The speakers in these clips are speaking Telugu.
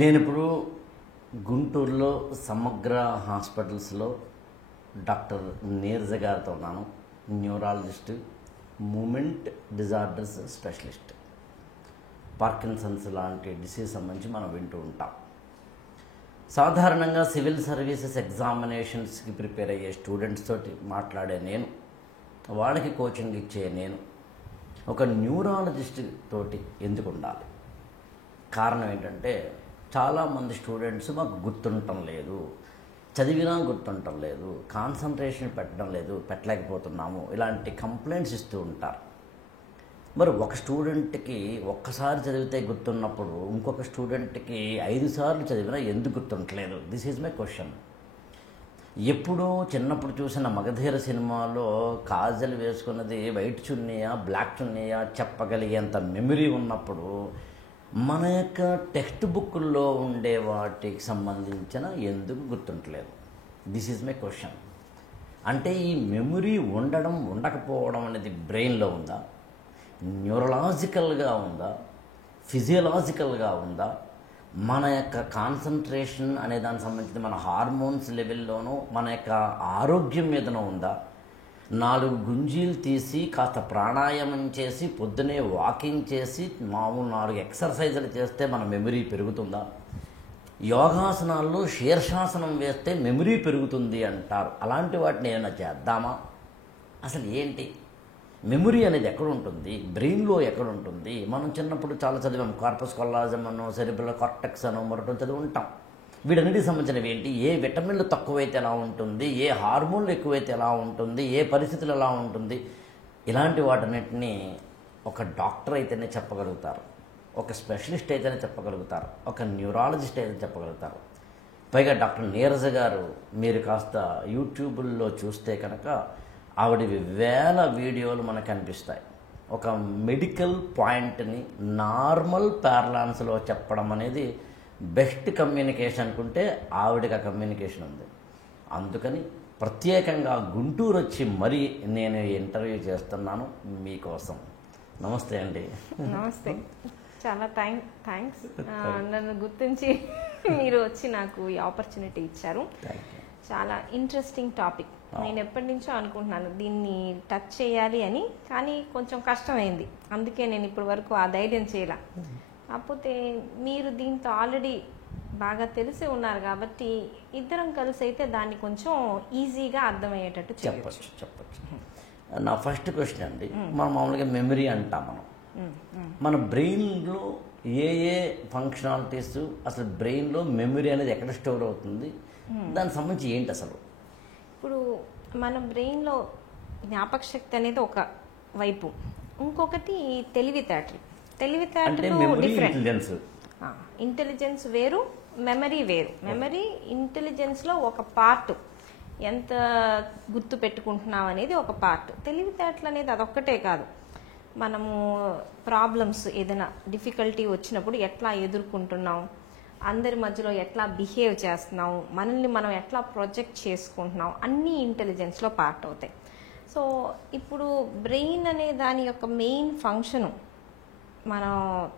నేనిప్పుడు గుంటూరులో సమగ్ర హాస్పిటల్స్లో డాక్టర్ నీరజ గారితో ఉన్నాను. Neurologist, movement disorders specialist. Parkinson's లాంటి డిసీజ్ సంబంధించి మనం వింటూ ఉంటాం. సాధారణంగా సివిల్ సర్వీసెస్ ఎగ్జామినేషన్స్కి ప్రిపేర్ అయ్యే స్టూడెంట్స్ తోటి మాట్లాడే నేను, వాళ్ళకి కోచింగ్ ఇచ్చే నేను ఒక న్యూరాలజిస్ట్ తోటి ఎందుకు ఉండాలి? కారణం ఏంటంటే చాలామంది స్టూడెంట్స్ మాకు గుర్తుండటం లేదు, చదివినా గుర్తుండటం లేదు, కాన్సన్ట్రేషన్ పెట్టలేకపోతున్నాము, ఇలాంటి కంప్లైంట్స్ ఇస్తూ ఉంటారు. మరి ఒక స్టూడెంట్కి ఒక్కసారి చదివితే గుర్తున్నప్పుడు ఇంకొక స్టూడెంట్కి 5 సార్లు చదివినా ఎందుకు గుర్తుండట్లేదు? This is my question. ఎప్పుడూ చిన్నప్పుడు చూసిన మగధీర సినిమాలో కాజల్ వేసుకున్నది వైట్ చున్నీయా బ్లాక్ చున్నీయా చెప్పగలిగేంత మెమరీ ఉన్నప్పుడు మన యొక్క టెక్స్ట్ బుక్కుల్లో ఉండే వాటికి సంబంధించిన ఎందుకు గుర్తుంటలేదు? This is my question. అంటే ఈ మెమరీ ఉండకపోవడం అనేది బ్రెయిన్లో ఉందా, న్యూరలాజికల్గా ఉందా, ఫిజియలాజికల్గా ఉందా, మన యొక్క కాన్సన్ట్రేషన్ అనే దానికి సంబంధించి మన హార్మోన్స్ లెవెల్లోనూ మన యొక్క ఆరోగ్యం మీదనూ ఉందా? 4 గుంజీలు తీసి కాస్త ప్రాణాయామం చేసి పొద్దునే వాకింగ్ చేసి మామూలు 4 ఎక్సర్సైజులు చేస్తే మన మెమరీ పెరుగుతుందా? యోగాసనాల్లో శీర్షాసనం వేస్తే మెమరీ పెరుగుతుంది అంటారు. అలాంటి వాటిని ఏమైనా చేద్దామా? అసలు ఏంటి మెమరీ అనేది ఎక్కడ ఉంటుంది? బ్రెయిన్లో ఎక్కడ ఉంటుంది? మనం చిన్నప్పుడు చాలా చదివాం, కార్పస్ కొల్లాజం అనో సెరిబ్రల్ కార్టెక్స్ అనో మరొకటి చదివి ఉంటాం. వీటన్నిటికి సంబంధించినవి ఏంటి? ఏ విటమిన్లు తక్కువైతే ఎలా ఉంటుంది, ఏ హార్మోన్లు ఎక్కువైతే ఎలా ఉంటుంది, ఏ పరిస్థితులు ఎలా ఉంటుంది, ఇలాంటి వాటన్నిటిని ఒక డాక్టర్ అయితేనే చెప్పగలుగుతారు, ఒక స్పెషలిస్ట్ అయితేనే చెప్పగలుగుతారు, ఒక న్యూరాలజిస్ట్ అయితే చెప్పగలుగుతారు. పైగా డాక్టర్ నీరజ గారు మీరు కాస్త యూట్యూబ్లో చూస్తే కనుక ఆవిడవి వేల వీడియోలు మనకు కనిపిస్తాయి. ఒక మెడికల్ పాయింట్ని నార్మల్ ప్యారలాన్స్లో చెప్పడం అనేది బెస్ట్ కమ్యూనికేషన్ అనుకుంటే ఆవిడకి ఆ కమ్యూనికేషన్ ఉంది. అందుకని ప్రత్యేకంగా గుంటూరు వచ్చి మరీ నేను ఇంటర్వ్యూ చేస్తున్నాను మీకోసం. నమస్తే అండి. నమస్తే, చాలా థ్యాంక్స్ నన్ను గుర్తించి మీరు వచ్చి నాకు ఈ ఆపర్చునిటీ ఇచ్చారు. చాలా ఇంట్రెస్టింగ్ టాపిక్. నేను ఎప్పటి నుంచో అనుకుంటున్నాను దీన్ని టచ్ చేయాలి అని, కానీ కొంచెం కష్టమైంది. అందుకే నేను ఇప్పటి వరకు ఆ ధైర్యం చేయాల. కాకపోతే మీరు దీంతో ఆల్రెడీ బాగా తెలిసి ఉన్నారు కాబట్టి ఇద్దరం కలిసి అయితే దాన్ని కొంచెం ఈజీగా అర్థమయ్యేటట్టు చెప్పచ్చు. నా ఫస్ట్ క్వశ్చన్ అండి, మనం మామూలుగా మెమరీ అంటాం. మన బ్రెయిన్లో ఏ ఫంక్షనాలిటీస్, అసలు బ్రెయిన్లో మెమరీ అనేది ఎక్కడ స్టోర్ అవుతుంది, దానికి సంబంధించి ఏంటి అసలు? ఇప్పుడు మన బ్రెయిన్లో జ్ఞాపక శక్తి అనేది ఒక వైపు, ఇంకొకటి తెలివితేటలు డిఫరెంట్. ఇంటెలిజెన్స్ వేరు, మెమరీ వేరు. మెమరీ ఇంటెలిజెన్స్లో ఒక పార్ట్, ఎంత గుర్తు పెట్టుకుంటున్నాం అనేది ఒక పార్ట్. తెలివితేటలు అనేది అదొక్కటే కాదు, మనము ప్రాబ్లమ్స్ ఏదైనా డిఫికల్టీ వచ్చినప్పుడు ఎట్లా ఎదుర్కొంటున్నాం, అందరి మధ్యలో ఎట్లా బిహేవ్ చేస్తున్నాం, మనల్ని మనం ఎట్లా ప్రొజెక్ట్ చేసుకుంటున్నాం, అన్నీ ఇంటెలిజెన్స్లో పార్ట్ అవుతాయి. సో ఇప్పుడు బ్రెయిన్ అనే దాని యొక్క మెయిన్ ఫంక్షను మనం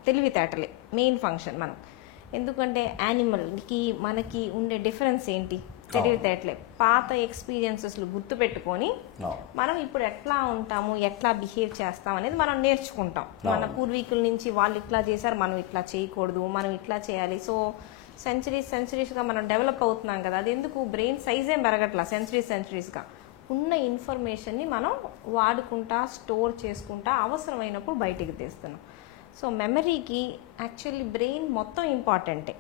తెలివితేటలే మెయిన్ ఫంక్షన్. మనం ఎందుకంటే యానిమల్కి మనకి ఉండే డిఫరెన్స్ ఏంటి? తెలివితేటలే. పాత ఎక్స్పీరియన్సెస్లు గుర్తుపెట్టుకొని మనం ఇప్పుడు ఎట్లా ఉంటాము, ఎట్లా బిహేవ్ చేస్తాం అనేది మనం నేర్చుకుంటాం. మన పూర్వీకుల నుంచి వాళ్ళు ఇట్లా చేశారు, మనం ఇట్లా చేయకూడదు, మనం ఇట్లా చేయాలి. సో సెంచరీస్గా మనం డెవలప్ అవుతున్నాం కదా. అది ఎందుకు? బ్రెయిన్ సైజ్ ఏం పెరగట్లా, సెంచరీస్గా ఉన్న ఇన్ఫర్మేషన్ని మనం వాడుకుంటా, స్టోర్ చేసుకుంటా, అవసరమైనప్పుడు బయటికి తీస్తున్నాం. సో మెమరీకి యాక్చువల్లీ బ్రెయిన్ మొత్తం ఇంపార్టెంటే.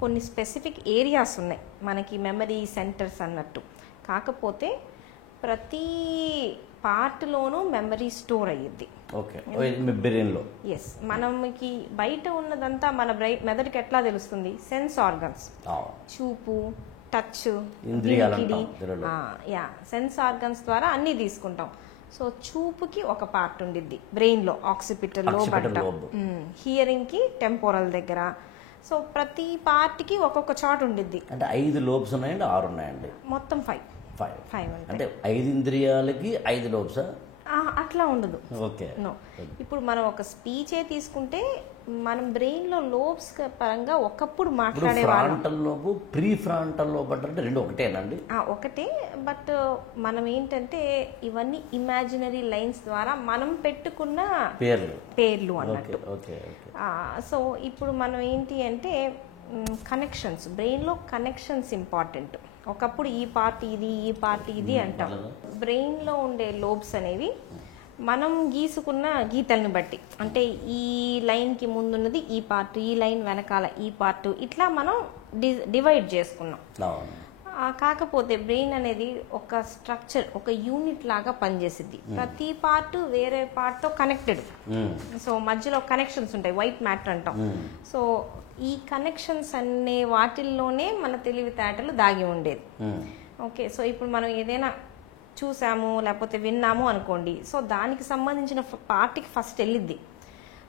కొన్ని స్పెసిఫిక్ ఏరియాస్ ఉన్నాయి మనకి మెమరీ సెంటర్స్ అన్నట్టు. కాకపోతే ప్రతి పార్ట్లోనూ మెమరీ స్టోర్ అయ్యిద్ది. ఎస్, మనకి బయట ఉన్నదంతా మన మెదడుకి ఎట్లా తెలుస్తుంది? సెన్స్ ఆర్గన్స్, చూపు, టచ్, సెన్స్ ఆర్గన్స్ ద్వారా అన్నీ తీసుకుంటాం. సో చూపుకి ఒక పార్ట్ ఉండిద్ది బ్రెయిన్లో, ఆక్సిపిటల్ లోబ్ అంటాం. హియరింగ్కి టెంపోరల్ దగ్గర. సో ప్రతి పార్ట్కి ఒక్కొక్క చాట్ ఉండిద్ది. అంటే 5 లోబ్స్ ఉన్నాయండి, 6 ఉన్నాయండి? మొత్తం 5 అంటే 5 ఇంద్రియాలకి 5 లోబ్సా? అట్లా ఉండదు. ఓకే. నో, ఇప్పుడు మనం ఒక స్పీచే తీసుకుంటే మనం బ్రెయిన్లో లోబ్స్ పరంగా ఒకప్పుడు మాట్లాడేవాళ్ళం. Frontal lobe pre frontal lobe అంటే రెండు ఒకటేనండి? ఒకటే, బట్ మనం ఏంటంటే ఇవన్నీ ఇమాజినరీ లైన్స్ ద్వారా మనం పెట్టుకున్న పేర్లు అన్నట్టు. సో ఇప్పుడు మనం ఏంటి అంటే కనెక్షన్స్, బ్రెయిన్లో కనెక్షన్స్ ఇంపార్టెంట్. ఒకప్పుడు ఈ పార్ట్ ఇది, ఈ పార్ట్ ఇది అంటాం. బ్రెయిన్లో ఉండే లోబ్స్ అనేవి మనం గీసుకున్న గీతల్ని బట్టి, అంటే ఈ లైన్కి ముందున్నది ఈ పార్ట్, ఈ లైన్ వెనకాల ఈ పార్ట్, ఇట్లా మనం డివైడ్ చేసుకున్నాం. కాకపోతే బ్రెయిన్ అనేది ఒక స్ట్రక్చర్, ఒక యూనిట్ లాగా పనిచేసిద్ది. ప్రతి పార్ట్ వేరే పార్ట్తో కనెక్టెడ్. సో మధ్యలో కనెక్షన్స్ ఉంటాయి, వైట్ మ్యాటర్ అంటాం. సో ఈ కనెక్షన్స్ అనే వాటిల్లోనే మన తెలివితేటలు దాగి ఉండేది. ఓకే, సో ఇప్పుడు మనం ఏదైనా చూసాము లేకపోతే విన్నాము అనుకోండి, సో దానికి సంబంధించిన పార్ట్కి ఫస్ట్ వెళ్ళిద్ది.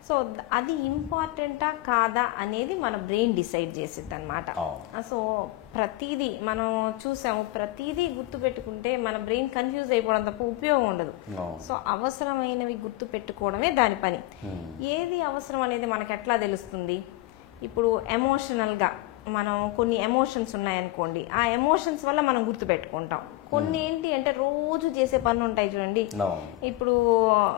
సో అది ఇంపార్టెంటా కాదా అనేది మన బ్రెయిన్ డిసైడ్ చేసిద్ది అనమాట. సో ప్రతిదీ మనం చూసాము, ప్రతిదీ గుర్తు పెట్టుకుంటే మన బ్రెయిన్ కన్ఫ్యూజ్ అయిపోవడం తప్ప ఉపయోగం ఉండదు. సో అవసరమైనవి గుర్తు పెట్టుకోవడమే దాని పని. ఏది అవసరం అనేది మనకు ఎట్లా తెలుస్తుంది? ఇప్పుడు ఎమోషనల్గా మనం కొన్ని ఎమోషన్స్ ఉన్నాయనుకోండి, ఆ ఎమోషన్స్ వల్ల మనం గుర్తుపెట్టుకుంటాం. కొన్ని ఏంటి అంటే రోజు చేసే పనులు ఉంటాయి చూడండి. ఇప్పుడు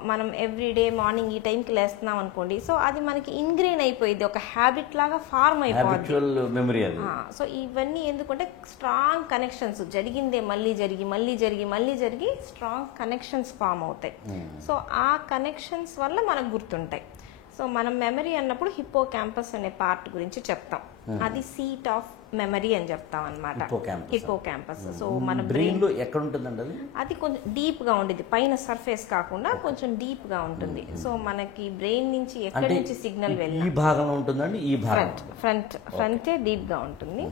మనం ఎవ్రీడే మార్నింగ్ ఈ టైంకి లేస్తున్నాం అనుకోండి, సో అది మనకి ఇన్గ్రెయిన్ అయిపోయింది, ఒక హ్యాబిట్ లాగా ఫార్మ్ అయిపోయింది. సో ఇవన్నీ ఎందుకంటే స్ట్రాంగ్ కనెక్షన్స్, జరిగిందే మళ్ళీ జరిగి స్ట్రాంగ్ కనెక్షన్స్ ఫామ్ అవుతాయి. సో ఆ కనెక్షన్స్ వల్ల మనకు గుర్తుంటాయి. సో మనం మెమరీ అన్నప్పుడు హిప్పో క్యాంపస్ అనే పార్ట్ గురించి చెప్తాం. అది సీట్ ఆఫ్ మెమరీ అని చెప్తాం అనమాట, హిప్పో క్యాంపస్. సో మన బ్రెయిన్ లో ఎక్కడ ఉంటుందండి అది కొంచెం డీప్ గా ఉండేది, పైన సర్ఫేస్ కాకుండా కొంచెం డీప్ గా ఉంటుంది. సో మనకి బ్రెయిన్ నుంచి ఎక్కడి నుంచి సిగ్నల్ వెళ్ళి ఈ భాగంలో ఉంటుందండి, ఈ భాగం ఫ్రంటే డీప్ గా ఉంటుంది.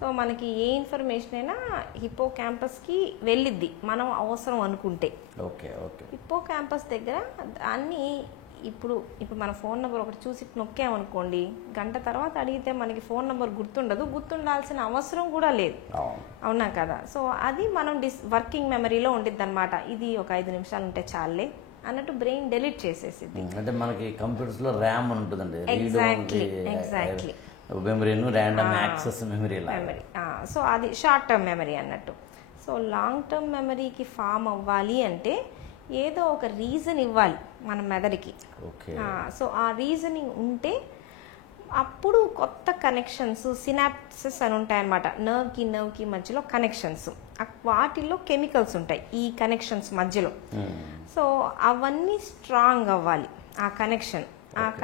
సో మనకి ఏ ఇన్ఫర్మేషన్ అయినా హిప్పో క్యాంపస్ కి వెళ్ళిద్ది మనం అవసరం అనుకుంటే. హిప్పో క్యాంపస్ దగ్గర అన్ని ఇప్పుడు మన ఫోన్ నెంబర్ ఒకటి చూసి నొక్కామనుకోండి, గంట తర్వాత అడిగితే మనకి ఫోన్ నెంబర్ గుర్తుండాల్సిన అవసరం కూడా లేదు, అవునా కదా? సో అది మనం వర్కింగ్ మెమరీలో ఉండిద్ది అనమాట. ఇది ఒక 5 నిమిషాలు ఉంటే చాలే అన్నట్టు బ్రెయిన్ డెలీట్ చేసేసింది. అంటే మనకి కంప్యూటర్స్ లో ర్యామ్ ఉంటుందండి, exactly memory, random access memory. So అది షార్ట్ టర్మ్ మెమరీ అన్నట్టు. సో లాంగ్ టర్మ్ మెమరీకి ఫామ్ అవ్వాలి అంటే ఏదో ఒక రీజన్ ఇవ్వాలి మన మెదడుకి. సో ఆ రీజనింగ్ ఉంటే అప్పుడు కొత్త కనెక్షన్స్, సినాప్సెస్ అని ఉంటాయి అన్నమాట. నర్వ్కి మధ్యలో కనెక్షన్స్, వాటిల్లో కెమికల్స్ ఉంటాయి ఈ కనెక్షన్స్ మధ్యలో. సో అవన్నీ స్ట్రాంగ్ అవ్వాలి ఆ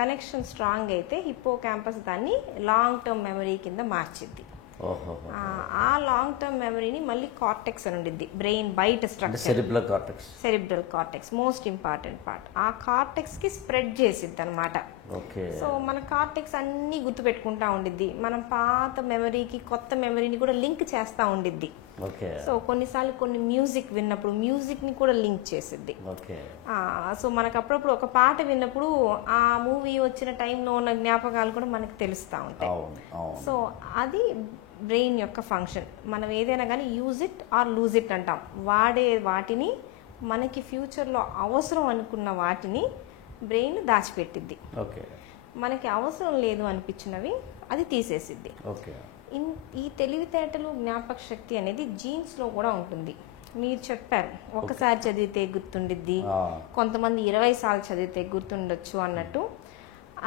కనెక్షన్ స్ట్రాంగ్ అయితే హిప్పో క్యాంపస్ దాన్ని లాంగ్ టర్మ్ మెమరీ కింద మార్చిద్ది. ఆ లాంగ్ టర్మ్ మెమరీని మళ్ళీ కార్టెక్స్ అని ఉండిద్ది, బ్రెయిన్ బయట structure, cerebral cortex most important part. ఆ కార్టెక్స్ కి స్ప్రెడ్ చేసిద్ది అనమాట. సో మన కార్టెక్స్ అన్ని గుర్తుపెట్టుకుంటా ఉండిద్ది, మనం పాత మెమరీకి కొత్త మెమరీని కూడా లింక్ చేస్తా ఉండిద్ది. సో కొన్నిసార్లు కొన్ని మ్యూజిక్ విన్నప్పుడు మ్యూజిక్ ని కూడా లింక్ చేసిద్ది. సో మనకు అప్పుడప్పుడు ఒక పాట విన్నప్పుడు ఆ మూవీ వచ్చిన టైంలో ఉన్న జ్ఞాపకాలు కూడా మనకు తెలుస్తూ ఉంటాయి. సో అది బ్రెయిన్ యొక్క ఫంక్షన్. మనం ఏదైనా కానీ use it or lose it అంటాం. వాడే వాటిని మనకి ఫ్యూచర్లో అవసరం అనుకున్న వాటిని బ్రెయిన్ దాచిపెట్టిద్ది. మనకి అవసరం లేదు అనిపించినవి అది తీసేసిద్ది. ఈ తెలివితేటలు, జ్ఞాపక శక్తి అనేది జీన్స్లో కూడా ఉంటుంది. మీరు చెప్పారు ఒకసారి చదివితే గుర్తుండిద్ది, కొంతమంది 20 సార్లు చదివితే గుర్తుండొచ్చు అన్నట్టు.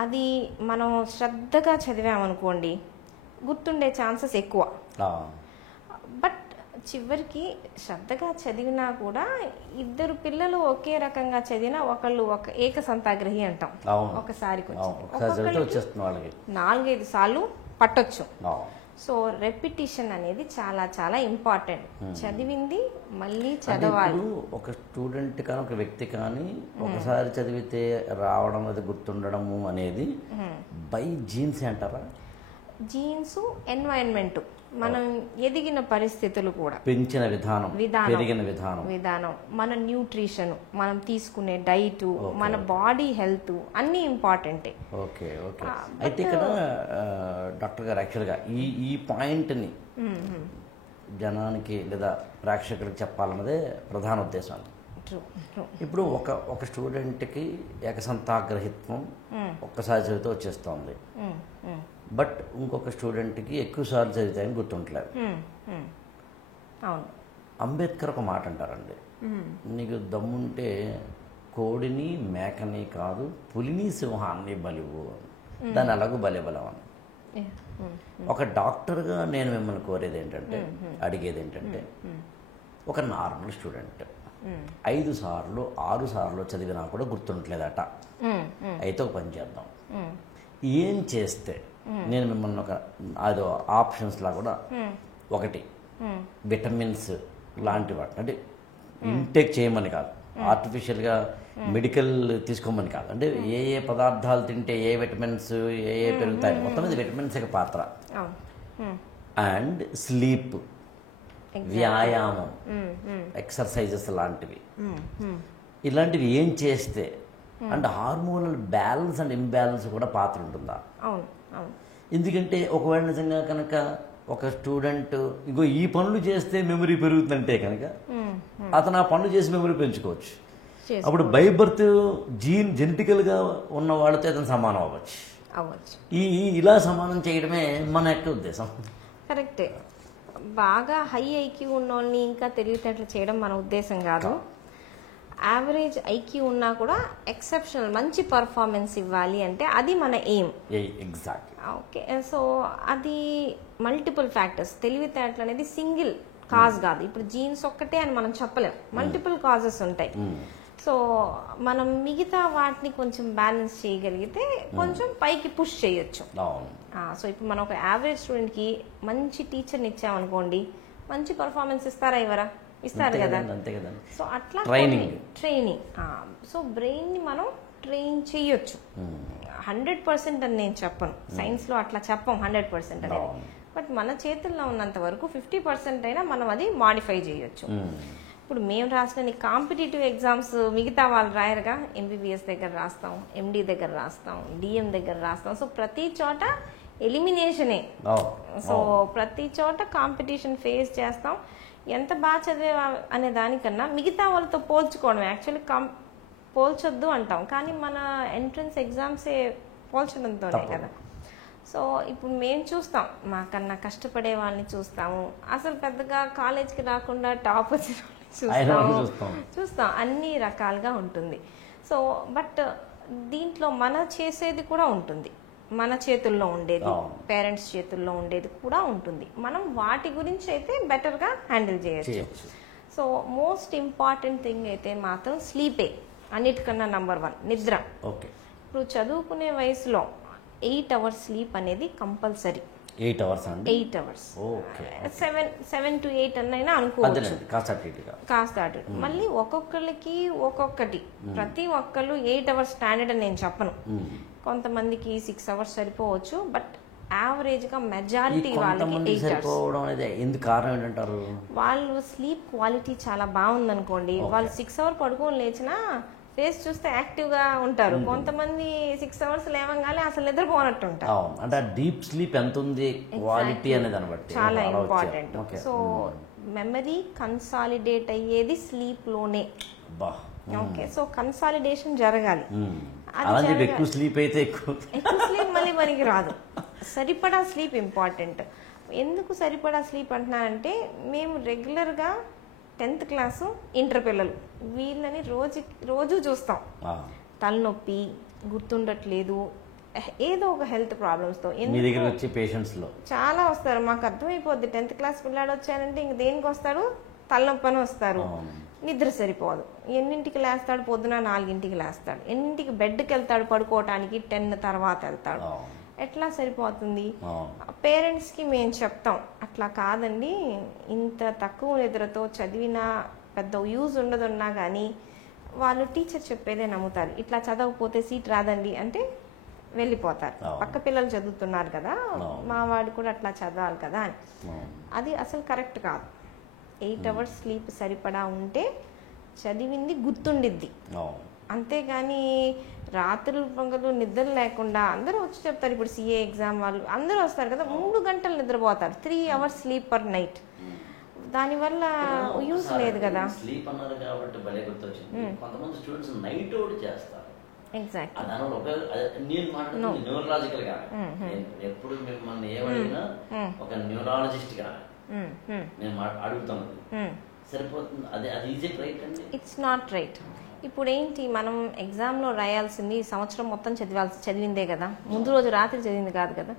అది మనం శ్రద్ధగా చదివామనుకోండి గుర్తుండే ఛాన్సెస్ ఎక్కువ. బట్ చివరికి శ్రద్ధగా చదివినా కూడా 2 పిల్లలు ఒకే రకంగా చదివినా ఒకళ్ళు ఏకసంతాగ్రహి అంటాం. ఒకసారి 4-5 సార్లు పట్టొచ్చు. సో రెపిటిషన్ అనేది చాలా చాలా ఇంపార్టెంట్. చదివింది మళ్ళీ చదవాలి. ఒక స్టూడెంట్ కానీ ఒక వ్యక్తి కానీ ఒకసారి చదివితే రావడం, అది గుర్తుండడము అనేది బై జీన్స్ అంటారా? జీన్స్, ఎన్వైరన్మెంట్, మనం ఎదిగిన పరిస్థితులు కూడా, పెంచిన విధానం, పెరిగిన విధానం, మన న్యూట్రిషన్, మనం తీసుకునే డైట్, మన బాడీ హెల్త్ అన్నీ ఇంపార్టెంటే. అయితే ఇక్కడ డాక్టర్ గారు యాక్చువల్గా ఈ పాయింట్ని జనానికి లేదా ప్రేక్షకులకు చెప్పాలన్నదే ప్రధాన ఉద్దేశం. True true. ఇప్పుడు ఒక స్టూడెంట్కి ఏకసంతాగ్రహిత్వం ఒక్కసారి చదివితే వచ్చేస్తుంది, బట్ ఇంకొక స్టూడెంట్కి ఎక్కువసార్లు చదివితే అని గుర్తుంటలేదు. అవును. అంబేద్కర్ ఒక మాట అంటారండి, నీకు దమ్ముంటే కోడిని మేకని కాదు పులిని సింహాన్ని బలివు, దాని అలాగూ బలిబలవని. ఒక డాక్టర్గా నేను మిమ్మల్ని కోరేది ఏంటంటే, అడిగేది ఏంటంటే, ఒక నార్మల్ స్టూడెంట్ 5 సార్లు 6 సార్లు చదివినా కూడా గుర్తుంటలేదట, అయితే ఒక పని చేద్దాం, ఏం చేస్తే నేను మిమ్మల్ని అదో ఆప్షన్స్లా కూడా ఒకటి విటమిన్స్ లాంటి వాటి అంటే ఇంటేక్ చేయమని కాదు, ఆర్టిఫిషియల్గా మెడికల్ తీసుకోమని కాదు, అంటే ఏ ఏ పదార్థాలు తింటే ఏ విటమిన్స్ ఏ పెరుగుతాయి, మొత్తం మీద విటమిన్స్ యొక్క పాత్ర. అండ్ స్లీప్, వ్యాయామం, ఎక్సర్సైజెస్ లాంటివి, ఇలాంటివి ఏం చేస్తే అంటే హార్మోనల్ బ్యాలెన్స్ అండ్ ఇంబ్యాలెన్స్ కూడా పాత్ర ఉంటుందా? ఎందుకంటే ఒకవేళ నిజంగా కనుక ఒక స్టూడెంట్ ఇంకో ఈ పనులు చేస్తే మెమరీ పెరుగుతుందంటే కనుక అతను ఆ పనులు చేసి మెమరీ పెంచుకోవచ్చు. అప్పుడు బై బర్త్ జెనెటికల్గా ఉన్న వాళ్ళతో అతను సమానం అవ్వచ్చు. ఇలా సమానం చేయడమే మన యొక్క ఉద్దేశం. కరెక్టే. బాగా హై ఐక్యూ ఉన్న వాళ్ళని ఇంకా తెలివితేటలు చేయడం మన ఉద్దేశం కాదు. యావరేజ్ ఐక్యూ ఉన్నా కూడా ఎక్సెప్షనల్ మంచి పర్ఫార్మెన్స్ ఇవ్వాలి అంటే అది మన ఎయిమ్. ఎగ్జాక్ట్. ఓకే, సో అది మల్టిపుల్ ఫ్యాక్టర్స్. తెలివితేటలు అనేది సింగిల్ కాజ్ కాదు. ఇప్పుడు జీన్స్ ఒక్కటే అని మనం చెప్పలేం, మల్టిపుల్ కాజెస్ ఉంటాయి. సో మనం మిగతా వాటిని కొంచెం బ్యాలెన్స్ చేయగలిగితే కొంచెం పైకి పుష్ చేయొచ్చు. సో ఇప్పుడు మనం ఒక యావరేజ్ స్టూడెంట్కి మంచి టీచర్ని ఇచ్చామనుకోండి, మంచి పర్ఫార్మెన్స్ ఇస్తారా ఇవ్వరా? ఇస్తారు కదా. సో అట్లా ట్రైనింగ్. సో బ్రెయిన్ని మనం ట్రైన్ చేయొచ్చు. 100% అని నేను చెప్పను, సైన్స్లో అట్లా చెప్పం 100% అనేది. బట్ మన చేతుల్లో ఉన్నంత వరకు 50% అయినా మనం అది మాడిఫై చేయొచ్చు. ఇప్పుడు మేము రాసిన కాంపిటేటివ్ ఎగ్జామ్స్ మిగతా వాళ్ళు రాయరుగా. ఎంబీబీఎస్ దగ్గర రాస్తాం, ఎండి దగ్గర రాస్తాం, డిఎం దగ్గర రాస్తాం. సో ప్రతి చోట ఎలిమినేషనే. సో ప్రతి చోట కాంపిటీషన్ ఫేస్ చేస్తాం. ఎంత బాగా చదివే అనే దానికన్నా మిగతా వాళ్ళతో పోల్చుకోవడం. యాక్చువల్లీ పోల్చొద్దు అంటాం, కానీ మన ఎంట్రన్స్ ఎగ్జామ్సే పోల్చడంతోనే కదా. సో ఇప్పుడు మేము చూస్తాం, మాకన్నా కష్టపడే వాళ్ళని చూస్తాము, అసలు పెద్దగా కాలేజ్కి రాకుండా టాప్ వచ్చిన చూస్తాం, అన్ని రకాలుగా ఉంటుంది. సో బట్ దీంట్లో మన చేసేది కూడా ఉంటుంది, మన చేతుల్లో ఉండేది, పేరెంట్స్ చేతుల్లో ఉండేది కూడా ఉంటుంది. మనం వాటి గురించి అయితే బెటర్గా హ్యాండిల్ చేయొచ్చు. సో మోస్ట్ ఇంపార్టెంట్ థింగ్ అయితే మాత్రం స్లీపే, అన్నిటికన్నా నెంబర్ 1 నిద్ర. ఇప్పుడు చదువుకునే వయసులో 8 hours స్లీప్ అనేది కంపల్సరీ. 8 hours అండి? 8 hours. 7 to 8 అన్నైనా అనుకోవచ్చు, కాస్త అటు. మళ్ళీ ఒక్కొక్కరికి ఒక్కొక్కటి, ప్రతి ఒక్కళ్ళు 8 hours స్టాండర్డ్ అని నేను చెప్పను. కొంతమందికి 6 hours సరిపోవచ్చు, బట్ యావరేజ్ గా మెజారిటీ వాళ్ళకి 8 hours. ఎందుకు కారణం ఏంటంటారు? వాళ్ళు స్లీప్ క్వాలిటీ చాలా బాగుందనుకోండి, వాళ్ళు 6 hours పడుకొని లేచినా ఫేస్ చూస్తే యాక్టివ్ గా ఉంటారు. కొంతమంది 6 hours లేవగానే అసలు నిద్రపోనట్టు ఉంటారు. అంటే డీప్ స్లీప్ ఎంత ఉంది క్వాలిటీ అనేది దాన్ని బట్టి చాలా ఇంపార్టెంట్. సో మెమరీ కన్సాలిడేట్ అయ్యేది స్లీప్ లోనే. ఓకే, సో కన్సాలిడేషన్ జరగాలి. ఎక్కువ స్లీప్ అయితే ఎక్కువ స్లీప్ మళ్ళీ మనకి రాదు. సరిపడా స్లీప్ ఇంపార్టెంట్. ఎందుకు సరిపడా స్లీప్ అంటున్నానంటే, మేము రెగ్యులర్గా 10th క్లాసు ఇంటర్ పిల్లలు వీళ్ళని రోజు చూస్తాం. తలనొప్పి, గుర్తుండట్లేదు, ఏదో ఒక హెల్త్ ప్రాబ్లమ్స్తో చాలా వస్తారు. మాకు అర్థమైపోద్ది, 10th క్లాస్ పిల్లాడు వచ్చారంటే ఇంక దేనికి వస్తాడు? తలనొప్పి అని వస్తారు. నిద్ర సరిపోదు. ఎన్నింటికి లేస్తాడు? పొద్దున 4ంటికి లేస్తాడు. ఎన్నింటికి బెడ్కి వెళ్తాడు పడుకోవటానికి? 10 తర్వాత వెళ్తాడు. ఎట్లా సరిపోతుంది? పేరెంట్స్కి మేము చెప్తాం, అట్లా కాదండి, ఇంత తక్కువ నిద్రతో చదివినా పెద్ద యూజ్ ఉండదున్నా కానీ వాళ్ళు టీచర్ చెప్పేదే నమ్ముతారు. ఇట్లా చదవకపోతే సీట్ రాదండి అంటే వెళ్ళిపోతారు. పక్క పిల్లలు చదువుతున్నారు కదా, మా వాడు కూడా అట్లా చదవాలి కదా అని. అది అసలు కరెక్ట్ కాదు. 8 hours స్లీప్ సరిపడా ఉంటే చదివింది గుర్తుండిద్ది. అంతేగాని రాత్రులు పగలు నిద్ర లేకుండా అందరూ వచ్చి చెప్తారు. ఇప్పుడు సిఏ ఎగ్జామ్ వాళ్ళు అందరూ వస్తారు కదా, 3 గంటలు నిద్రపోతారు. 3 hours స్లీప్ పర్ నైట్. దానివల్ల యూజ్ లేదు కదా. స్లీప్ అన్నారు కాబట్టి భలే గుర్తొచ్చింది. కొంతమంది స్టూడెంట్స్ నైట్ అవుట్ చేస్తారు. ఎగ్జాక్ట్లీ. దానివల్ల నేను మాట్లాడుతుంది న్యూరలాజికల్ గా, ఎప్పుడు మిమ్మల్ని ఏమడిగినా ఒక న్యూరాలజిస్ట్ గా నేను అడుగుతాను. సరిపోతుంది, అది ఈజీ రైట్ అండి? It's not right. ఇప్పుడు ఏంటి, మనం ఎగ్జామ్లో రాయాల్సింది సంవత్సరం మొత్తం చదివిందే కదా, ముందు రోజు రాత్రి చదివింది కాదు కదా.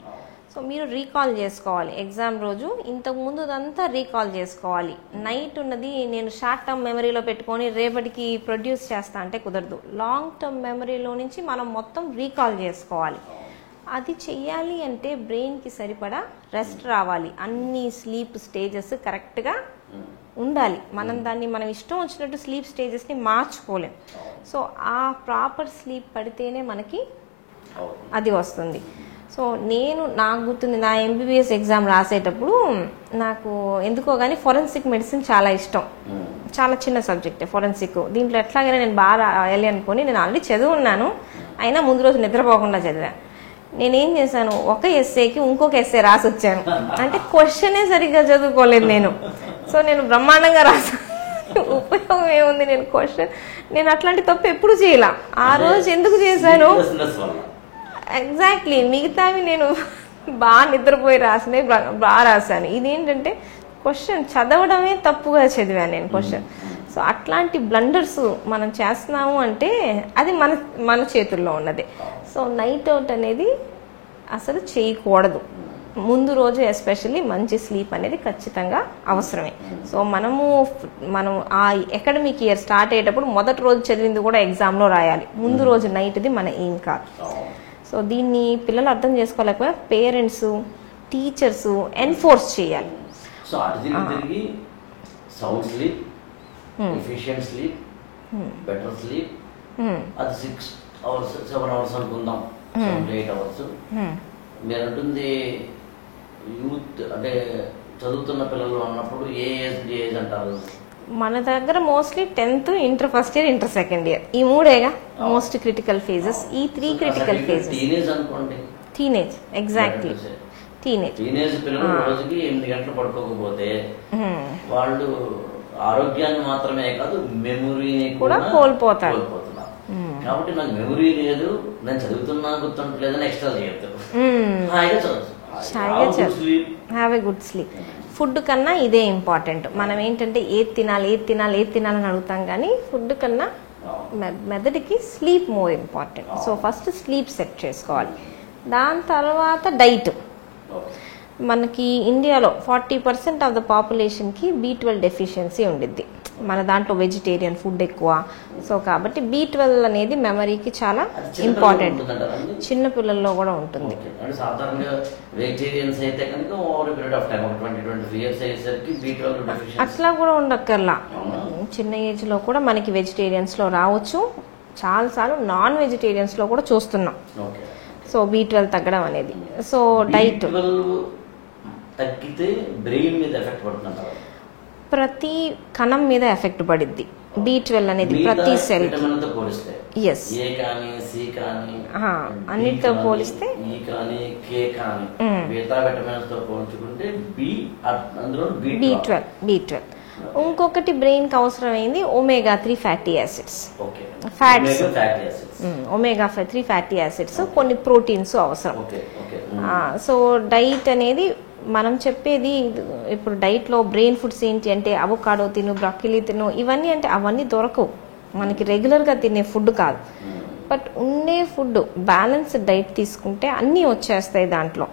సో మీరు రీకాల్ చేసుకోవాలి ఎగ్జామ్ రోజు, ఇంతకు ముందుదంతా రీకాల్ చేసుకోవాలి. నైట్ ఉన్నది నేను షార్ట్ టర్మ్ మెమరీలో పెట్టుకొని రేపటికి ప్రొడ్యూస్ చేస్తా అంటే కుదరదు. లాంగ్ టర్మ్ మెమరీలో నుంచి మనం మొత్తం రీకాల్ చేసుకోవాలి. అది చెయ్యాలి అంటే బ్రెయిన్కి సరిపడా రెస్ట్ రావాలి, అన్ని స్లీప్ స్టేజెస్ కరెక్ట్గా ఉండాలి. మనం ఇష్టం వచ్చినట్టు స్లీప్ స్టేజెస్ని మార్చుకోలేం. సో ఆ ప్రాపర్ స్లీప్ పడితేనే మనకి అది వస్తుంది. సో నాకు గుర్తుంది, నా ఎంబీబీఎస్ ఎగ్జామ్ రాసేటప్పుడు నాకు ఎందుకో కానీ ఫోరెన్సిక్ మెడిసిన్ చాలా ఇష్టం. చాలా చిన్న సబ్జెక్టే ఫోరెన్సిక్. దీంట్లో ఎట్లాగైనా నేను బాగా రాయాలి అనుకుని నేను ఆల్రెడీ చదువున్నాను, అయినా ముందు రోజు నిద్రపోకుండా చదివా. నేనేం చేశాను, ఒక ఎస్సేకి ఇంకొక ఎస్సే రాసి వచ్చాను. అంటే క్వశ్చనే సరిగ్గా చదువుకోలేదు నేను. సో నేను బ్రహ్మాండంగా రాసాను. ఉపయోగం ఏముంది, నేను అట్లాంటి తప్పు ఎప్పుడు చేయలే. ఆ రోజు ఎందుకు చేశాను, ఎగ్జాక్ట్లీ మిగతావి నేను బాగా నిద్రపోయి రాసినవి బాగా రాశాను. ఇదేంటంటే క్వశ్చన్ చదవడమే తప్పుగా చదివాను నేను క్వశ్చన్. సో అట్లాంటి బ్లండర్స్ మనం చేస్తున్నాము అంటే అది మన చేతుల్లో ఉన్నది. సో నైట్ అవుట్ అనేది అసలు చేయకూడదు. ముందు రోజు ఎస్పెషల్లీ మంచి స్లీప్ అనేది ఖచ్చితంగా అవసరమే. సో మనం ఆ అకాడమిక్ ఇయర్ స్టార్ట్ అయ్యేటప్పుడు మొదటి రోజు చదివింది కూడా ఎగ్జామ్లో రాయాలి. ముందు రోజు నైట్ది మన ఏం కాదు. సో దీన్ని పిల్లలు అర్థం చేసుకోలేకపోతే పేరెంట్స్, టీచర్స్ ఎన్ఫోర్స్ చేయాలి. సో అటు sound sleep, efficient sleep, better sleep, అది 6 hours 7 hours అనుకుందాం, 8 hours. మీరు అంటుంది యూత్ అంటే చదువుతున్న పిల్లలు అన్నప్పుడు ఏ ఏజ్ అంటారు? మన దగ్గర mostly 10th, inter first year, inter second year, ఈ మూడేగా మోస్ట్ క్రిటికల్ ఫేజెస్. ఈ 3 క్రిటికల్ ఫేజెస్. టీనేజ్ అనుకోండి. Teenage, exactly. టీనేజ్ పిల్లలు రోజుకి 8 గంటలు పడుకోకపోతే వాళ్ళు ఆరోగ్యాన్ని మాత్రమే కాదు మెమొరీని కూడా కోల్పోతున్నారు. కాబట్టి నాకు మెమొరీ లేదు, నేను చదువుతున్నా గుర్తుంటలేదని ఎక్స్ట్రా చేయొద్దు. Have a good sleep. Food కన్నా ఇదే ఇంపార్టెంట్. మనం ఏంటంటే ఏది తినాలని అడుగుతాం, కానీ ఫుడ్ కన్నా మెదడుకి sleep more important. So first sleep set చేసుకోవాలి. దాని తర్వాత డైట్. మనకి ఇండియాలో 40% ఆఫ్ ద పాపులేషన్కి B12 డెఫిషియన్సీ ఉండిద్ది. మన దాంట్లో వెజిటేరియన్ ఫుడ్ ఎక్కువ. సో కాబట్టి B12 అనేది మెమరీకి చాలా ఇంపార్టెంట్. చిన్న పిల్లల్లో కూడా ఉంటుంది. అట్లా కూడా ఉండక్కర్లా, చిన్న ఏజ్లో కూడా మనకి వెజిటేరియన్స్లో రావచ్చు. చాలాసార్లు నాన్ వెజిటేరియన్స్లో కూడా చూస్తున్నాం. సో B12 తగ్గడం అనేది. సో డైట్ తగ్గితే బ్రెయిన్ మీద ఎఫెక్ట్ పడుతుంది, ప్రతి కణం మీద ఎఫెక్ట్ పడిద్ది. B12 అనేది ప్రతి సెల్ అన్నిటితో పోలిస్తే B12. ఇంకొకటి బ్రెయిన్ కి అవసరమైంది omega-3 fatty acids, fats. omega-3 fatty acids, కొన్ని ప్రోటీన్స్ అవసరం. సో డైట్ అనేది మనం చెప్పేది ఇప్పుడు డైట్లో బ్రెయిన్ ఫుడ్స్ ఏంటి అంటే అవకాడో తిను, బ్రొక్కీలి తిను, ఇవన్నీ అంటే అవన్నీ దొరకవు, మనకి రెగ్యులర్గా తినే ఫుడ్ కాదు. బట్ ఉండే ఫుడ్ బ్యాలెన్స్డ్ డైట్ తీసుకుంటే అన్నీ వచ్చేస్తాయి దాంట్లో.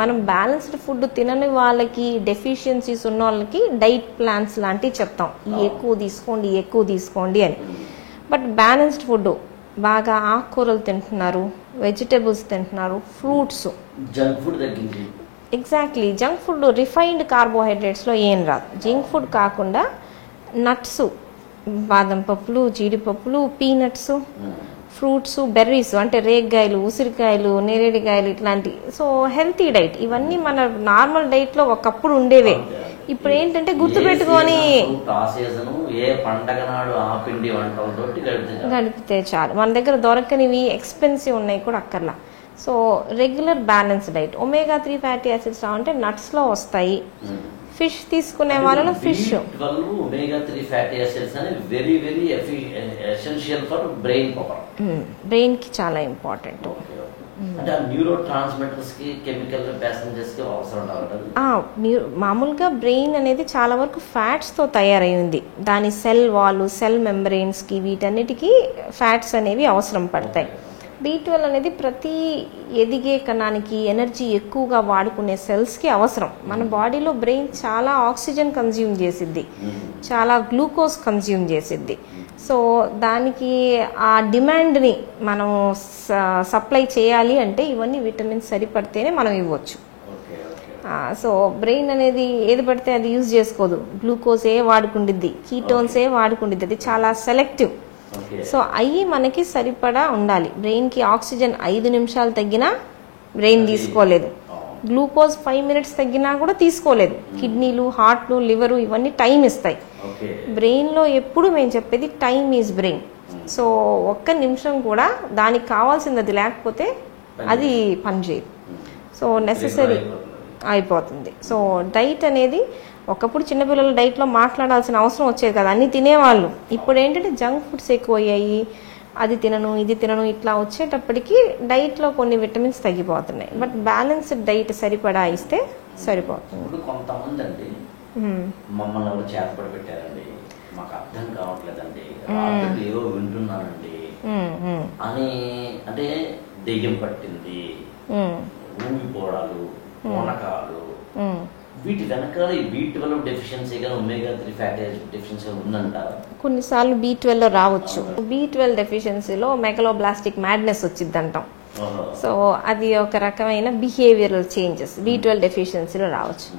మనం బ్యాలెన్స్డ్ ఫుడ్ తినని వాళ్ళకి, డెఫిషియన్సీస్ ఉన్న వాళ్ళకి డైట్ ప్లాన్స్ లాంటివి చెప్తాం, ఎక్కువ తీసుకోండి అని. బట్ బ్యాలెన్స్డ్ ఫుడ్ బాగా ఆకుకూరలు తింటున్నారు, వెజిటేబుల్స్ తింటున్నారు, ఫ్రూట్స్. జంక్ ఫుడ్ తగ్గింది. ఎగ్జాక్ట్లీ. జంక్ ఫుడ్ రిఫైన్డ్ కార్బోహైడ్రేట్స్లో ఏం రాదు. జంక్ ఫుడ్ కాకుండా నట్స్, బాదం పప్పులు, జీడిపప్పులు, పీనట్స్, ఫ్రూట్స్, బెర్రీస్ అంటే రేగ్గాయలు, ఉసిరికాయలు, నేరేడికాయలు, ఇట్లాంటి. So healthy diet. ఇవన్నీ మన నార్మల్ డైట్లో ఒకప్పుడు ఉండేవే. ఇప్పుడు ఏంటంటే గుర్తుపెట్టుకొని గడిపితే చాలు. మన దగ్గర దొరకనివి, ఎక్స్పెన్సివ్ ఉన్నాయి కూడా అక్కర్లా. So regular balance diet. omega-3 fatty acids అంటే నట్స్లో వస్తాయి, ఫిష్ తీసుకునే వాళ్ళలో ఫిష్ ఒమేగా 3 ఫ్యాటీ యాసిడ్స్ అని very very essential for brain power. Brain కి చాలా ఇంపార్టెంట్. అంటే ఆ న్యూరో ట్రాన్స్మిటర్స్ కి కెమికల్ ప్యాసింజర్స్ కి అవసరం ఉంటుంది. మామూలుగా బ్రెయిన్ అనేది చాలా వరకు ఫ్యాట్స్ తో తయారైంది. దాని సెల్ వాల్, సెల్ మెంబ్రెయిన్స్ కి వీటన్నిటికీ ఫ్యాట్స్ అనేవి అవసరం పడతాయి. B12 అనేది ప్రతి ఎదిగే కణానికి ఎనర్జీ ఎక్కువగా వాడుకునే సెల్స్కి అవసరం. మన బాడీలో బ్రెయిన్ చాలా ఆక్సిజన్ కన్జ్యూమ్ చేసిద్ది, చాలా గ్లూకోజ్ కన్జ్యూమ్ చేసిద్ది. సో దానికి ఆ డిమాండ్ని మనం సప్లై చేయాలి అంటే ఇవన్నీ విటమిన్స్ సరిపడితేనే మనం ఇవ్వచ్చు. సో బ్రెయిన్ అనేది ఏది పడితే అది యూజ్ చేసుకోదు. గ్లూకోజే వాడుకుండిద్ది, కీటోన్సే వాడుకుండిద్ది. అది చాలా సెలెక్టివ్. సో అవి మనకి సరిపడా ఉండాలి. బ్రెయిన్కి ఆక్సిజన్ 5 నిమిషాలు తగ్గినా బ్రెయిన్ తీసుకోలేదు, గ్లూకోజ్ 5 మినిట్స్ తగ్గినా కూడా తీసుకోలేదు. కిడ్నీలు, హార్ట్లు, లివరు ఇవన్నీ టైం ఇస్తాయి. బ్రెయిన్లో ఎప్పుడు మేము చెప్పేది టైం ఈజ్ బ్రెయిన్. సో 1 నిమిషం కూడా దానికి కావాల్సింది అది లేకపోతే అది పనిచేయదు. సో నెసెసరీ అయిపోతుంది. సో డైట్ అనేది ఒకప్పుడు చిన్నపిల్లల డైట్లో మాట్లాడాల్సిన అవసరం వచ్చేది కదా, అన్నీ తినేవాళ్ళు. ఇప్పుడు ఏంటంటే జంక్ ఫుడ్స్ ఎక్కువ అయ్యాయి, అది తినను ఇది తినను ఇట్లా వచ్చేటప్పటికి డైట్లో కొన్ని విటమిన్స్ తగ్గిపోతున్నాయి. బట్ బ్యాలెన్స్డ్ డైట్ సరిపడా ఇస్తే సరిపోతుంది. ఇప్పుడు కొంతమంది అండి మమ్మల్ని ఎవరు చేతపడి పెట్టారండి, మాకు అర్థం కావట్లేదండి, ఏదో వింటున్నానండి అని, అంటే దెయ్యం పట్టింది, ఊగిపోవడాలు, వనకాలు, వీటి వెనకాల ఈ B12 డెఫిషియన్సీ గా ఒమేగా 3 ఫ్యాటీ యాసిడ్ డెఫిషియన్సీ ఉందంటారా? కొన్నిసార్లు B12 లో రావచ్చు. B12 డెఫిషియన్సీలో మెగలోబ్లాస్టిక్ మ్యాడ్నెస్ వచ్చింది అంటాం. సో అది ఒక రకమైన బిహేవియరల్ చేంజెస్ B12 డెఫిషియన్సీలో రావచ్చు.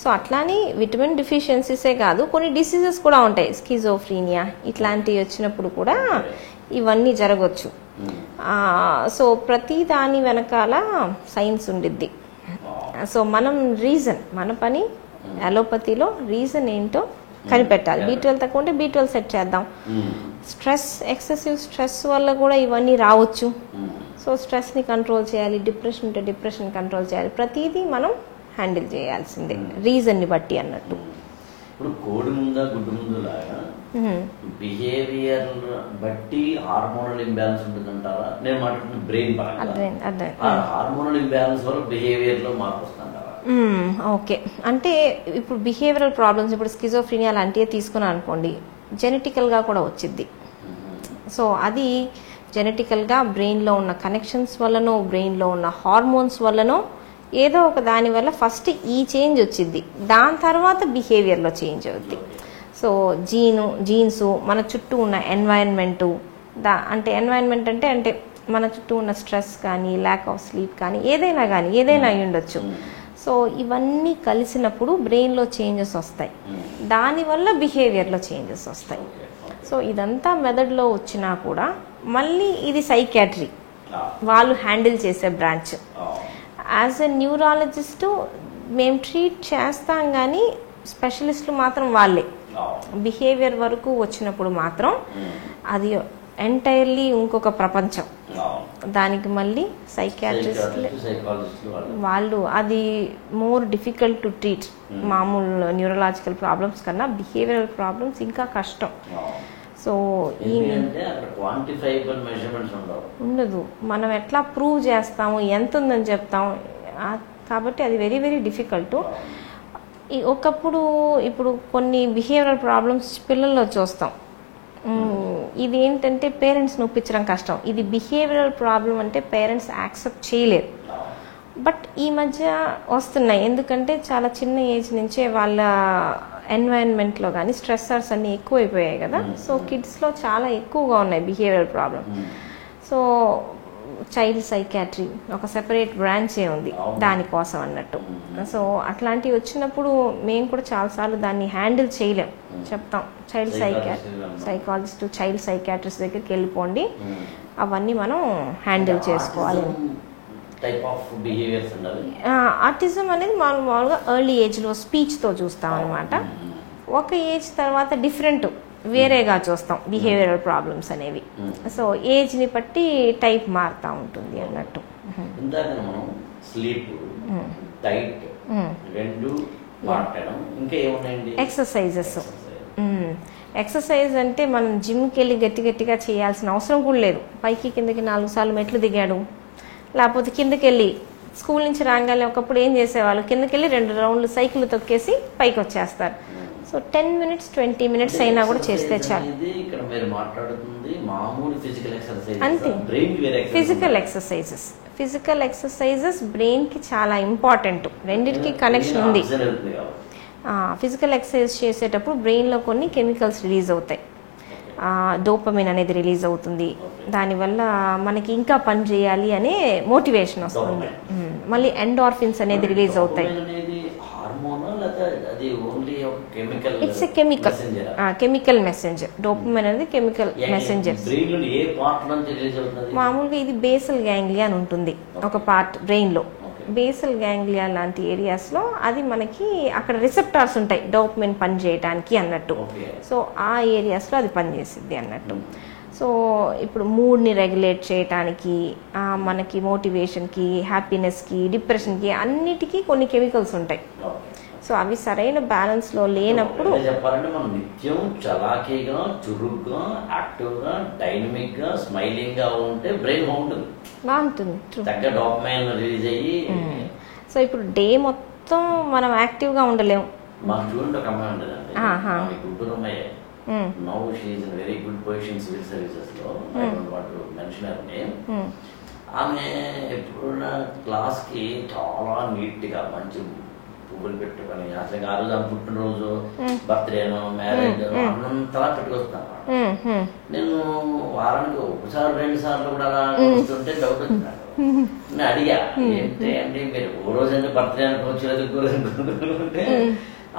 సో అట్లానే విటమిన్ డెఫిషియన్సీసే కాదు, కొన్ని డిసీజెస్ కూడా ఉంటాయి. స్కిజోఫ్రీనియా ఇట్లాంటివి వచ్చినప్పుడు కూడా ఇవన్నీ జరగవచ్చు. సో ప్రతి దాని వెనకాల సైన్స్ ఉండిద్ది. సో మనం రీజన్, మన పని అలోపతిలో రీజన్ ఏంటో కనిపెట్టాలి. B12 తక్కువ ఉంటే B12 సెట్ చేద్దాం. స్ట్రెస్, ఎక్సెసివ్ స్ట్రెస్ వల్ల కూడా ఇవన్నీ రావచ్చు. సో స్ట్రెస్ని కంట్రోల్ చేయాలి, డిప్రెషన్ ఉంటే డిప్రెషన్ కంట్రోల్ చేయాలి. ప్రతిదీ మనం హ్యాండిల్ చేయాల్సిందే రీజన్ని బట్టి అన్నట్టు. ఇప్పుడు కోడి ముందా గుడ్డు ముందు లాగా బిహేవియర్ బట్టి హార్మోనల్ ఇంబ్యాలెన్స్ ఉంటుందంటారా? నేను మాట్లాడుతున్న బ్రెయిన్ పరంగా హార్మోనల్ ఇంబ్యాలెన్స్ వల్ల బిహేవియర్ లో మార్పు వస్తుంటారా? ఓకే, అంటే ఇప్పుడు బిహేవియరల్ ప్రాబ్లమ్స్, ఇప్పుడు స్కిజోఫ్రీనియా లాంటివి తీసుకున్నాను అనుకోండి, జెనెటికల్గా కూడా వచ్చింది. సో అది జెనెటికల్గా బ్రెయిన్లో ఉన్న కనెక్షన్స్ వల్లనో, బ్రెయిన్లో ఉన్న హార్మోన్స్ వల్లనో, ఏదో ఒక దాని వల్ల ఫస్ట్ ఈ చేంజ్ వచ్చింది, దాని తర్వాత బిహేవియర్లో చేంజ్ అవుద్ది. సో జీన్స్, మన చుట్టూ ఉన్న ఎన్వైరన్మెంటు, అంటే ఎన్వైరన్మెంట్ అంటే మన చుట్టూ ఉన్న స్ట్రెస్ కానీ, ల్యాక్ ఆఫ్ స్లీప్ కానీ, ఏదైనా అయి ఉండొచ్చు. సో ఇవన్నీ కలిసినప్పుడు బ్రెయిన్లో చేంజెస్ వస్తాయి, దానివల్ల బిహేవియర్లో చేంజెస్ వస్తాయి. సో ఇదంతా మెదడులో వచ్చినా కూడా మళ్ళీ ఇది సైకాట్రీ వాళ్ళు హ్యాండిల్ చేసే బ్రాంచ్. యాజ్ ఎ న్యూరాలజిస్టు మేము ట్రీట్ చేస్తాం, కానీ స్పెషలిస్టులు మాత్రం వాళ్ళే. బిహేవియర్ వరకు వచ్చినప్పుడు మాత్రం అది ఎంటైర్లీ ఇంకొక ప్రపంచం. దానికి మళ్ళీ సైకాట్రిస్ట్ వాళ్ళు, అది మోర్ డిఫికల్ట్ టు ట్రీట్. మామూలు న్యూరలాజికల్ ప్రాబ్లమ్స్ కన్నా బిహేవియరల్ ప్రాబ్లమ్స్ ఇంకా కష్టం. సో ఉండదు, మనం ఎట్లా ప్రూవ్ చేస్తాము, ఎంత ఉందని చెప్తాము, కాబట్టి అది వెరీ వెరీ డిఫికల్ట్. ఒకప్పుడు ఇప్పుడు కొన్ని బిహేవియరల్ ప్రాబ్లమ్స్ పిల్లల్లో చూస్తాం. ఇది ఏంటంటే పేరెంట్స్ని ఒప్పించడం కష్టం. ఇది బిహేవియరల్ ప్రాబ్లం అంటే పేరెంట్స్ యాక్సెప్ట్ చేయలేరు. బట్ ఈ మధ్య వస్తున్నాయి, ఎందుకంటే చాలా చిన్న ఏజ్ నుంచే వాళ్ళ ఎన్వైరన్మెంట్లో కానీ స్ట్రెస్సర్స్ అన్నీ ఎక్కువైపోయాయి కదా. సో కిడ్స్లో చాలా ఎక్కువగా ఉన్నాయి behavioural problem. So child psychiatry ఒక సెపరేట్ బ్రాంచే ఉంది దానికోసం అన్నట్టు. సో అట్లాంటివి వచ్చినప్పుడు మేము కూడా చాలాసార్లు దాన్ని హ్యాండిల్ చేయలేం, చెప్తాం చైల్డ్ సైకాలజిస్ట్, చైల్డ్ సైకాట్రిస్ట్ దగ్గరికి వెళ్ళిపోండి, అవన్నీ మనం హ్యాండిల్ చేసుకోవాలి. ఆటిజం అనేది మామూలుగా ఎర్లీ ఏజ్లో స్పీచ్తో చూస్తాం అనమాట. ఒక ఏజ్ తర్వాత డిఫరెంట్ వేరేగా చూస్తాం బిహేవియరల్ ప్రాబ్లమ్స్ అనేవి. సో ఏజ్ని బట్టి టైప్ మారుతూ ఉంటుంది అన్నట్టు. మాట్లాడడం. ఇంకా ఏమున్నాయండి? ఎక్సర్సైజెస్. ఎక్సర్సైజ్ అంటే మనం జిమ్కి వెళ్ళి గట్టిగా చేయాల్సిన అవసరం కూడా లేదు. పైకి కిందకి 4 సార్లు మెట్లు దిగాడు, లేకపోతే కిందకి వెళ్ళి స్కూల్ నుంచి రాగానే ఒకప్పుడు ఏం చేసేవాళ్ళు, కిందకి వెళ్ళి 2 రౌండ్లు సైకిల్ తొక్కేసి పైకి వచ్చేస్తారు. సో 10 minutes 20 minutes అయినా కూడా చేస్తే చాలు. ఇక్కడ మీరు మాట్లాడుతుంది మామూలు ఫిజికల్ ఎక్సర్సైజ్ అంతే. ఫిజికల్ ఎక్సర్సైజెస్ బ్రెయిన్ కి చాలా ఇంపార్టెంట్. రెండింటికి కనెక్షన్ ఉంది. ఫిజికల్ ఎక్సర్సైజ్ చేసేటప్పుడు బ్రెయిన్ లో కొన్ని కెమికల్స్ రిలీజ్ అవుతాయి. డోపమిన్ అనేది రిలీజ్ అవుతుంది. దానివల్ల మనకి ఇంకా పని చేయాలి అనే మోటివేషన్ వస్తుంది. మళ్ళీ ఎండార్ఫిన్స్ అనేది రిలీజ్ అవుతాయి. It's a chemical messenger. Dopamine అనేది కెమికల్ మెసెంజర్. మామూలుగా ఇది బేసల్ గ్యాంగ్లియా అని ఉంటుంది ఒక పార్ట్ బ్రెయిన్ లో. బేసల్ గ్యాంగ్లియా లాంటి ఏరియాస్ లో అది మనకి అక్కడ రిసెప్టార్స్ ఉంటాయి డోపమైన్ పని చేయడానికి అన్నట్టు. సో ఆ ఏరియాస్ లో అది పనిచేసిద్ది అన్నట్టు. సో ఇప్పుడు మూడ్ని రెగ్యులేట్ చేయడానికి, మనకి మోటివేషన్కి, హ్యాపీనెస్కి, డిప్రెషన్కి అన్నిటికీ కొన్ని కెమికల్స్ ఉంటాయి. సో అవి సరైన బ్యాలెన్స్లో లేనప్పుడు చెప్పాలంటే మనం నిత్యం చలాకీగా, చురుగ్గా, యాక్టివ్గా, డైనమిక్గా, స్మైలింగ్గా ఉంటే బ్రెయిన్ బాగుంటుంది. తగ్గ డోపమైన్ రిలీజ్ అయ్యి. సో ఇప్పుడు డే మొత్తం మనం యాక్టివ్గా ఉండలేము. మా స్టూడెంట్ ఒక అమ్మాయి ఉండదండి, గుంటూరు అమ్మాయి. Now she is in very good position civil services లో. I don't want to mention her name. ఆమె ఎప్పుడున్న క్లాస్ కి చాలా నీట్ గా మంచి పువ్వులు పెట్టుకొని, అసలు ఆ రోజు ఆమె పుట్టినరోజు, బర్త్డేనో, మ్యారేజ్ అన్నంతలా పెట్టుకొస్తాను. నేను వారానికి 1 సారి 2 సార్లు కూడా అలా వస్తుంటే డౌట్ వచ్చినాడు. నేను అడిగా, ఏంటి అండి మీరు ఓ రోజు అంటే బర్త్డే అనుకోవచ్చు, లేదా ఇంకో రోజు అనుకుంటే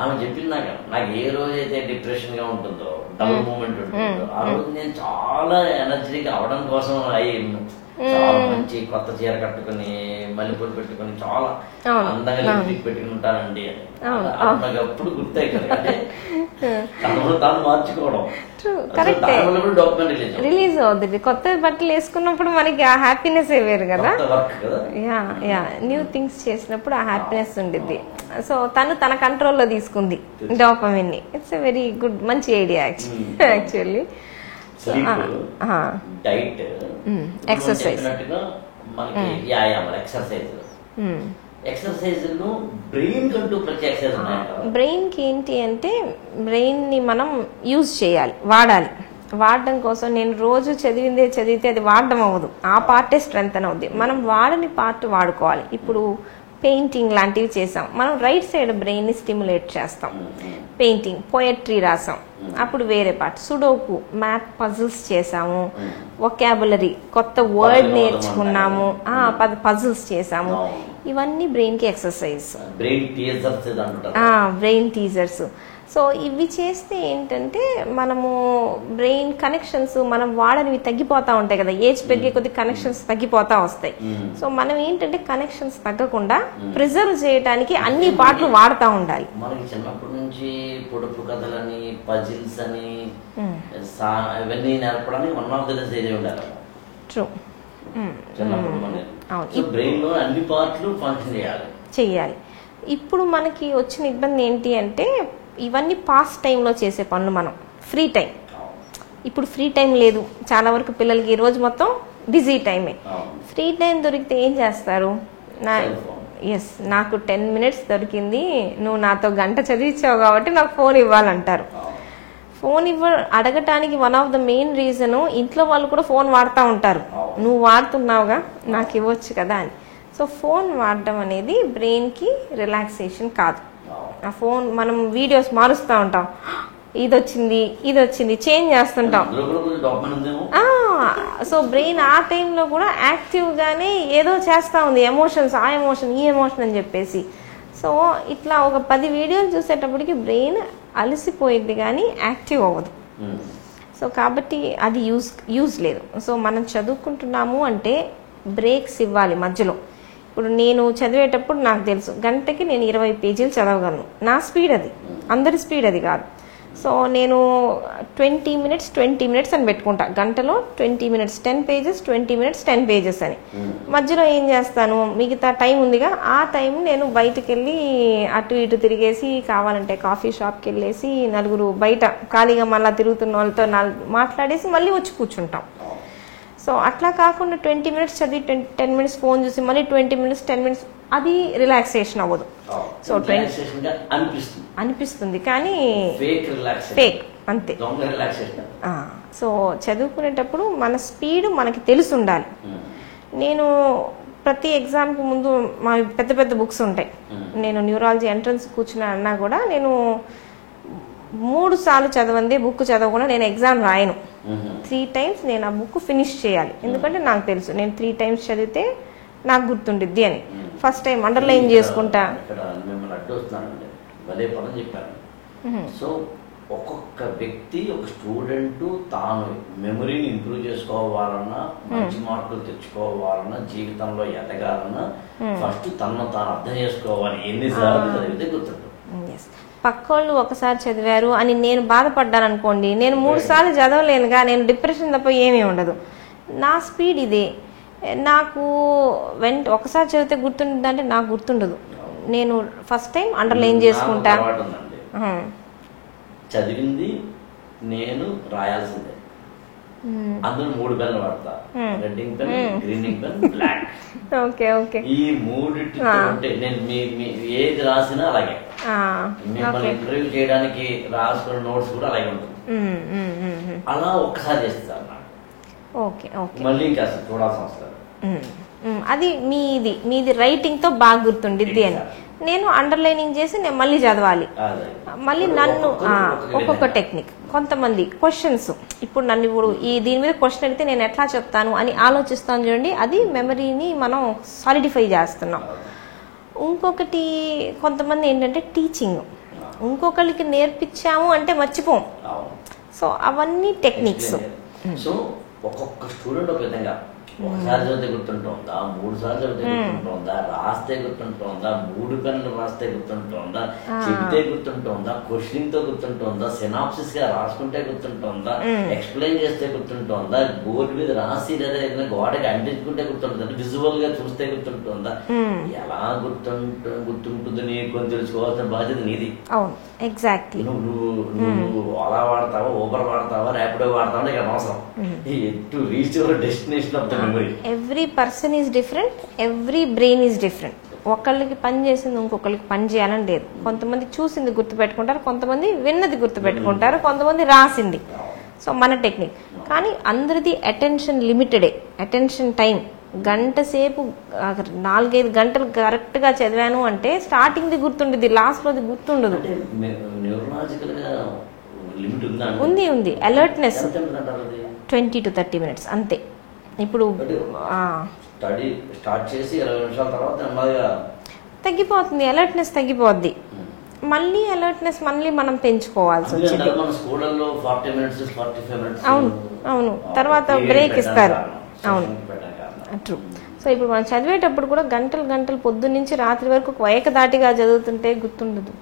ఆమె చెప్పింది నాకు ఏ రోజైతే డిప్రెషన్ గా ఉంటుందో, డబుల్ మూమెంట్ ఉంటుందో, ఆ రోజు నేను చాలా ఎనర్జెటిక్ అవడం కోసం చాలా మంచి కొత్త చీర కట్టుకుని, మల్లెపూలు పెట్టుకుని, చాలా అందంగా లిప్స్టిక్ పెట్టుకుని ఉంటానండి అని. నాకు అప్పుడు గుర్తాయి కదా, తాను మార్చుకోవడం రిలీజ్ అవుతుంది. కొత్త బట్టలు వేసుకున్నప్పుడు మనకి ఆ హ్యాపీనెస్ వేరు కదా. న్యూ థింగ్స్ చేసినప్పుడు ఆ హ్యాపీనెస్ ఉండిద్ది. సో తన కంట్రోల్లో తీసుకుంది డోపమైన్ ని. ఇట్స్ ఎ వెరీ గుడ్, మంచి idea actually. Diet, exercise, brain కి ఏంటి అంటే బ్రెయిన్ ని మనం యూజ్ చేయాలి, వాడాలి. వాడడం కోసం నేను రోజు చదివితే అది వాడడం అవ్వదు. ఆ పార్టే స్ట్రెంగ్తన్ అవుద్ది. మనం వాడని పార్ట్ వాడుకోవాలి. ఇప్పుడు పెయింటింగ్ లాంటివి చేసాం, మనం రైట్ సైడ్ బ్రెయిన్ ని స్టిమ్యులేట్ చేస్తాం. పెయింటింగ్, పోయట్రీ రాసాం, అప్పుడు వేరే పార్ట్. సుడోకు, మ్యాథ్ పజిల్స్ చేసాము, వొకాబులరీ, కొత్త వర్డ్ నేర్చుకున్నాము, పజిల్స్ చేసాము. ఇవన్నీ బ్రెయిన్ కి ఎక్సర్సైజ్, బ్రెయిన్ టీజర్స్. సో ఇవి చేస్తే ఏంటంటే మనము బ్రెయిన్ కనెక్షన్స్ మనం వాడనివి తగ్గిపోతా ఉంటాయి కదా. ఏజ్ పెరిగే కొద్ది కనెక్షన్స్ తగ్గిపోతా వస్తాయి. సో మనం ఏంటంటే కనెక్షన్స్ తగ్గకుండా ప్రిజర్వ్ చేయడానికి అన్ని పార్ట్లు వాడుతూ ఉండాలి. మనకి చిన్నప్పటి నుంచి పొడుపు కథలని, పజిల్స్ అని ఇవన్నీ నేర్పడానికి వన్ ఆఫ్ ద డేస్ ఉండాలి. ట్రూ. బ్రెయిన్ లో అన్ని పార్ట్లు ఫంక్షన్ చేయాలి. ఇప్పుడు మనకి వచ్చిన ఇబ్బంది ఏంటి అంటే ఇవన్నీ పాస్ట్ టైంలో చేసే పనులు. మనం ఫ్రీ టైం, ఇప్పుడు ఫ్రీ టైం లేదు చాలా వరకు పిల్లలకి. ఈ రోజు మొత్తం బిజీ టైమే. ఫ్రీ టైం దొరికితే ఏం చేస్తారు? నాకు 10 minutes దొరికింది, నువ్వు నాతో గంట చదివించావు కాబట్టి నాకు ఫోన్ ఇవ్వాలంటారు. ఫోన్ అడగటానికి one of the main reason ఇంట్లో వాళ్ళు కూడా ఫోన్ వాడుతూ ఉంటారు. నువ్వు వాడుతున్నావుగా, నాకు ఇవ్వచ్చు కదా అని. సో ఫోన్ వాడడం అనేది బ్రెయిన్కి రిలాక్సేషన్ కాదు. ఆ ఫోన్ మనం వీడియోస్ మారుస్తూ ఉంటాం, ఇది వచ్చింది చేంజ్ చేస్తుంటాం. సో బ్రెయిన్ ఆ టైంలో కూడా యాక్టివ్గానే ఏదో చేస్తూ ఉంది. ఎమోషన్స్, ఆ ఎమోషన్, ఈ ఎమోషన్ అని చెప్పేసి. సో ఇట్లా ఒక 10 వీడియోలు చూసేటప్పటికి బ్రెయిన్ అలసిపోయింది కానీ యాక్టివ్ అవ్వదు. సో కాబట్టి అది యూజ్ లేదు. సో మనం చదువుకుంటున్నాము అంటే బ్రేక్స్ ఇవ్వాలి మధ్యలో. ఇప్పుడు నేను చదివేటప్పుడు నాకు తెలుసు గంటకి నేను 20 పేజీలు చదవగలను. నా స్పీడ్ అది, అందరి స్పీడ్ అది కాదు. సో నేను 20 minutes అని పెట్టుకుంటా, గంటలో 20 minutes 10 pages, 20 minutes 10 pages అని. మధ్యలో ఏం చేస్తాను, మిగతా టైం ఉందిగా ఆ టైం నేను బయటకు వెళ్ళి అటు ఇటు తిరిగేసి, కావాలంటే కాఫీ షాప్కి వెళ్ళేసి నలుగురు బయట ఖాళీగా మళ్ళీ తిరుగుతున్న వాళ్ళతో మాట్లాడేసి మళ్ళీ వచ్చి కూర్చుంటాం. సో అట్లా కాకుండా 20 minutes చదివి 10 minutes ఫోన్ చూసి మళ్ళీ 20 minutes 10 minutes అది రిలాక్సేషన్ అవ్వదు. సో అనిపిస్తుంది కానీ ఫేక్ అంతే. సో చదువుకునేటప్పుడు మన స్పీడ్ మనకి తెలిసి ఉండాలి. నేను ప్రతి ఎగ్జామ్కి ముందు మా పెద్ద పెద్ద బుక్స్ ఉంటాయి. నేను న్యూరాలజీ ఎంట్రన్స్ కూర్చున్నా అన్నా కూడా నేను 3 సార్లు చదవందే బుక్ చదవకుండా నేను ఎగ్జామ్ రాయను. 3 times నేను ఆ బుక్ ఫినిష్ చేయాలి. ఎందుకంటే నాకు తెలుసు నేను 3 times చదివితే నాకు గుర్తుండిద్ది అని. ఫస్ట్ టైం అండర్లైన్ చేసుకుంటా. సో ఒక్కొక్క వ్యక్తి, ఒక స్టూడెంట్ తాను మెమరీని ఇంప్రూవ్ చేసుకోవాలన్నా, మంచి మార్కులు తెచ్చుకోవాలన్నా, జీవితంలో ఎదగాలన్నా ఫస్ట్ తనను తాను అర్థం చేసుకోవాలి. ఎన్నిసార్లు చదివితే గుర్తుంటుంది. పక్కోళ్ళు ఒకసారి చదివారు అని నేను బాధపడ్డాను అనుకోండి, నేను 3 సార్లు చదవలేనుగా, నేను డిప్రెషన్ తప్ప ఏమీ ఉండదు. నా స్పీడ్ ఇదే. నాకు ఒకసారి చదివితే గుర్తుంటుంది అంటే నాకు గుర్తుండదు. నేను ఫస్ట్ టైం అండర్లైన్ చేసుకుంటా. చదివింది నేను రాయాల్సిందే. అందులో 3 పెన్లు వాడతా, red ink pen, green ink pen, black. Okay okay. ఈ 3 నేను ఏది రాసినా అలాగే. మిమ్మల్ని ఇంటర్వ్యూ చేయడానికి రాసుకున్న నోట్స్ కూడా అలాగే ఉంటుంది. అలా ఒక్కసారి చేస్తారు. Okay okay. మళ్ళీ ఇంకా అసలు చూడాల్సిన అవసరం. అది మీది రైటింగ్ తో బాగా గుర్తుండిద్ది అని. నేను అండర్లైనింగ్ చేసి నేను మళ్ళీ చదవాలి. మళ్ళీ నన్ను ఒక్కొక్క టెక్నిక్. కొంతమంది క్వశ్చన్స్, ఇప్పుడు నన్ను దీని మీద క్వశ్చన్ అడిగితే నేను ఎట్లా చెప్తాను అని ఆలోచిస్తాను చూడండి, అది మెమరీని మనం సాలిడిఫై చేస్తున్నాం. ఇంకొకటి కొంతమంది ఏంటంటే టీచింగ్, ఇంకొకరికి నేర్పించాము అంటే మర్చిపోం. సో అవన్నీ టెక్నిక్స్. సో ఒక్కొక్క స్టూడెంట్ ఒక విధంగా, ఒకసారి చదివితే గుర్తుంటుందా, 3 సార్లు చదివితే గుర్తుంటుందా, రాస్తే గుర్తుంటుందా, 3 పెన్నులు రాస్తే గుర్తుంటుందా, చెబితే గుర్తుంటుందా, క్వశ్చనింగ్ తో గుర్తుంటుందా, సినాప్సిస్ గా రాసుకుంటే గుర్తుంటుందా, ఎక్స్ప్లెయిన్ చేస్తే గుర్తుంటుందా, బోర్డు మీద రాసి లేదా ఏదైనా గోడకి అంటించుకుంటే గుర్తుంటుందా, విజువల్ గా చూస్తే గుర్తుంటుందా, ఎలా గుర్తుంటుంది నీకు అని తెలుసుకోవాల్సిన బాధ్యత నీది. ఎగ్జాక్ట్లీ. నువ్వు అలా వాడతావా, ఊబర్ వాడతావా, ర్యాపిడో వాడతావా, ఇక్కడ అవసరం. To reach your destination of the memory. Every person is different, every brain is different. ఒకళ్ళకి పని చేసింది ఇంకొకరికి పని చేయాలని లేదు. కొంతమంది చూసింది గుర్తు పెట్టుకుంటారు, కొంతమంది విన్నది గుర్తు పెట్టుకుంటారు, కొంతమంది రాసింది. సో మన టెక్నిక్. కానీ అందరిది అటెన్షన్ లిమిటెడే. అటెన్షన్ టైం గంట సేపు 4-5 గంటలు కరెక్ట్ గా చదివాను అంటే స్టార్టింగ్ ది గుర్తుండేది, లాస్ట్ లోది గుర్తుండదు. ఉంది. అలర్ట్నెస్ 20 to 30 minutes అంతే. ఇప్పుడు తగ్గిపోతుంది, అలర్ట్నెస్ తగ్గిపోద్ది. మళ్ళీ అలర్ట్నెస్ మళ్ళీ మనం పెంచుకోవాల్సి వచ్చింది. అవును. తర్వాత బ్రేక్ ఇస్తారు. అవును, ట్రూ. సో ఇప్పుడు మనం చదివేటప్పుడు కూడా గంటలు పొద్దున్నుంచి రాత్రి వరకు ఏకదాటిగా చదువుతుంటే గుర్తుండదు.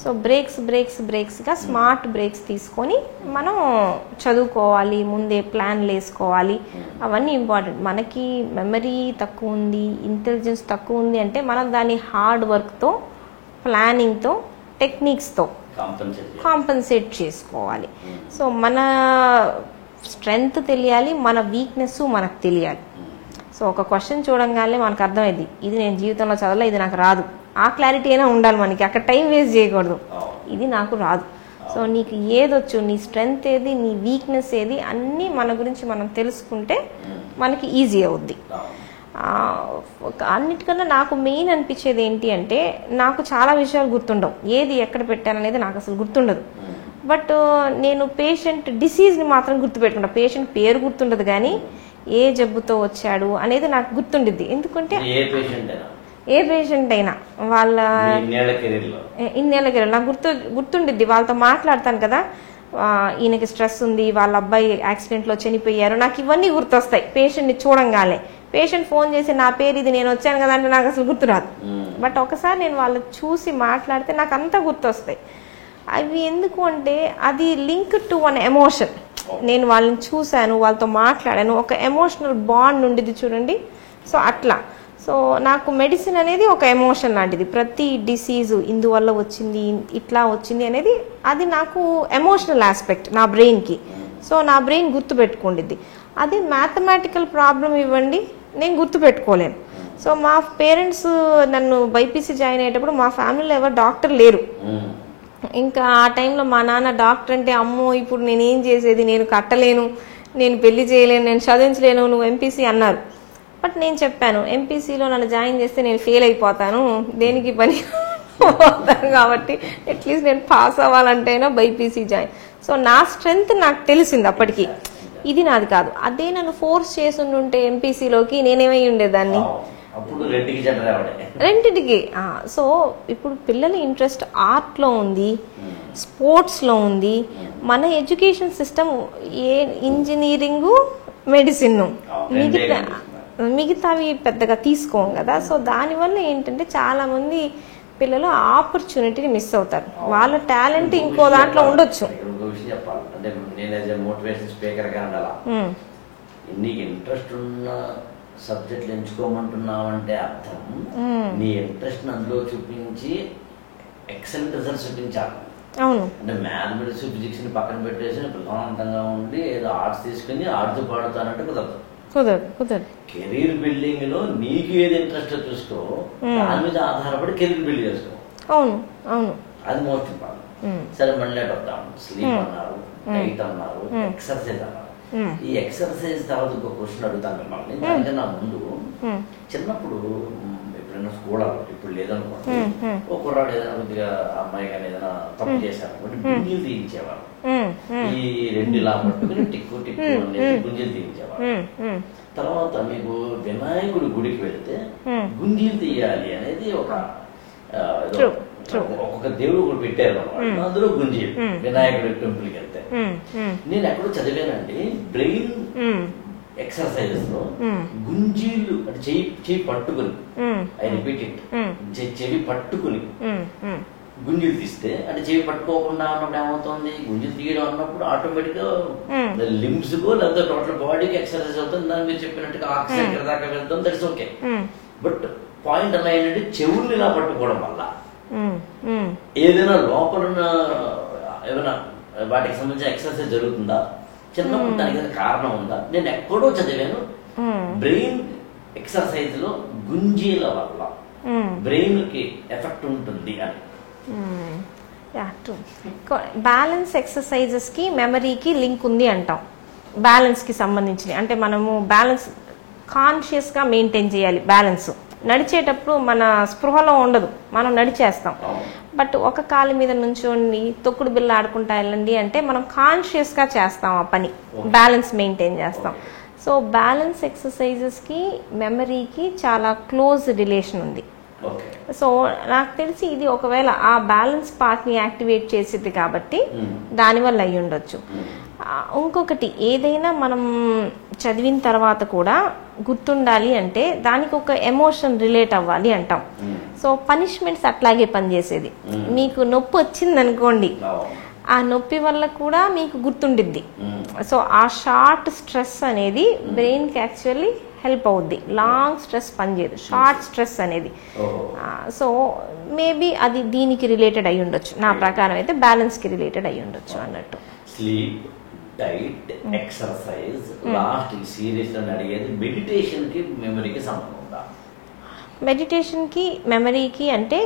సో బ్రేక్స్గా స్మార్ట్ బ్రేక్స్ తీసుకొని మనం చదువుకోవాలి, ముందే ప్లాన్లు వేసుకోవాలి. అవన్నీ ఇంపార్టెంట్. మనకి మెమరీ తక్కువ ఉంది, ఇంటెలిజెన్స్ తక్కువ ఉంది అంటే మనం దాన్ని హార్డ్ వర్క్తో, ప్లానింగ్తో, టెక్నిక్స్తో కాంపన్సేట్ చేసుకోవాలి. సో మన స్ట్రెంగ్త్ తెలియాలి, మన వీక్నెస్ మనకు తెలియాలి. సో ఒక క్వశ్చన్ చూడంగానే మనకు అర్థమైంది, ఇది నేను జీవితంలో చదవలే, ఇది నాకు రాదు. ఆ క్లారిటీ అయినా ఉండాలి మనకి. అక్కడ టైం వేస్ట్ చేయకూడదు. ఇది నాకు రాదు. సో నీకు ఏదొచ్చు, నీ స్ట్రెంగ్త్ ఏది, నీ వీక్నెస్ ఏది, అన్నీ మన గురించి మనం తెలుసుకుంటే మనకి ఈజీ అవుద్ది. అన్నిటికన్నా నాకు మెయిన్ అనిపించేది ఏంటి అంటే, నాకు చాలా విషయాలు గుర్తుండవు. ఏది ఎక్కడ పెట్టాననేది నాకు అసలు గుర్తుండదు. బట్ నేను పేషెంట్ డిసీజ్ని మాత్రం గుర్తుపెట్టుకుంటా. పేషెంట్ పేరు గుర్తుండదు కానీ ఏ జబ్బుతో వచ్చాడు అనేది నాకు గుర్తుండిద్ది. ఎందుకంటే ఏ పేషెంట్ అయినా వాళ్ళ ఇన్నేళ్ల కెరీర్ నాకు గుర్తుండిద్ది. వాళ్ళతో మాట్లాడతాను కదా, ఈయనకి స్ట్రెస్ ఉంది, వాళ్ళ అబ్బాయి యాక్సిడెంట్లో చనిపోయారు, నాకు ఇవన్నీ గుర్తొస్తాయి పేషెంట్ని చూడంగానే. పేషెంట్ ఫోన్ చేసి నా పేరు ఇది, నేను వచ్చాను కదా అంటే నాకు అసలు గుర్తురాదు. బట్ ఒకసారి నేను వాళ్ళు చూసి మాట్లాడితే నాకు అంతా గుర్తొస్తాయి. అవి ఎందుకు అంటే అది లింక్ టు వన్ ఎమోషన్. నేను వాళ్ళని చూశాను, వాళ్ళతో మాట్లాడాను, ఒక ఎమోషనల్ బాండ్ ఉండేది చూడండి. సో అట్లా సో నాకు మెడిసిన్ అనేది ఒక ఎమోషన్ లాంటిది. ప్రతి డిసీజు ఇందువల్ల వచ్చింది, ఇట్లా వచ్చింది అనేది అది నాకు ఎమోషనల్ ఆస్పెక్ట్ నా బ్రెయిన్కి. సో నా బ్రెయిన్ గుర్తుపెట్టుకుండిద్ది. అది మ్యాథమెటికల్ ప్రాబ్లం ఇవ్వండి, నేను గుర్తుపెట్టుకోలేను. సో మా పేరెంట్స్ నన్ను బైపీసీ జాయిన్ అయ్యేటప్పుడు మా ఫ్యామిలీలో ఎవరు డాక్టర్ లేరు. ఇంకా ఆ టైంలో మా నాన్న డాక్టర్ అంటే అమ్మో ఇప్పుడు నేనేం చేసేది, నేను కట్టలేను, నేను పెళ్లి చేయలేను, నేను చదివించలేను, నువ్వు ఎంపీసీ అన్నారు. బట్ నేను చెప్పాను ఎంపీసీలో నన్ను జాయిన్ చేస్తే నేను ఫెయిల్ అయిపోతాను, దేనికి పని అవుతాను, కాబట్టి అట్లీస్ట్ నేను పాస్ అవ్వాలంటేనా బైపీసీ జాయిన్. సో నా స్ట్రెంగ్త్ నాకు తెలిసింది అప్పటికి, ఇది నాది కాదు. అదే నన్ను ఫోర్స్ చేసి ఉంటే ఎంపీసీలోకి నేనేమై ఉండేదాన్ని, రెండింటికి. సో ఇప్పుడు పిల్లల ఇంట్రెస్ట్ ఆర్ట్లో ఉంది, స్పోర్ట్స్లో ఉంది. మన ఎడ్యుకేషన్ సిస్టమ్ ఏ ఇంజనీరింగు, మెడిసిన్, మిగతావి పెద్దగా తీసుకోం కదా. సో దానివల్ల ఏంటంటే చాలా మంది పిల్లలు ఆపర్చునిటీని మిస్ అవుతారు. వాళ్ళ టాలెంట్ ఇంకో దాంట్లో ఉండొచ్చు. నీకు ఇంట్రెస్ట్ ఉన్న సబ్జెక్టులు ఎంచుకోమంటున్నావంటే అర్థం నీ ఇంట్రెస్ట్ అందులో చూపించి ఎక్సలెంట్ రిజల్ట్స్ చూపించాలి. అవును, అంటే మ్యాథమెటిక్స్ ఫిజిక్స్ ని పక్కన పెట్టేసి ప్రశాంతంగా ఉండి ఏదో ఆర్ట్స్ తీసుకుని ఆడుతూ పాడుతానంటే కుదరదు. కెరీర్ బిల్డింగ్ లో నీకు ఏది ఇంట్రెస్ట్ చూసుకో, దాని మీద ఆధారపడి కెరీర్ బిల్డ్ చేసుకో. అవును అవును, అది మోస్ట్ ఇంపార్టెంట్. సరే మళ్ళీ వద్దాం. స్లీప్ అన్నారు, డైట్ అన్నారు, ఎక్సర్సైజ్ అన్నారు. ఈ ఎక్సర్సైజ్ తర్వాత ఇంకో క్వశ్చన్ అడుగుతాను మిమ్మల్ని. దానికన్నా ముందు చిన్నప్పుడు ఎప్పుడైనా స్కూల్ ఇప్పుడు లేదనుకోండి, ఒక కుర్రాడు ఏదైనా కొద్దిగా అమ్మాయి కానీ ఏదైనా తప్పు చేశారు కాబట్టి గుంజీలు తీయించేవారు. ఈ 2 ఇలా పట్టుకుని టిక్కు అనేది గుంజీలు తీయించేవారు. తర్వాత మీకు వినాయకుడి గుడికి వెళితే గుంజీలు తీయాలి అనేది ఒక్కొక్క దేవుడు కూడా పెట్టారు అన్నమాట. అందులో గుంజీలు వినాయకుడి టెంపుల్కి వెళ్తే. నేను ఎక్కడో చదివానండి, బ్రెయిన్ ఎక్సర్సైజెస్ లో గుంజీలు అంటే చెయ్యి పట్టుకుని, ఐ రిపీట్ ఇట్, చెవి పట్టుకుని గుంజీలు తీస్తే, అంటే చెవి పట్టుకోకుండా అన్నప్పుడు ఏమవుతుంది, గుంజీలు తీయడం అన్నప్పుడు ఆటోమేటిక్ గా లిమ్స్ కో లేదా టోటల్ బాడీకి ఎక్సర్సైజ్ అవుతుంది. దాని మీరు చెప్పినట్టుగా ఆక్సిజన్ ఎక్కడ దాకా వెళ్తాం, దట్స్ ఓకే. బట్ పాయింట్ అలా ఏంటంటే చెవుల్ని ఇలా పట్టుకోవడం వల్ల ఏదైనా లోపల ఏమైనా వాటికి సంబంధించిన ఎక్సర్సైజ్ జరుగుతుందా, చిన్నప్పుడు దానికి కారణం ఉందా? నేను ఎక్కడో చదివాను, బ్రెయిన్ ఎక్సర్సైజ్ లో గుంజీల వల్ల బ్రెయిన్ కి ఎఫెక్ట్ ఉంటుంది అని. బ్యాలెన్స్ ఎక్సర్సైజెస్ కి మెమరీకి లింక్ ఉంది అంటాం. బ్యాలెన్స్ కి సంబంధించి అంటే మనము బ్యాలెన్స్ కాన్షియస్ గా మెయింటైన్ చేయాలి. బ్యాలెన్స్ నడిచేటప్పుడు మన స్పృహలో ఉండదు, మనం నడిచేస్తాం. బట్ ఒక కాలు మీద నుంచోండి తొక్కుడు బిల్ల ఆడుకుంటా వెళ్ళండి అంటే మనం కాన్షియస్ గా చేస్తాం ఆ పని, బ్యాలెన్స్ మెయింటైన్ చేస్తాం. సో బ్యాలెన్స్ ఎక్సర్సైజెస్ కి మెమరీకి చాలా క్లోజ్ రిలేషన్ ఉంది. సో నాకు తెలిసి ఇది ఒకవేళ ఆ బ్యాలెన్స్ పార్ట్ ని యాక్టివేట్ చేసేది కాబట్టి దానివల్ల అయ్యి ఉండొచ్చు. ఇంకొకటి, ఏదైనా మనం చదివిన తర్వాత కూడా గుర్తుండాలి అంటే దానికి ఒక ఎమోషన్ రిలేట్ అవ్వాలి అంటాం. సో పనిష్మెంట్స్ అట్లాగే పనిచేసేది. మీకు నొప్పి వచ్చింది అనుకోండి, ఆ నొప్పి వల్ల కూడా మీకు గుర్తుండిద్ది. సో ఆ షార్ట్ స్ట్రెస్ అనేది బ్రెయిన్ కి యాక్చువల్లీ హెల్ప్ అవుద్ది. లాంగ్ స్ట్రెస్ పనిచేయదు, షార్ట్ స్ట్రెస్ అనేది. సో మేబీ అది దీనికి రిలేటెడ్ అయి ఉండొచ్చు. నా ప్రకారం అయితే బ్యాలెన్స్ కి రిలేటెడ్ అయి ఉండొచ్చు అన్నట్టు. Sleep, diet, exercise, last serious అని అడిగేది మెడిటేషన్ కి మెమరీకి సంబంధం ఉందా? మెడిటేషన్ కి మెమరీకి అంటే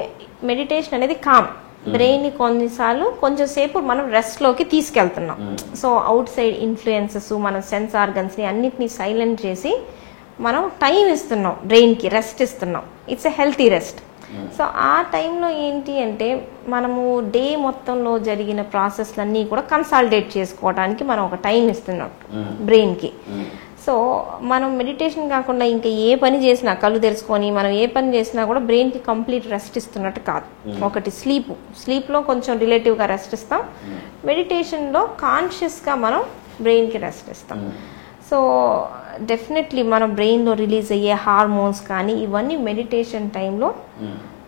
మెడిటేషన్ అనేది కామ్, బ్రెయిన్ ని కొన్నిసార్లు కొంచెం సేపు మనం రెస్ట్ లోకి తీసుకెళ్తున్నాం. సో అవుట్ సైడ్ ఇన్ఫ్లుయెన్సెస్, మన సెన్స్ ఆర్గన్స్ ని అన్నిటినీ సైలెంట్ చేసి మనం టైం ఇస్తున్నాం, బ్రెయిన్ కి రెస్ట్ ఇస్తున్నాం. It's a healthy rest. So ఆ టైంలో ఏంటి అంటే మనము డే మొత్తంలో జరిగిన ప్రాసెస్లన్నీ కూడా కన్సాలిడేట్ చేసుకోవడానికి మనం ఒక టైం ఇస్తున్నాం బ్రెయిన్కి. సో మనం మెడిటేషన్ కాకుండా ఇంకా ఏ పని చేసినా, కళ్ళు తెరుచుకొని మనం ఏ పని చేసినా కూడా బ్రెయిన్కి కంప్లీట్ రెస్ట్ ఇస్తున్నట్టు కాదు. ఒకటి స్లీప్లో కొంచెం రిలేటివ్గా రెస్ట్ ఇస్తాం, మెడిటేషన్లో కాన్షియస్గా మనం బ్రెయిన్కి రెస్ట్ ఇస్తాం. సో డెఫినెట్లీ మన బ్రెయిన్లో రిలీజ్ అయ్యే హార్మోన్స్ కానీ ఇవన్నీ మెడిటేషన్ టైంలో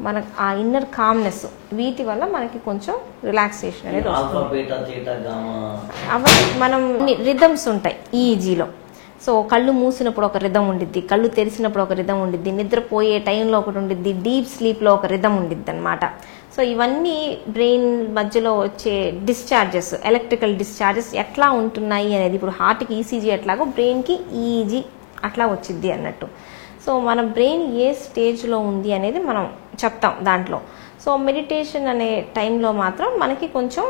మనకు ఆ ఇన్నర్ కామ్నెస్, వీటి వల్ల మనకి కొంచెం రిలాక్సేషన్ అనేది ఆల్ఫా వస్తుంది. బీటా థీటా గామా అవన్నీ మనం రిథమ్స్ ఉంటాయి ఈఈజీలో. సో కళ్ళు మూసినప్పుడు ఒక రిథం ఉండిద్ది, కళ్ళు తెరిచినప్పుడు ఒక రిథం ఉండిద్ది, నిద్రపోయే టైంలో ఒకటి ఉండిద్ది, డీప్ స్లీప్లో ఒక రిథం ఉండిద్ది అనమాట. సో ఇవన్నీ బ్రెయిన్ మధ్యలో వచ్చే డిశ్చార్జెస్, ఎలక్ట్రికల్ డిశ్చార్జెస్ ఎట్లా ఉంటున్నాయి అనేది, ఇప్పుడు హార్ట్కి ఈసీజీ ఎట్లాగో బ్రెయిన్కి ఈఈజీ అట్లా వచ్చిద్ది అన్నట్టు. సో మన బ్రెయిన్ ఏ స్టేజ్లో ఉంది అనేది మనం చెప్తాం దాంట్లో. సో మెడిటేషన్ అనే టైంలో మాత్రం మనకి కొంచెం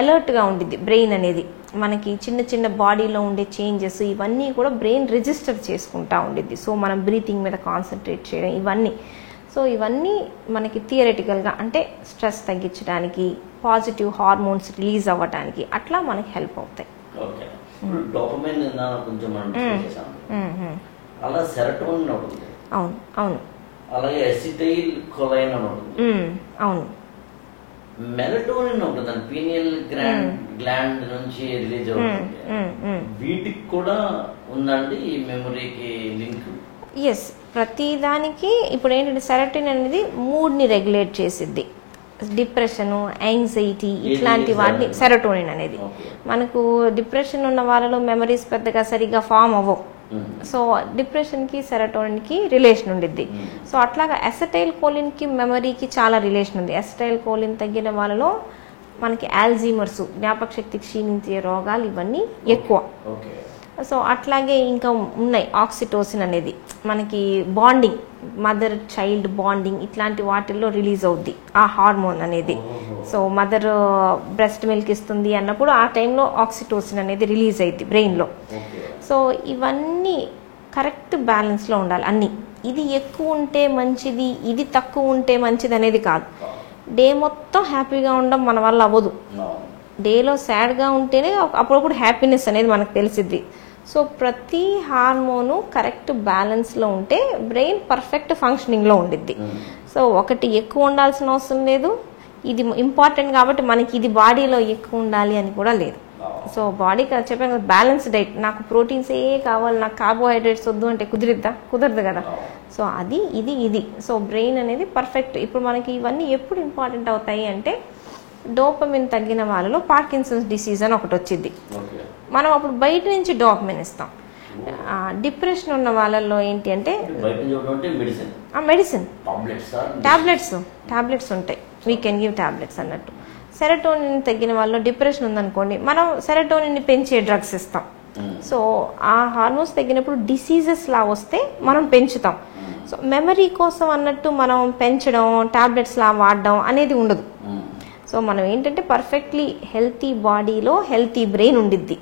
అలర్ట్గా ఉండిద్ది బ్రెయిన్ అనేది. మనకి చిన్న చిన్న బాడీలో ఉండే చేంజెస్ ఇవన్నీ కూడా బ్రెయిన్ రిజిస్టర్ చేసుకుంటా ఉండిద్ది. సో మనం బ్రీతింగ్ మీద కాన్సన్ట్రేట్ చేయడం ఇవన్నీ. సో ఇవన్నీ మనకి థియరటికల్గా అంటే స్ట్రెస్ తగ్గించడానికి, పాజిటివ్ హార్మోన్స్ రిలీజ్ అవ్వడానికి అట్లా మనకి హెల్ప్ అవుతాయి. ఓకే. డోపమైన్ కొంచెం మనం చేసాము, అలా సెరటోనిన్ ఉంటుంది. అవును అవును. అలాగే ఎసిటైల్ కొలైన్ అని ఉంటుంది. అవును. మెలటోనిన్ ఉంటుంది, పీనియల్ గ్లాండ్ నుంచి రిలీజ్ అవుతుంది. వీటికి కూడా ఉందండి ఈ మెమరీకి లింక్? ఎస్, ప్రతి దానికి ఇప్పుడు ఏంటంటే సెరటోనిన్ అనేది మూడ్ని రెగ్యులేట్ చేసిద్ది. డిప్రెషను, యాంగ్జైటీ ఇట్లాంటి వాటిని సెరటోనిన్ అనేది. మనకు డిప్రెషన్ ఉన్న వాళ్ళలో మెమరీస్ పెద్దగా సరిగ్గా ఫామ్ అవ్వవు. సో డిప్రెషన్కి సెరటోనిన్కి రిలేషన్ ఉండిద్ది. సో అట్లాగా అసెటైల్ కోలిన్కి మెమరీకి చాలా రిలేషన్ ఉంది. అసెటైల్ కోలిన్ తగ్గిన వాళ్ళలో మనకి ఆల్జీమర్స్, జ్ఞాపక శక్తి క్షీణించే రోగాలు ఇవన్నీ ఎక్కువ. సో అట్లాగే ఇంకా ఉన్నాయి, ఆక్సిటోసిన్ అనేది మనకి బాండింగ్, మదర్ చైల్డ్ బాండింగ్ ఇట్లాంటి వాటిల్లో రిలీజ్ అవుద్ది ఆ హార్మోన్ అనేది. సో మదర్ బ్రెస్ట్ మిల్క్ ఇస్తుంది అన్నప్పుడు ఆ టైంలో ఆక్సిటోసిన్ అనేది రిలీజ్ అయ్యింది బ్రెయిన్లో. సో ఇవన్నీ కరెక్ట్ బ్యాలెన్స్లో ఉండాలి అన్నీ. ఇది ఎక్కువ ఉంటే మంచిది, ఇది తక్కువ ఉంటే మంచిది అనేది కాదు. డే మొత్తం హ్యాపీగా ఉండడం మన వల్ల అవ్వదు. డేలో సాడ్గా ఉంటేనే అప్పుడప్పుడు హ్యాపీనెస్ అనేది మనకు తెలిసిద్ది. సో ప్రతి హార్మోను కరెక్ట్ బ్యాలెన్స్లో ఉంటే బ్రెయిన్ పర్ఫెక్ట్ ఫంక్షనింగ్లో ఉండిద్ది. సో ఒకటి ఎక్కువ ఉండాల్సిన అవసరం లేదు, ఇది ఇంపార్టెంట్ కాబట్టి మనకి ఇది బాడీలో ఎక్కువ ఉండాలి అని కూడా లేదు. సో బాడీకి చెప్పాను కదా, బ్యాలెన్స్ డైట్, నాకు ప్రోటీన్స్ ఏ కావాలి, నాకు కార్బోహైడ్రేట్స్ వద్దు అంటే కుదరదు కదా. సో అది ఇది. సో బ్రెయిన్ అనేది పర్ఫెక్ట్. ఇప్పుడు మనకి ఇవన్నీ ఎప్పుడు ఇంపార్టెంట్ అవుతాయి అంటే, డోపమిన్ తగ్గిన వాళ్ళలో పార్కిన్సన్స్ డిసీజ్ అని ఒకటి వచ్చింది. మనం అప్పుడు బయట నుంచి డోపమిన్ ఇస్తాం. డిప్రెషన్ ఉన్న వాళ్ళల్లో ఏంటి అంటే మెడిసిన్, టాబ్లెట్స్ ఉంటాయి, వీ కెన్ గివ్ టాబ్లెట్స్ అన్నట్టు. సెరటోనిన్ తగ్గిన వాళ్ళలో డిప్రెషన్ ఉందనుకోండి, మనం సెరటోనిన్ని పెంచే డ్రగ్స్ ఇస్తాం. సో ఆ హార్మోన్స్ తగ్గినప్పుడు డిసీజెస్ లా వస్తే మనం పెంచుతాం. సో మెమరీ కోసం అన్నట్టు మనం పెంచడం, టాబ్లెట్స్ లా వాడడం అనేది ఉండదు. సో మనం ఏంటంటే పర్ఫెక్ట్లీ హెల్తీ బాడీలో హెల్తీ బ్రెయిన్ ఉండిద్ది.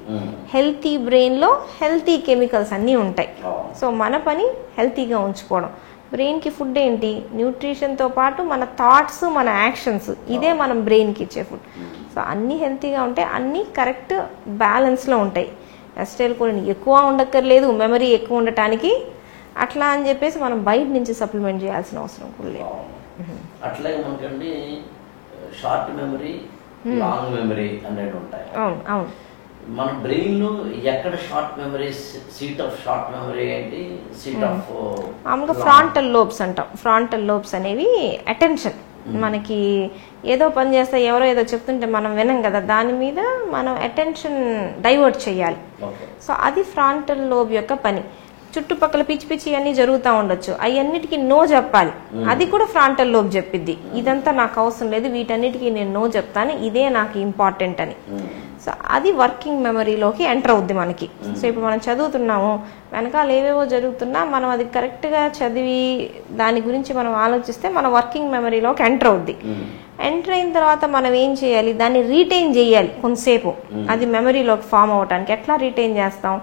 హెల్తీ బ్రెయిన్లో హెల్తీ కెమికల్స్ అన్నీ ఉంటాయి. సో మన పని హెల్తీగా ఉంచుకోవడం. బ్రెయిన్కి ఫుడ్ ఏంటి, న్యూట్రిషన్తో పాటు మన థాట్స్, మన యాక్షన్స్, ఇదే మనం బ్రెయిన్కి ఇచ్చే ఫుడ్. సో అన్నీ హెల్తీగా ఉంటాయి, అన్నీ కరెక్ట్ బ్యాలెన్స్లో ఉంటాయి. అసిటైల్ కోలిన్ ఎక్కువ ఉండక్కర్లేదు మెమరీ ఎక్కువ ఉండటానికి, అట్లా అని చెప్పేసి మనం బయట నుంచి సప్లిమెంట్ చేయాల్సిన అవసరం కూడా లేదు. అట్లాగే మనకండి షార్ట్ మెమరీ, లాంగ్ మెమరీ అనేది ఉంటాయి. అవును. మన బ్రెయిన్ లో ఎక్కడ short memory, seat of short memory ఏంటి, సీట్ ఆఫ్ మామూలుగా ఫ్రాంటల్ లోబ్స్ అంటాం. ఫ్రాంటల్ లోబ్స్ అనేవి అటెన్షన్, మనకి ఏదో పని చేస్తే ఎవరో ఏదో చెప్తుంటే మనం వినం కదా, దాని మీద మనం అటెన్షన్ డైవర్ట్ చేయాలి. సో అది ఫ్రాంటల్ లోబ్ యొక్క పని. చుట్టుపక్కల పిచ్చి పిచ్చి అన్నీ జరుగుతూ ఉండొచ్చు, అవన్నిటికీ నో చెప్పాలి, అది కూడా ఫ్రాంటల్ లోబ్ చెప్పిద్ది. ఇదంతా నాకు అవసరం లేదు, వీటన్నిటికీ నేను నో చెప్తాను, ఇదే నాకు ఇంపార్టెంట్ అని. సో అది వర్కింగ్ మెమరీలోకి ఎంటర్ అవుద్ది మనకి. సో ఇప్పుడు మనం చదువుతున్నాము, వెనకాల ఏవేవో జరుగుతున్నా మనం అది కరెక్ట్గా చదివి దాని గురించి మనం ఆలోచిస్తే మన వర్కింగ్ మెమరీలోకి ఎంటర్ అవుద్ది. ఎంటర్ అయిన తర్వాత మనం ఏం చేయాలి, దాన్ని రీటైన్ చేయాలి కొంతసేపు, అది మెమరీలోకి ఫామ్ అవడానికి. ఎట్లా రీటైన్ చేస్తాం,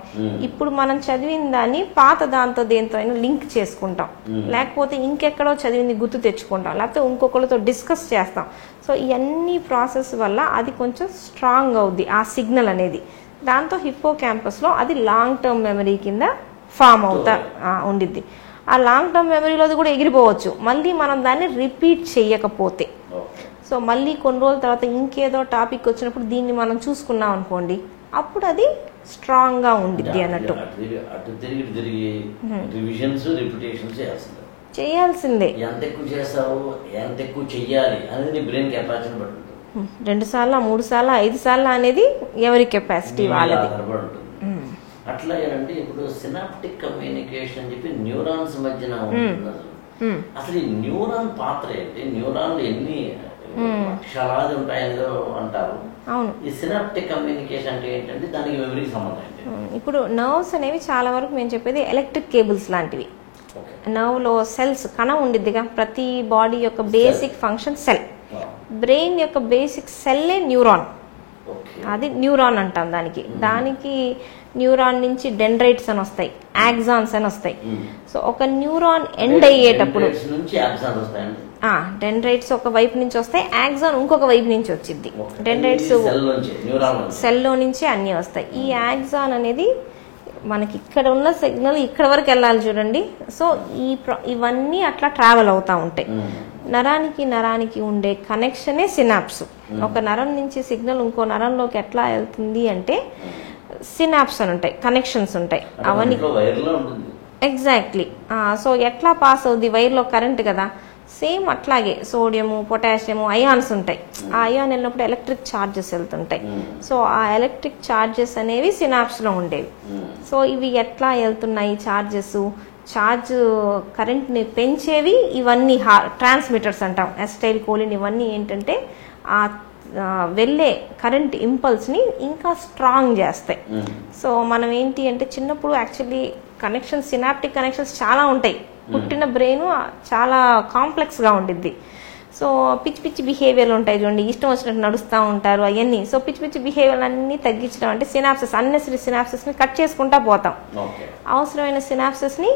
ఇప్పుడు మనం చదివిన దాన్ని పాత దాంతో దేంతో అయినా లింక్ చేసుకుంటాం, లేకపోతే ఇంకెక్కడో చదివింది గుర్తు తెచ్చుకుంటాం, లేకపోతే ఇంకొకరితో డిస్కస్ చేస్తాం. సో ఇవన్నీ ప్రాసెస్ వల్ల అది కొంచెం స్ట్రాంగ్ అవుద్ది ఆ సిగ్నల్ అనేది. దాంతో హిప్పో క్యాంపస్లో అది లాంగ్ టర్మ్ మెమరీ కింద ఫామ్ అవుతా ఉండిద్ది. ఆ లాంగ్ టర్మ్ మెమరీలోది కూడా ఎగిరిపోవచ్చు మళ్ళీ మనం దాన్ని రిపీట్ చేయకపోతే. సో మళ్ళీ కొన్ని రోజుల తర్వాత ఇంకేదో టాపిక్ వచ్చినప్పుడు దీన్ని మనం చూసుకున్నాం అనుకోండి, అప్పుడు అది స్ట్రాంగ్గా ఉండిద్ది అన్నట్టు. చేయాల్సిందే. ఎంత ఎక్కువ చేస్తావు, ఎంత ఎక్కువ చెయ్యాలి అనేది నీ బ్రెయిన్ కెపాసిటీని బట్టి ఉంటుంది. 2 సార్లు 3 సార్లు 5 సార్లు అనేది ఎవరి కెపాసిటీ వాళ్ళది. అట్లాగేనండి ఇప్పుడు సినాప్టిక్ కమ్యూనికేషన్ అని చెప్పి న్యూరాన్స్ మధ్యన ఉంటుంది. అసలు ఈ న్యూరాన్ పాత్ర ఏంటి? న్యూరాన్లు ఎన్ని లక్షలాది ఉంటాయో అంటారు. అవును. ఈ సినాప్టిక్ కమ్యూనికేషన్ అంటే ఏంటంటే దానికి మెమరీకి సంబంధం ఏంటి? ఇప్పుడు నర్వ్స్ అనేవి చాలా వరకు మేము చెప్పేది ఎలక్ట్రిక్ కేబుల్స్ లాంటివి. నర్వ్లో సెల్స్ కణం ఉండిద్దిగా, ప్రతి బాడీ యొక్క బేసిక్ ఫంక్షన్ సెల్. బ్రెయిన్ యొక్క బేసిక్ సెల్లే న్యూరాన్. అది న్యూరాన్ అంటాం దానికి న్యూరాన్ నుంచి డెండ్రైట్స్ అని వస్తాయి, యాక్సాన్స్ అని వస్తాయి. సో ఒక న్యూరాన్ ఎండ్ అయ్యేటప్పుడు డెండ్రైట్స్ ఒక వైపు నుంచి వస్తాయి, యాక్సాన్ ఇంకొక వైపు నుంచి వచ్చింది. డెండ్రైట్స్ సెల్లో నుంచి అన్నీ వస్తాయి. ఈ యాక్సాన్ అనేది మనకి ఇక్కడ ఉన్న సిగ్నల్ ఇక్కడ వరకు వెళ్ళాలి చూడండి. సో ఇవన్నీ అట్లా ట్రావెల్ అవుతూ ఉంటాయి. నరానికి ఉండే కనెక్షనే సినాప్స్. ఒక నరం నుంచి సిగ్నల్ ఇంకో నరంలోకి ఎట్లా వెళ్తుంది అంటే సినాప్స్ అని ఉంటాయి, కనెక్షన్స్ ఉంటాయి. అవన్నీ ఎగ్జాక్ట్లీ. సో ఎట్లా పాస్ అవుద్ది? వైర్లో కరెంట్ కదా, సేమ్ అట్లాగే సోడియము, పొటాషియము, అయాన్స్ ఉంటాయి. ఆ అయాన్ వెళ్ళినప్పుడు ఎలక్ట్రిక్ ఛార్జెస్ వెళ్తుంటాయి. సో ఆ ఎలక్ట్రిక్ ఛార్జెస్ అనేవి సినాప్స్లో ఉండేవి. సో ఇవి ఎట్లా వెళ్తున్నాయి ఛార్జెస్? ఛార్జ్ కరెంట్ని పెంచేవి ఇవన్నీ ట్రాన్స్మిటర్స్ అంటాం, ఎస్టైల్ కోలిన్. ఇవన్నీ ఏంటంటే ఆ వెళ్ళే కరెంట్ ఇంపల్స్ని ఇంకా స్ట్రాంగ్ చేస్తాయి. సో మనం ఏంటి అంటే చిన్నప్పుడు యాక్చువల్లీ కనెక్షన్స్, సినాప్టిక్ కనెక్షన్స్ చాలా ఉంటాయి. పుట్టిన బ్రెయిన్ చాలా కాంప్లెక్స్గా ఉండిద్ది. సో పిచ్చి బిహేవియర్లు ఉంటాయి చూడండి, ఇష్టం వచ్చినట్టు నడుస్తూ ఉంటారు అవన్నీ. సో పిచ్చి బిహేవియర్ అన్నీ తగ్గించడం అంటే సినాప్సెస్, అన్నెసరీ సినాప్సెస్ని కట్ చేసుకుంటా పోతాం. అవసరమైన సినాప్సెస్ని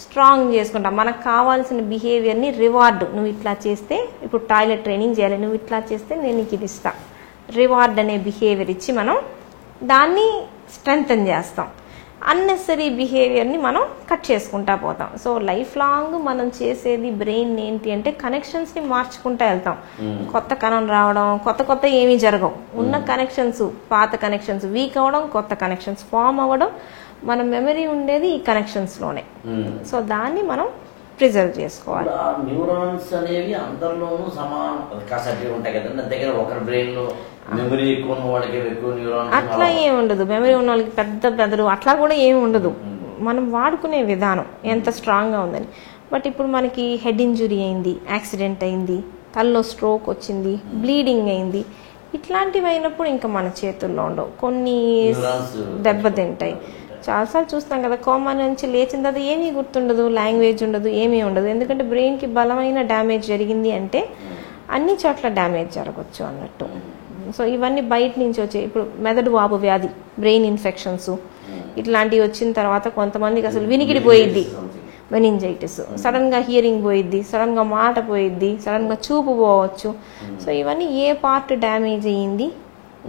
స్ట్రాంగ్ చేసుకుంటాం. మనకు కావాల్సిన బిహేవియర్ని రివార్డ్, నువ్వు ఇట్లా చేస్తే, ఇప్పుడు టాయిలెట్ ట్రైనింగ్ చేయాలి, నువ్వు ఇట్లా చేస్తే నేను నీకు ఇది ఇస్తా, రివార్డ్ అనే బిహేవియర్ ఇచ్చి మనం దాన్ని స్ట్రెంగ్తన్ చేస్తాం. అన్నెసరీ బిహేవియర్ని మనం కట్ చేసుకుంటా పోతాం. సో లైఫ్ లాంగ్ మనం చేసేది బ్రెయిన్ ఏంటి అంటే కనెక్షన్స్ని మార్చుకుంటా వెళ్తాం. కొత్త కణం రావడం, కొత్త ఏమీ జరగవు. ఉన్న కనెక్షన్స్, పాత కనెక్షన్స్ వీక్ అవ్వడం, కొత్త కనెక్షన్స్ ఫామ్ అవ్వడం. మన మెమరీ ఉండేది ఈ కనెక్షన్స్లోనే. సో దాన్ని మనం ప్రిజర్వ్ చేసుకోవాలి. న్యూరాన్స్ అనేవి అందరిలోనూ సమానం ఉంటాయి కదండి. దగ్గర ఒకరి బ్రెయిన్లో మెమరీ ఎక్కువ ఉన్న వాళ్ళకి ఎక్కువ న్యూరాన్స్ అట్లా ఏమి ఉండదు. మెమరీ ఉన్న వాళ్ళకి పెద్దలు అట్లా కూడా ఏమి ఉండదు. మనం వాడుకునే విధానం ఎంత స్ట్రాంగ్గా ఉందని. బట్ ఇప్పుడు మనకి హెడ్ ఇంజురీ అయింది, యాక్సిడెంట్ అయింది, తల్లో స్ట్రోక్ వచ్చింది, బ్లీడింగ్ అయింది, ఇట్లాంటివి అయినప్పుడు ఇంకా మన చేతుల్లో ఉండవు. కొన్ని దెబ్బతింటాయి. చాలాసార్లు చూస్తాం కదా, కోమా నుంచి లేచిన తర్వాత ఏమీ గుర్తుండదు, లాంగ్వేజ్ ఉండదు, ఏమీ ఉండదు. ఎందుకంటే బ్రెయిన్కి బలమైన డ్యామేజ్ జరిగింది అంటే అన్ని చోట్ల డ్యామేజ్ జరగచ్చు అన్నట్టు. సో ఇవన్నీ బయట నుంచి వచ్చాయి. ఇప్పుడు మెదడు వాపు వ్యాధి, బ్రెయిన్ ఇన్ఫెక్షన్స్ ఇట్లాంటివి వచ్చిన తర్వాత కొంతమందికి అసలు వినికిడి పోయిద్ది, మెనింజైటిస్, సడన్గా హియరింగ్ పోయిద్ది, సడన్గా మాట పోయిద్ది, సడన్గా చూపు పోవచ్చు. సో ఇవన్నీ ఏ పార్ట్ డ్యామేజ్ అయ్యింది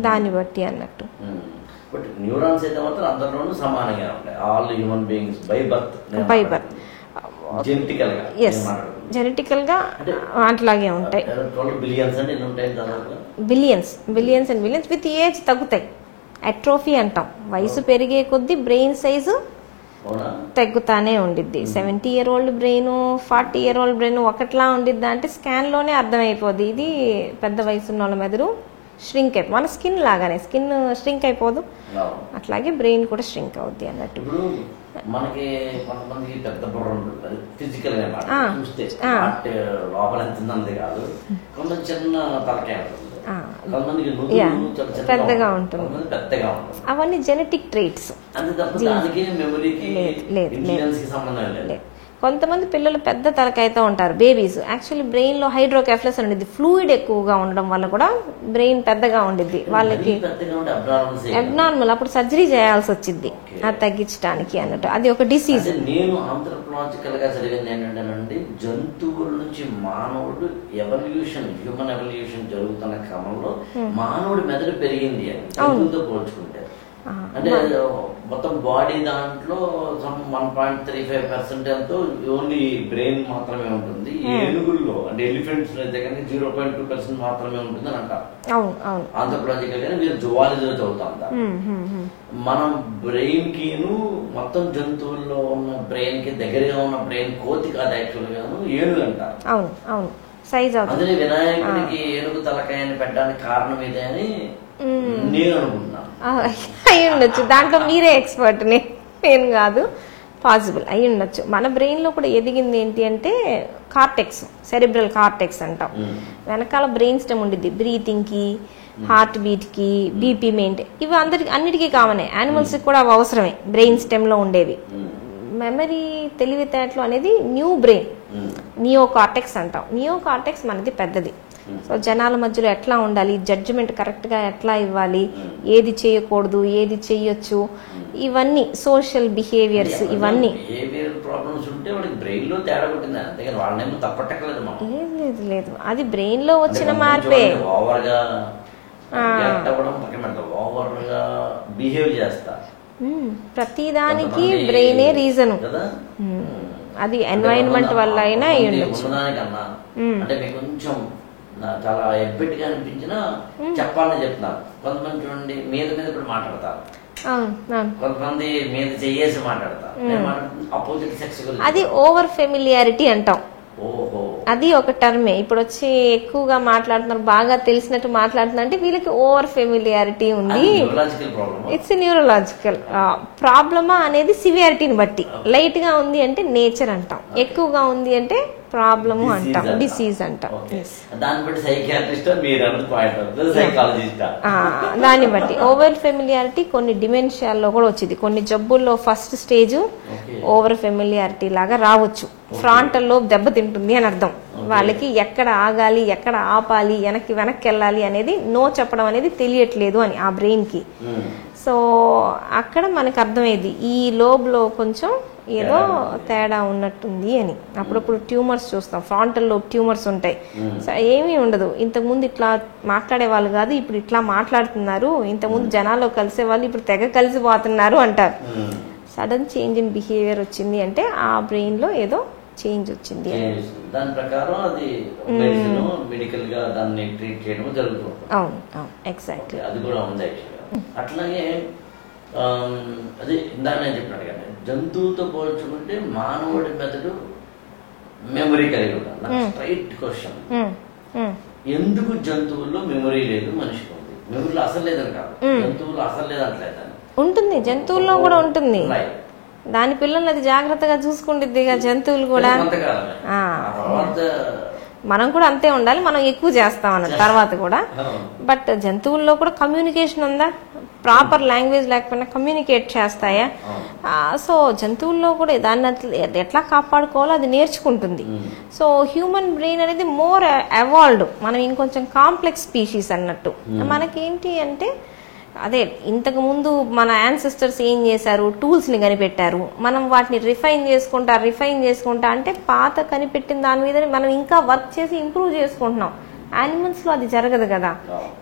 దాన్ని బట్టి అన్నట్టు. బట్ న్యూరాన్స్ అయితే మాత్రం అందరిలోనూ సమానంగా ఉంటాయి. All human beings by birth జెనెటికల్గా అట్లాగే ఉంటాయి. Billions and billions with age తగ్గుతాయి. అట్రోఫీ అంటాం. వయసు పెరిగే కొద్దీ బ్రెయిన్ సైజు తగ్గుతానే ఉండిద్ది. 70-year-old బ్రెయిన్, 40-year-old బ్రెయిన్ ఒకట్లా ఉండిద్దా అంటే స్కాన్లోనే అర్థమైపోద్ది. ఇది పెద్ద వయసు ఉన్న వాళ్ళ మెదడు ష్రింక్ అయిపో, మన స్కిన్ లాగానే స్కిన్ ష్రింక్ అయిపోదు, అట్లాగే బ్రెయిన్ కూడా ష్రింక్ అవుద్ది అన్నట్టు. మనకి కొంతమందికి పెద్ద బుర్ర ఉంటుంది, ఫిజికల్ గా చూస్తే లోపల ఎంత ఉంది కాదు, కొంత చిన్న తలకాయ పెద్దగా ఉంటుంది. అవన్నీ జెనెటిక్ ట్రైట్స్. లేదు. కొంతమంది పిల్లలు పెద్ద తలకాయతో ఉంటారు, బేబీస్. యాక్చువల్లీ బ్రెయిన్లో హైడ్రోకెఫ్లస్ అనేది ఫ్లూయిడ్ ఎక్కువగా ఉండడం వల్ల కూడా బ్రెయిన్ పెద్దగా ఉండిద్ది. వాళ్ళకి అబ్నార్మల్, అప్పుడు సర్జరీ చేయాల్సి వచ్చింది అది తగ్గించడానికి అన్నట్టు. అది ఒక డిసీజ్. నేను ఆంథ్రోపాలజికల్ గా చదివింది ఏంటంటే జంతువుల నుంచి మానవుడు హ్యూమన్ ఎవల్యూషన్ జరుగుతున్న క్రమంలో మానవుడి మెదడు పెరిగింది అని పోల్చుకుంటే అంటే మొత్తం బాడీ దాంట్లో 1.35% ఎంతో ఓన్లీ బ్రెయిన్ మాత్రమే ఉంటుంది. ఏనుగుల్లో అంటే ఎలిఫెంట్స్ అయితే కనుక 0.2% మాత్రమే ఉంటుంది అని అంటారు. ఆంథ్రోపాలజికల్ గానీ మీరు జువాలజీలో చదువుతాం. మనం బ్రెయిన్ కిను మొత్తం జంతువుల్లో ఉన్న బ్రెయిన్ కి దగ్గరగా ఉన్న బ్రెయిన్ కోతి కాదు, యాక్చువల్ గాను ఏనుగు అంటారు. అదే వినాయకుడికి ఏనుగు తలకాయని పెట్టడానికి కారణం ఇదే అని నేను అనుకుంటున్నాను. అయి ఉండొచ్చు, దాంట్లో మీరే ఎక్స్పర్ట్, నేను కాదు. పాసిబుల్ అయి ఉండొచ్చు. మన బ్రెయిన్ లో కూడా ఎదిగింది ఏంటి అంటే కార్టెక్స్, సెరిబ్రల్ కార్టెక్స్ అంటాం. వెనకాల బ్రెయిన్ స్టెమ్ ఉండిద్ది, బ్రీతింగ్ కి, హార్ట్ బీట్ కి, బీపీ మెయింటైన్, ఇవి అన్నిటికీ కామనే. యానిమల్స్ కూడా అవి అవసరమే, బ్రెయిన్ స్టెమ్ లో ఉండేవి. మెమరీ, తెలివితేటలు అనేది న్యూ బ్రెయిన్, నియో కార్టెక్స్ అంటాం. నియో కార్టెక్స్ మనది పెద్దది. సో జనాల మధ్యలో ఎట్లా ఉండాలి, జడ్జిమెంట్ కరెక్ట్ గా ఎట్లా ఇవ్వాలి, ఏది చేయకూడదు, ఏది చెయ్యొచ్చు, ఇవన్నీ సోషల్ బిహేవియర్స్, ఇవన్నీ లేదు, అది బ్రెయిన్ లో వచ్చిన మార్పే. ప్రతిదానికి బ్రెయినే రీజన్. అది ఎన్వైరన్మెంట్ వల్ల అయినా ఉండొచ్చు. చాలా ఎబ్బెట్ గా అనిపించినా చెప్పాలని చెప్తున్నారు. కొంతమంది చూడండి మీద ఇప్పుడు మాట్లాడతారు, కొంతమంది మీద చెయ్యేసి మాట్లాడతారు. అపోజిట్ సెక్స్ అది ఓవర్ ఫెమిలియారిటీ అంటాం. అది ఒక టర్మే. ఇప్పుడు వచ్చి ఎక్కువగా మాట్లాడుతున్నారు, బాగా తెలిసినట్టు మాట్లాడుతున్నారు అంటే వీళ్ళకి ఓవర్ ఫెమిలియారిటీ ఉంది. ఇట్స్ న్యూరలాజికల్ ప్రాబ్లమా అనేది సివియారిటీని బట్టి. లైట్ గా ఉంది అంటే నేచర్ అంటాం, ఎక్కువగా ఉంది అంటే ప్రాబ్లము అంటాం, డిసీజ్ అంటాం. దాన్ని బట్టి ఓవర్ ఫెమిలియారిటీ కొన్ని డిమెన్షియాల్లో కూడా వచ్చింది. కొన్ని జబ్బుల్లో ఫస్ట్ స్టేజ్ ఓవర్ ఫెమిలియారిటీ లాగా రావచ్చు. ఫ్రాంటల్ లోబ్ దెబ్బతింటుంది అని అర్థం. వాళ్ళకి ఎక్కడ ఆగాలి, ఎక్కడ ఆపాలి, వెనక్కి వెళ్ళాలి అనేది నో చెప్పడం అనేది తెలియట్లేదు అని ఆ బ్రెయిన్ కి. సో అక్కడ మనకు అర్థమయ్యేది ఈ లోబ్ లో కొంచెం ఏదో తేడా ఉన్నట్టుంది అని. అప్పుడప్పుడు ట్యూమర్స్ చూస్తాం, ఫ్రాంటల్ లోబ్ ట్యూమర్స్ ఉంటాయి. ఏమీ ఉండదు, ఇంతకుముందు ఇట్లా మాట్లాడే వాళ్ళు కాదు, ఇప్పుడు ఇట్లా మాట్లాడుతున్నారు, ఇంతకుముందు జనాల్లో కలిసే వాళ్ళు ఇప్పుడు తెగ కలిసిపోతున్నారు అంటారు. సడన్ చేంజ్ ఇన్ బిహేవియర్ వచ్చింది అంటే ఆ బ్రెయిన్ లో ఏదో చేంజ్ వచ్చింది. దాని ప్రకారం అది మెడికల్ గా దాన్ని ట్రీట్ చేయడం జరుగుతుంది. అవును, ఎగ్జాక్ట్లీ. అది కూడా ఉంది. అట్లాగే అదే ఇందాక నేను చెప్పినట్టు కదా, జంతువుతో పోల్చుకుంటే మానవుడి మెదడు మెమరీ కలిగి ఉండాలి. స్ట్రైట్ క్వశ్చన్, ఎందుకు జంతువుల్లో మెమరీ లేదు, మనిషికి ఉంది? మెమరీలో అసలు లేదని కాదు, జంతువుల్లో అసలు లేదంటలేదు, ఉంటుంది, జంతువుల్లో కూడా ఉంటుంది. దాని పిల్లల్ని అది జాగ్రత్తగా చూసుకుంటుంది. జంతువులు కూడా మనం కూడా అంతే ఉండాలి, మనం ఎక్కువ చేస్తాం అన్న తర్వాత కూడా. బట్ జంతువుల్లో కూడా కమ్యూనికేషన్ ఉందా? ప్రాపర్ లాంగ్వేజ్ లేకపోయినా కమ్యూనికేట్ చేస్తాయా? సో జంతువుల్లో కూడా దాన్ని ఎట్లా కాపాడుకోవాలో అది నేర్చుకుంటుంది. సో హ్యూమన్ బ్రెయిన్ అనేది మోర్ ఎవాల్వ్డ్, మనం ఇంకొంచెం కాంప్లెక్స్ స్పీషీస్ అన్నట్టు. మనకేంటి అంటే అదే ఇంతకు ముందు మన యాన్సిస్టర్స్ ఏం చేశారు, టూల్స్ ని కనిపెట్టారు, మనం వాటిని రిఫైన్ చేసుకుంటా అంటే పాత కనిపెట్టిన దాని మీద మనం ఇంకా వర్క్ చేసి ఇంప్రూవ్ చేసుకుంటున్నాం. యానిమల్స్ లో అది జరగదు కదా.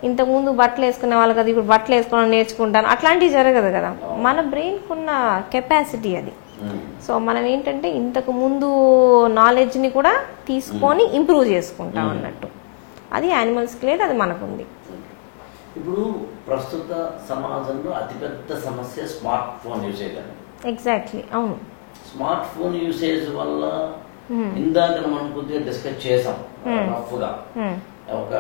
ఇంతకు ముందు బట్టలు వేసుకునే వాళ్ళు కదా, ఇప్పుడు బట్టలు వేసుకోవడం నేర్చుకుంటాను, అట్లాంటివి జరగదు కదా. మన బ్రెయిన్ కున్న కెపాసిటీ అది. సో మనం ఏంటంటే ఇంతకు ముందు నాలెడ్జ్ ని కూడా తీసుకొని ఇంప్రూవ్ చేసుకుంటాం అన్నట్టు. అది యానిమల్స్ కి లేదు, అది మనకుంది. ఇప్పుడు ప్రస్తుత సమాజంలో అతిపెద్ద సమస్య స్మార్ట్ ఫోన్ యూసేజ్ అని. ఎగ్జాక్ట్లీ, అవును. స్మార్ట్ ఫోన్ యూసేజ్ వల్ల ఇందాక మనం కొద్దిగా డిస్కస్ చేసాం రఫ్గా, ఒక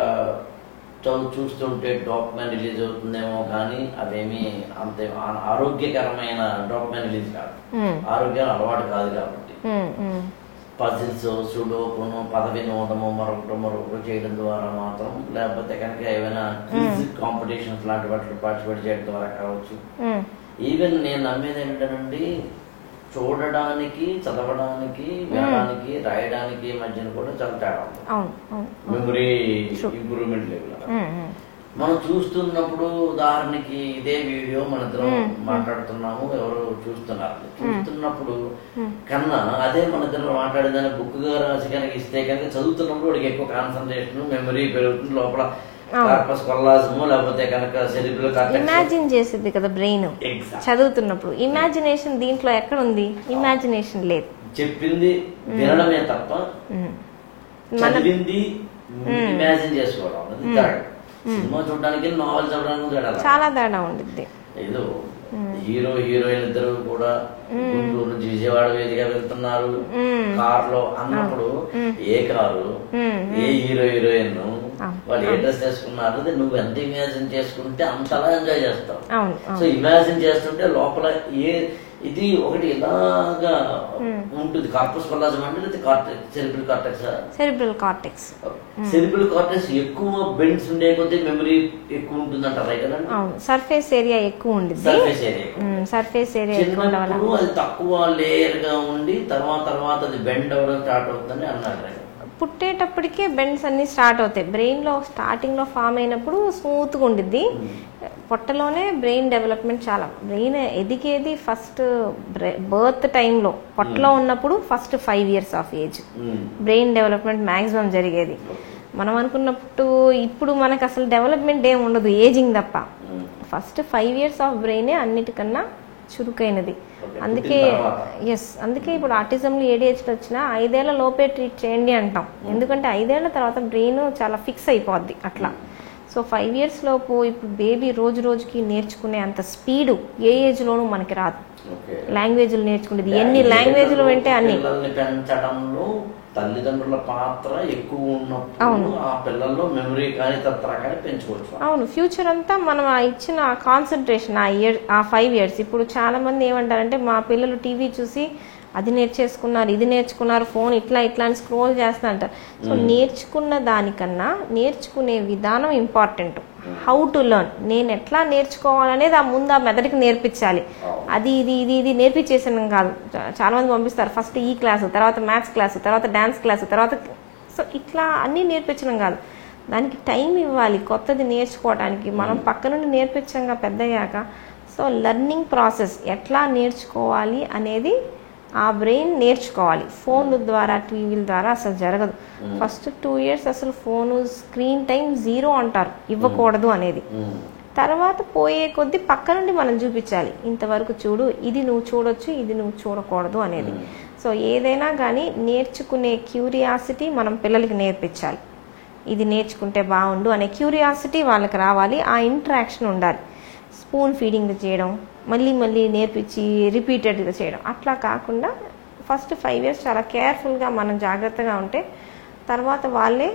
చూస్తుంటే డోపమైన్ రిలీజ్ అవుతుందేమో కానీ అవేమి అంతే ఆరోగ్యకరమైన డోపమైన్ రిలీజ్ కాదు, ఆరోగ్యాలు అలవాటు కాదు. కాబట్టి పజిల్స్, సుడోకును, పద వినోదము, మరొకటి చేయడం ద్వారా మాత్రం, లేకపోతే కనుక ఏమైనా క్విజ్ కాంపిటీషన్స్ లాంటి వాటిలో పార్టిసిపేట్ చేయడం ద్వారా కావచ్చు. ఈవెన్ నేను నమ్మేది ఏంటంటే చూడడానికి, చదవడానికి, వినడానికి, రాయడానికి మధ్యన కూడా చాలా తేడా ఉంది. మెమరీ ఇంప్రూవ్మెంట్ లెవెల్ మనం చూస్తున్నప్పుడు, ఉదాహరణకి ఇదే వీడియో మన ఇద్దరం మాట్లాడుతున్నాము, ఎవరు చూస్తున్నప్పుడు కన్నా అదే మన ఇద్దరు మాట్లాడేదాన్ని బుక్ గా రాసి కనుక ఇస్తే కనుక చదువుతున్నప్పుడు వాడికి ఎక్కువ కాన్సన్ట్రేషన్, మెమరీ పెరుగుతుంది, లోపల కార్పస్ కొల్లాజము లేకపోతే కనుక సెరిబ్రల్ కార్టెక్స్ ఇమాజిన్ చేసేది కదా బ్రెయిన్ చదువుతున్నప్పుడు. ఇమాజినేషన్ దీంట్లో ఎక్కడ ఉంది? ఇమాజినేషన్ లేదు. చెప్పింది వినడమే తప్ప చదివింది ఇమాజిన్ చేసుకోవడం సినిమా చూడడానికి నావెల్ చదవడానికి చాలా తేడా ఉండిద్ది. ఏదో హీరో హీరోయిన్ ఇద్దరు కూడా గుంటూరు నుంచి విజయవాడ వేదిగా వెళ్తున్నారు కారులో అన్నప్పుడు ఏ కారు ఏ హీరో హీరోయిన్ వాళ్ళు ఏ డ్రెస్ చేసుకున్నారు నువ్వు ఎంత ఇమాజిన్ చేసుకుంటే అంతలా ఎంజాయ్ చేస్తావు. సో ఇమాజిన్ చేస్తుంటే లోపల ఇది ఒకటి ఇలాగా ఉంటుంది. కార్పస్ కొల్లాజం అంటే సెరిబ్రల్ కార్టెక్స్. సెరిబ్రల్ కార్టెక్స్ ఎక్కువ బెండ్స్ ఉండే కొద్దీ మెమరీ ఎక్కువ ఉంటుంది అంటారు కదా. సర్ఫేస్ ఏరియా ఎక్కువ ఉంటుంది. సర్ఫేస్ ఏరియా అది తక్కువ లేయర్ గా ఉండి తర్వాత అది బెండ్ అవ్వడం స్టార్ట్ అవుతుందని అన్నారు. పుట్టేటప్పటికే బెండ్స్ అన్ని స్టార్ట్ అవుతాయి. బ్రెయిన్ లో స్టార్టింగ్ లో ఫామ్ అయినప్పుడు స్మూత్ గా ఉండిద్ది. పొట్టలోనే బ్రెయిన్ డెవలప్మెంట్ చాలా. బ్రెయిన్ ఎదిగేది ఫస్ట్ బర్త్ టైంలో పొట్టలో ఉన్నప్పుడు first 5 years of age brain development maximum జరిగేది. మనం అనుకున్నప్పుడు ఇప్పుడు మనకు అసలు డెవలప్మెంట్ ఏమి ఉండదు, ఏజింగ్ తప్ప. ఫస్ట్ 5 years ఆఫ్ బ్రెయినే అన్నిటికన్నా చురుకైనది. అందుకే ఇప్పుడు ఆటిజంలో ADHD వచ్చినా 5 ఏళ్ల లోపే ట్రీట్ చేయండి అంటాం. ఎందుకంటే 5 ఏళ్ల తర్వాత బ్రెయిన్ చాలా ఫిక్స్ అయిపోద్ది అట్లా. సో 5 years లోపు ఇప్పుడు బేబీ రోజు రోజుకి నేర్చుకునే అంత స్పీడు ఏ ఏజ్ లోనూ మనకి రాదు. లాంగ్వేజ్లు నేర్చుకునేది ఎన్ని లాంగ్వేజ్లు వింటే అన్ని. పెంచడంలో తల్లిదండ్రుల పాత్ర ఎక్కువ ఉన్నప్పుడు ఆ పిల్లల్లో మెమరీ కానీ తత్ర కానీ పెంచుకోవచ్చు. అవును, ఫ్యూచర్ అంతా మనం ఇచ్చిన కాన్సన్ట్రేషన్ ఆ 5 years. ఇప్పుడు చాలా మంది ఏమంటారంటే మా పిల్లలు టీవీ చూసి అది నేర్చేసుకున్నారు ఇది నేర్చుకున్నారు, ఫోన్ ఇట్లా అని స్క్రోల్ చేస్తా అంటారు. సో నేర్చుకున్న దానికన్నా నేర్చుకునే విధానం ఇంపార్టెంట్. హౌ టు లెర్న్, నేను ఎట్లా నేర్చుకోవాలనేది ముందు ఆ మెదడుకి నేర్పించాలి. అది ఇది నేర్పించేసాను కాదు. చాలా మంది పంపిస్తారు ఫస్ట్ ఈ క్లాసు, తర్వాత మ్యాథ్స్ క్లాసు, తర్వాత డాన్స్ క్లాసు, తర్వాత సో ఇట్లా అన్నీ నేర్పించడం కాదు. దానికి టైం ఇవ్వాలి కొత్తది నేర్చుకోవడానికి. మనం పక్క నుండి నేర్పించాక పెద్దయ్యాక సో లెర్నింగ్ ప్రాసెస్ ఎట్లా నేర్చుకోవాలి అనేది ఆ బ్రెయిన్ నేర్చుకోవాలి. ఫోన్ల ద్వారా టీవీల ద్వారా అసలు జరగదు. ఫస్ట్ 2 years అసలు ఫోను స్క్రీన్ టైం 0 అంటారు, ఇవ్వకూడదు అనేది. తర్వాత పోయే కొద్దీ పక్క నుండి మనం చూపించాలి, ఇంతవరకు చూడు, ఇది నువ్వు చూడొచ్చు, ఇది నువ్వు చూడకూడదు అనేది. సో ఏదైనా కానీ నేర్చుకునే క్యూరియాసిటీ మనం పిల్లలకి నేర్పించాలి. ఇది నేర్చుకుంటే బాగుండు అనే క్యూరియాసిటీ వాళ్ళకి రావాలి. ఆ ఇంటరాక్షన్ ఉండాలి. స్పూన్ ఫీడింగ్ చేయడం, మళ్ళీ నేర్పించి రిపీటెడ్గా చేయడం అట్లా కాకుండా ఫస్ట్ 5 years చాలా కేర్ఫుల్గా మనం జాగ్రత్తగా ఉంటే తర్వాత వాళ్ళే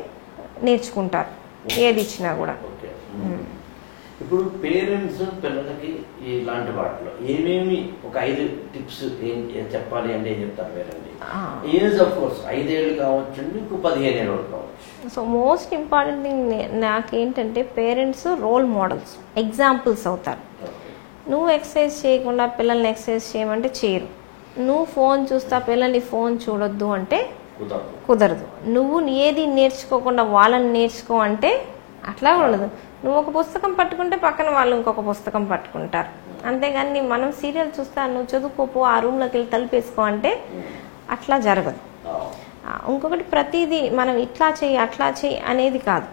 నేర్చుకుంటారు ఏది ఇచ్చినా కూడా. ఇప్పుడు పేరెంట్స్ పిల్లలకి ఇలాంటి వాటిలో ఏమేమి ఒక 5 tips చెప్పాలి అంటే ఏం చెప్తారు పేరెంట్? ఏజ్ ఆఫ్ కోర్స్ 5 ఏళ్ళు కావచ్చు, 15 ఏళ్ళు కావచ్చు. సో మోస్ట్ ఇంపార్టెంట్ థింగ్ నాకేంటంటే పేరెంట్స్ రోల్ మోడల్స్, ఎగ్జాంపుల్స్ అవుతారు. నువ్వు ఎక్సర్సైజ్ చేయకుండా పిల్లల్ని ఎక్సర్సైజ్ చేయమంటే చేయరు. నువ్వు ఫోన్ చూస్తా పిల్లల్ని ఫోన్ చూడొద్దు అంటే కుదరదు. నువ్వు ఏది నేర్చుకోకుండా వాళ్ళని నేర్చుకో అంటే అట్లా ఉండదు. నువ్వు ఒక పుస్తకం పట్టుకుంటే పక్కన వాళ్ళు ఇంకొక పుస్తకం పట్టుకుంటారు. అంతేగాని మనం సీరియల్ చూస్తా నువ్వు చదువుకోపో ఆ రూమ్లోకి వెళ్ళి తలుపేసుకో అంటే అట్లా జరగదు. ఇంకొకటి ప్రతిదీ మనం ఇట్లా చేయి అట్లా చేయి అనేది కాదు.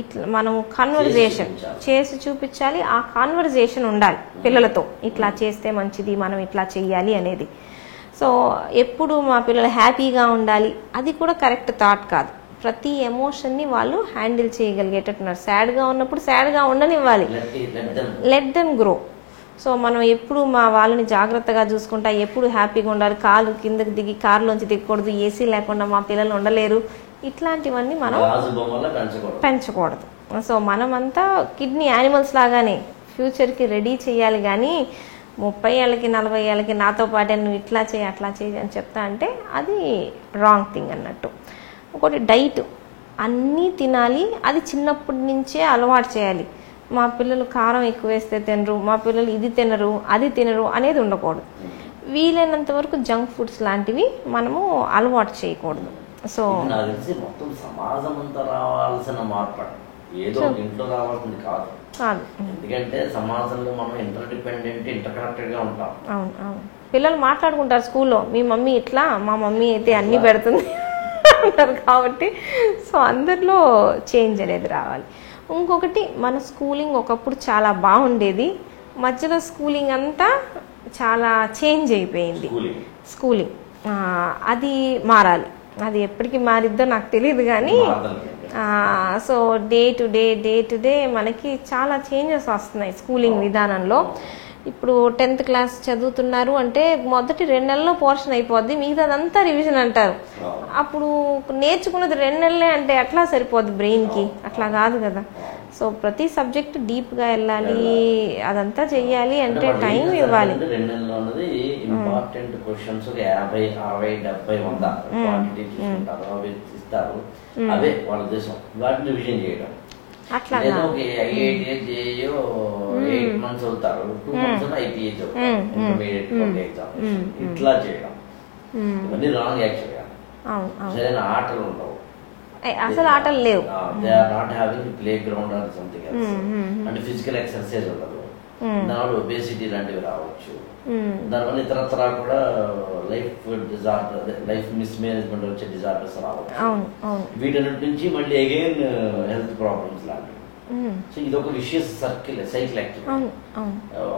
ఇట్లా మనం కన్వర్జేషన్ చేసి చూపించాలి. ఆ కాన్వర్జేషన్ ఉండాలి పిల్లలతో, ఇట్లా చేస్తే మంచిది, మనం ఇట్లా చెయ్యాలి అనేది. సో ఎప్పుడు మా పిల్లలు హ్యాపీగా ఉండాలి అది కూడా కరెక్ట్ థాట్ కాదు. ప్రతి ఎమోషన్ని వాళ్ళు హ్యాండిల్ చేయగలిగేటట్టున్నారు. సాడ్గా ఉన్నప్పుడు సాడ్గా ఉండనివ్వాలి, లెట్ దెమ్ గ్రో. సో మనం ఎప్పుడు మా వాళ్ళని జాగ్రత్తగా చూసుకుంటా ఎప్పుడు హ్యాపీగా ఉండాలి, కాలు కిందకి దిగి కారులోంచి దిగకూడదు, ఏసీ లేకుండా మా పిల్లలు ఉండలేరు, ఇట్లాంటివన్నీ మనం పెంచకూడదు. సో మనమంతా కిడ్నీ యానిమల్స్ లాగానే ఫ్యూచర్కి రెడీ చేయాలి. కానీ 30 ఏళ్ళకి 40 ఏళ్ళకి నాతో పాటే నువ్వు ఇట్లా చేయి అట్లా చేయి అని చెప్తా అంటే అది రాంగ్ థింగ్ అన్నట్టు. ఒకటి డైట్ అన్నీ తినాలి, అది చిన్నప్పటి నుంచే అలవాటు చేయాలి. మా పిల్లలు కారం ఎక్కువ వేస్తే తినరు, మా పిల్లలు ఇది తినరు అది తినరు అనేది ఉండకూడదు. వీలైనంత వరకు జంక్ ఫుడ్స్ లాంటివి మనము అలవాటు చేయకూడదు. సో మొత్తం సమాజం అంతా రావాల్సిన మార్పు ఏదో ఇంట్లో రావాల్సింది కాదు. ఎందుకంటే సమాజంలో మనం ఇంటర్ డిపెండెంట్ ఇంటర్ కనెక్టెడ్ గా ఉంటాం. అవును అవును. పిల్లలు మాట్లాడుకుంటారు స్కూల్లో, మీ మమ్మీ ఇట్లా మా మమ్మీ అయితే అన్ని పెడుతుంది అంటారు. కాబట్టి సో అందరిలో చేంజ్ అనేది రావాలి. ఇంకొకటి మన స్కూలింగ్ ఒకప్పుడు చాలా బాగుండేది, మధ్యలో స్కూలింగ్ అంతా చాలా చేంజ్ అయిపోయింది. స్కూలింగ్ అది మారాలి. అది ఎప్పటికి మారిద్దో నాకు తెలియదు కానీ సో డే టు డే మనకి చాలా చేంజెస్ వస్తున్నాయి స్కూలింగ్ విధానంలో. ఇప్పుడు 10th క్లాస్ చదువుతున్నారు అంటే మొదటి 2 నెలల్లో పోర్షన్ అయిపోద్ది, మిగతాదంతా రివిజన్ అంటారు. అప్పుడు నేర్చుకున్నది 2 నెలలే అంటే ఎట్లా సరిపోద్ది బ్రెయిన్కి? అట్లా కాదు కదా. సో ప్రతి సబ్జెక్ట్ డీప్గా వెళ్ళాలి, అదంతా చెయ్యాలి అంటే టైం ఇవ్వాలి. 2 నెలల్లో ఉన్నది ఇంపార్టెంట్ క్వశ్చన్స్ 50, 60, 70, 100 క్వాంటిటీ తీసుకుంటారు, అవి ఇస్తారు, అవే వాళ్ళ ఉద్దేశం. వాటిని రివిజన్ చేయడం అట్లా ఏదో ఒక IIT JEE 8 months అవుతారు, 2 months IPA చదువుతారు, ఇంటర్మీడియట్ ఎగ్జామ్ ఇట్లా చేయడం ఇవన్నీ రాంగ్. యాక్చువల్గా సరైన ఆటలు ఉండవు, అసలు ఆటలు లేవు. They are not having play ground or something else. అంటే ఫిజికల్ ఎక్సర్సైజ్ ఉండదు, దానివల్ల ఒబేసిటీ లాంటివి రావచ్చు. దానివల్ల ఇతరత్ర కూడా లైఫ్ మిస్మేనేజ్మెంట్ వచ్చే డిజార్డర్స్ రావచ్చు. వీటన్నిటి నుంచి మళ్ళీ అగైన్ హెల్త్ ప్రాబ్లమ్స్ లాంటివి. సో ఇది ఒక విషయస్ సైకిల్ యాక్చువల్.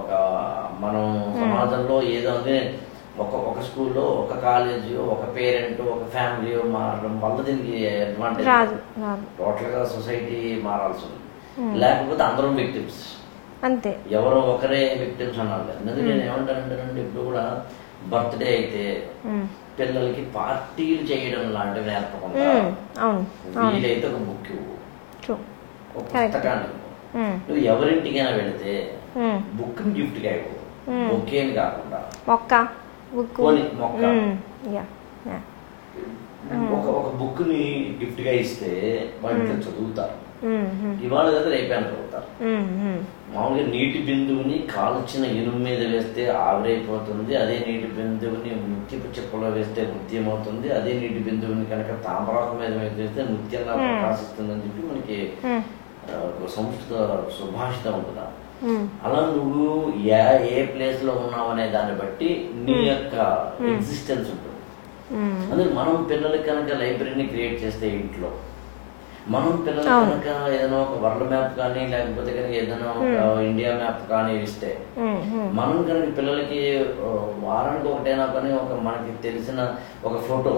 ఒక మనం సమాజంలో ఏదో అంటే ఒక స్కూల్లో, ఒక కాలేజ్, ఒక పేరెంట్, ఒక ఫ్యామిలీ మారడం వల్ల దీనికి అడ్వాంటేజ్. టోటల్ గా సొసైటీ మారాల్సి ఉంది, లేకపోతే అందరం విక్టిమ్స్. అంతే, ఎవరో ఒకరే విక్టిమ్స్ అన్నారు. అందుకే నేను ఏమంటానంటే ఇప్పుడు కూడా బర్త్డే అయితే పిల్లలకి పార్టీలు చేయడం లాంటివి నేర్పకుండా వీలైతే ఒక బుక్ ఇవ్వు, ఒక పుస్తకాన్ని. నువ్వు ఎవరింటికైనా వెళితే బుక్ ని గిఫ్ట్ గా ఇవ్వు, బొకే అని కాకుండా మొక్క ఒక బుక్ ని గిఫ్ట్ గా ఇస్తే వాళ్ళు చదువుతారు. ఇవాళ కదా రేపే చదువుతారు. మామూలుగా నీటి బిందువుని కాల్చిన ఇనుము మీద వేస్తే ఆవిరైపోతుంది, అదే నీటి బిందువుని ముత్యపు చెప్పులో వేస్తే ముత్యం అవుతుంది, అదే నీటి బిందువుని కనుక తామరాకు మీద వేస్తే ముత్యంగా ప్రకాశిస్తుంది అని చెప్పి మనకి సంస్కృత సుభాషితం ఉంటుందా. అలా నువ్వు ఏ ప్లేస్ లో ఉన్నావు అనే దాన్ని బట్టి నీ యొక్క ఎగ్జిస్టెన్స్ ఉంటుంది. అందుకే మనం పిల్లలకి కనుక లైబ్రరీని క్రియేట్ చేస్తే ఇంట్లో, మనం పిల్లలకి కనుక ఏదైనా ఒక వరల్డ్ మ్యాప్ కానీ లేకపోతే కనుక ఏదైనా ఒక ఇండియా మ్యాప్ కానీ ఇస్తే, మనం కనుక పిల్లలకి వారానికి ఒకటైనా కానీ ఒక మనకి తెలిసిన ఒక ఫోటో,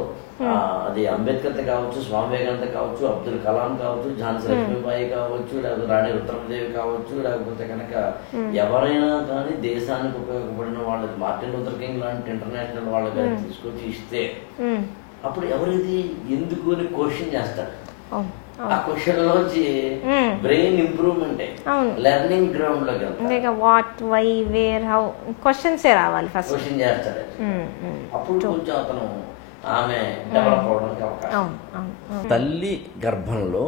అది అంబేద్కర్ కావచ్చు, స్వామి వివేకానంద కావచ్చు, అబ్దుల్ కలాం కావచ్చు, ఝాన్సీ లక్ష్మీబాయి కావచ్చు, లేకపోతే రాణి రుద్రమదేవి కావచ్చు, లేకపోతే కనుక ఎవరైనా కానీ దేశానికి ఉపయోగపడిన వాళ్ళకి, మార్టిన్ లూథర్ కింగ్ లాంటి ఇంటర్నేషనల్ వాళ్ళకి తీసుకొచ్చి ఇస్తే అప్పుడు ఎవరిది ఎందుకు అని క్వశ్చన్ చేస్తారు. ఆ క్వశ్చన్ లోంచి బ్రెయిన్ ఇంప్రూవ్మెంట్ లెర్నింగ్ గ్రౌండ్ లోకి వెళ్తారు. What, why, where, how questions రావాలి, ఫస్ట్ క్వశ్చన్ చేస్తాడు. అప్పుడు కొంచెం అతను ఆమె డెవలప్ అవడానికి అవకాశం. తల్లి గర్భంలో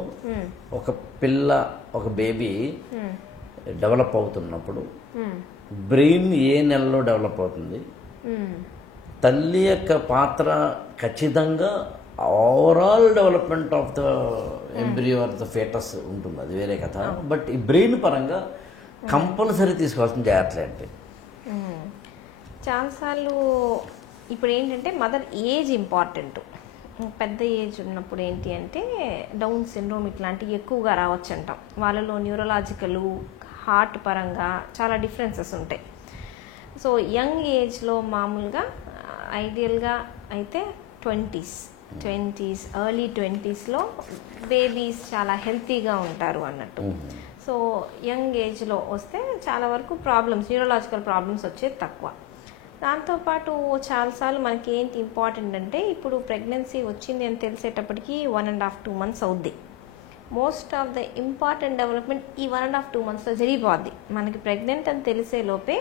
ఒక పిల్ల, ఒక బేబీ డెవలప్ అవుతున్నప్పుడు బ్రెయిన్ ఏ నెలలో డెవలప్ అవుతుంది, తల్లి యొక్క పాత్ర ఖచ్చితంగా overall development of the embryo or the foetus ఉంటుంది, అది వేరే కథ. బట్ ఈ బ్రెయిన్ పరంగా కంపల్సరీ తీసుకోవాల్సిన జాగ్రత్తలు ఏంటి? చాలాసార్లు ఇప్పుడు ఏంటంటే మదర్ ఏజ్ ఇంపార్టెంట్. పెద్ద ఏజ్ ఉన్నప్పుడు ఏంటి అంటే డౌన్ సిండ్రోమ్ ఇట్లాంటివి ఎక్కువగా రావచ్చు అంటాం. వాళ్ళలో న్యూరలాజికల్, హార్ట్ పరంగా చాలా డిఫరెన్సెస్ ఉంటాయి. సో యంగ్ ఏజ్లో మామూలుగా ఐడియల్గా అయితే 20s, ఎర్లీ 20sలో బేబీస్ చాలా హెల్తీగా ఉంటారు అన్నట్టు. సో యంగ్ ఏజ్లో వస్తే చాలా వరకు ప్రాబ్లమ్స్, న్యూరలాజికల్ ప్రాబ్లమ్స్ వచ్చేది తక్కువ. దాంతోపాటు చాలాసార్లు మనకి ఏంటి ఇంపార్టెంట్ అంటే ఇప్పుడు ప్రెగ్నెన్సీ వచ్చింది అని తెలిసేటప్పటికి 1.5-2 months అవుద్ది. Most of the important development ఈ 1.5-2 monthsలో జరిగిపోద్ది. మనకి ప్రెగ్నెంట్ అని తెలిసే లోపే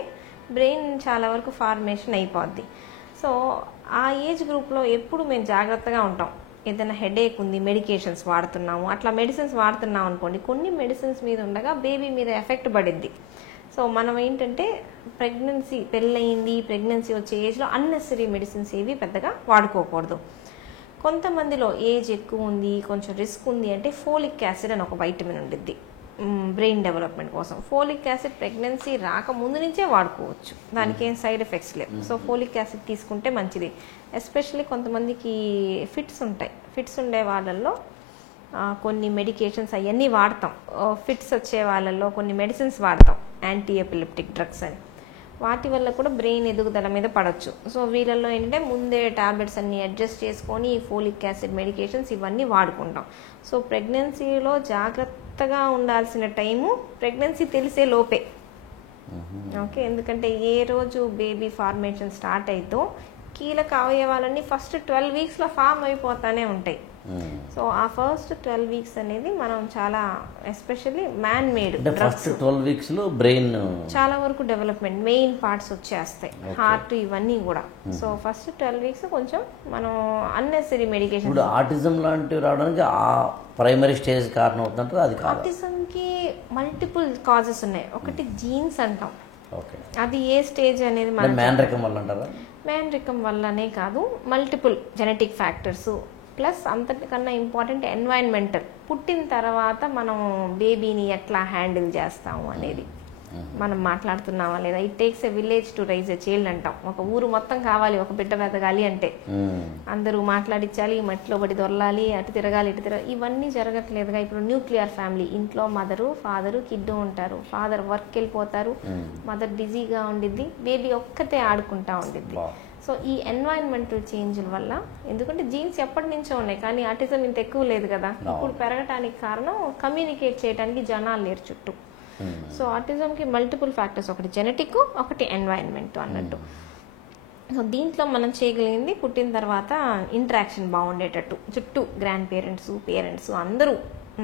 బ్రెయిన్ చాలా వరకు ఫార్మేషన్ అయిపోద్ది. సో ఆ ఏజ్ గ్రూప్లో ఎప్పుడు మేము జాగ్రత్తగా ఉంటాం. ఏదైనా హెడేక్ ఉంది, మెడికేషన్స్ వాడుతున్నాము, అట్లా మెడిసిన్స్ వాడుతున్నాం అనుకోండి, కొన్ని మెడిసిన్స్ మీద ఉండగా బేబీ మీద ఎఫెక్ట్ పడిద్ది. సో మనం ఏంటంటే ప్రెగ్నెన్సీ పెళ్ళయింది, ప్రెగ్నెన్సీ వచ్చే ఏజ్లో అన్నెసరీ మెడిసిన్స్ ఏవి పెద్దగా వాడుకోకూడదు. కొంతమందిలో ఏజ్ ఎక్కువ ఉంది, కొంచెం రిస్క్ ఉంది అంటే ఫోలిక్ యాసిడ్ అని ఒక వైటమిన్ ఉండిద్ది బ్రెయిన్ డెవలప్మెంట్ కోసం. ఫోలిక్ యాసిడ్ ప్రెగ్నెన్సీ రాకముందు నుంచే వాడుకోవచ్చు, దానికి ఏం సైడ్ ఎఫెక్ట్స్ లేవు. సో ఫోలిక్ యాసిడ్ తీసుకుంటే మంచిది. ఎస్పెషల్లీ కొంతమందికి ఫిట్స్ ఉంటాయి. ఫిట్స్ ఉండే వాళ్ళల్లో కొన్ని మెడికేషన్స్ అవన్నీ వాడతాం. ఫిట్స్ వచ్చే వాళ్ళల్లో కొన్ని మెడిసిన్స్ వాడతాం, యాంటీ ఎపిలెప్టిక్ డ్రగ్స్ అని. వాటి వల్ల కూడా బ్రెయిన్ ఎదుగుదల మీద పడవచ్చు. సో వీళ్ళల్లో ఏంటంటే ముందే టాబ్లెట్స్ అన్ని అడ్జస్ట్ చేసుకొని ఫోలిక్ యాసిడ్ మెడికేషన్స్ ఇవన్నీ వాడుకుంటాం. సో ప్రెగ్నెన్సీలో జాగ్రత్తగా ఉండాల్సిన టైము ప్రెగ్నెన్సీ తెలిసే లోపే. ఓకే, ఎందుకంటే ఏ రోజు బేబీ ఫార్మేషన్ స్టార్ట్ అయితో కీలక అవయవాలన్నీ ఫస్ట్ 12 వీక్స్లో ఫామ్ అయిపోతానే ఉంటాయి. సో ఆ ఫస్ట్ 12 వీక్స్ అనేది మనం చాలా especially man made first 12 weeks లో బ్రెయిన్ చాలా వరకు డెవలప్మెంట్ మెయిన్ పార్ట్స్ వచ్చేస్తాయి, హార్ట్ ఇవన్నీ కూడా. సో ఫస్ట్ 12 వీక్స్ కొంచెం మనం అన్నెసరీ మెడికేషన్. ఇప్పుడు ఆటిజం లాంటివి రావడానికి ఆ ప్రైమరీ స్టేజ్ కారణం అవుతుందంటారు? అది కాదు, ఆటిజంకి మల్టిపుల్ కాజెస్ ఉన్నాయి. ఒకటి జీన్స్ అంటాం, ఓకే, అది ఏ స్టేజ్ అనేది మ్యాన్రికం వల్ల అంటారా? మ్యాన్రికం వల్లనే కాదు, మల్టిపుల్ జెనెటిక్ ఫ్యాక్టర్స్ ప్లస్ అంతటికన్నా ఇంపార్టెంట్ ఎన్వైరన్మెంటల్. పుట్టిన తర్వాత మనం బేబీని ఎట్లా హ్యాండిల్ చేస్తాము అనేది, మనం మాట్లాడుతున్నామా లేదా. It takes a village to rise a child అంటాం. ఒక ఊరు మొత్తం కావాలి ఒక బిడ్డ వెతగాలి అంటే, అందరూ మాట్లాడించాలి, మట్టిలో పడి దొరలాలి, అటు తిరగాలి ఇటు తిరగాలి, ఇవన్నీ జరగట్లేదుగా. ఇప్పుడు న్యూక్లియర్ ఫ్యామిలీ, ఇంట్లో మదరు ఫాదరు కిడ్ ఉంటారు, ఫాదర్ వర్క్ వెళ్ళిపోతారు, మదర్ బిజీగా ఉండిద్ది, బేబీ ఒక్కతే ఆడుకుంటా ఉండిద్ది. సో ఈ ఎన్వైరన్మెంటల్ చేంజ్ల వల్ల, ఎందుకంటే జీన్స్ ఎప్పటి నుంచో ఉన్నాయి కానీ ఆటిజం ఇంత ఎక్కువ లేదు కదా, ఇప్పుడు పెరగటానికి కారణం కమ్యూనికేట్ చేయడానికి జనాలు లేరు చుట్టూ. సో ఆటిజంకి మల్టిపుల్ ఫ్యాక్టర్స్, ఒకటి జెనెటిక్, ఒకటి ఎన్వైరన్మెంట్ అన్నట్టు. సో దీంట్లో మనం చేయగలిగింది పుట్టిన తర్వాత ఇంటరాక్షన్ బాగుండేటట్టు, చుట్టూ గ్రాండ్ పేరెంట్స్ అందరూ,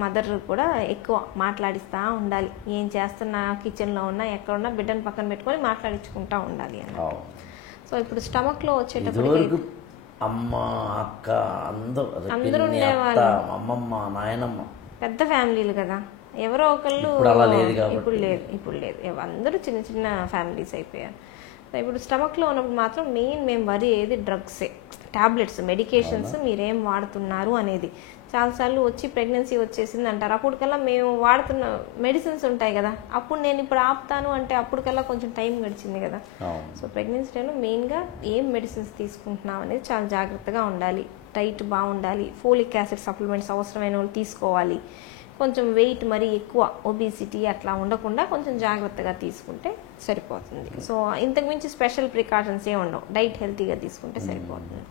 మదర్ కూడా ఎక్కువ మాట్లాడిస్తూ ఉండాలి. ఏం చేస్తున్నా, కిచెన్లో ఉన్నా ఎక్కడున్నా బిడ్డను పక్కన పెట్టుకొని మాట్లాడించుకుంటూ ఉండాలి అన్నట్టు. సో ఇప్పుడు స్టమక్ లో వచ్చేటప్పుడు అమ్మ అక్క అందరూ ఉండేవాళ్ళు, అమ్మమ్మ నాయనమ్మ, పెద్ద ఫ్యామిలీలు కదా, ఎవరో ఒకళ్ళు. ఇప్పుడు లేదు, అందరూ చిన్న చిన్న ఫ్యామిలీస్ అయిపోయారు. ఇప్పుడు స్టమక్ లో ఉన్నప్పుడు మాత్రం మేము వరి ఏది డ్రగ్సే, టాబ్లెట్స్, మెడికేషన్స్ మీరేం వాడుతున్నారు అనేది. చాలాసార్లు వచ్చి ప్రెగ్నెన్సీ వచ్చేసింది అంటారు, అప్పటికల్లా మేము వాడుతున్న మెడిసిన్స్ ఉంటాయి కదా, అప్పుడు నేను ఇప్పుడు ఆపుతాను అంటే అప్పటికల్లా కొంచెం టైం గడిచింది కదా. సో ప్రెగ్నెన్సీ టైంలో మెయిన్గా ఏం మెడిసిన్స్ తీసుకుంటున్నాం అనేది చాలా జాగ్రత్తగా ఉండాలి. డైట్ బాగుండాలి, ఫోలిక్ యాసిడ్ సప్లిమెంట్స్ అవసరమైన వాళ్ళు తీసుకోవాలి. కొంచెం వెయిట్ మరీ ఎక్కువ ఒబిసిటీ అట్లా ఉండకుండా కొంచెం జాగ్రత్తగా తీసుకుంటే సరిపోతుంది. సో ఇంతకుమించి స్పెషల్ ప్రికాషన్స్ ఏ ఉండవు, డైట్ హెల్తీగా తీసుకుంటే సరిపోతుంది.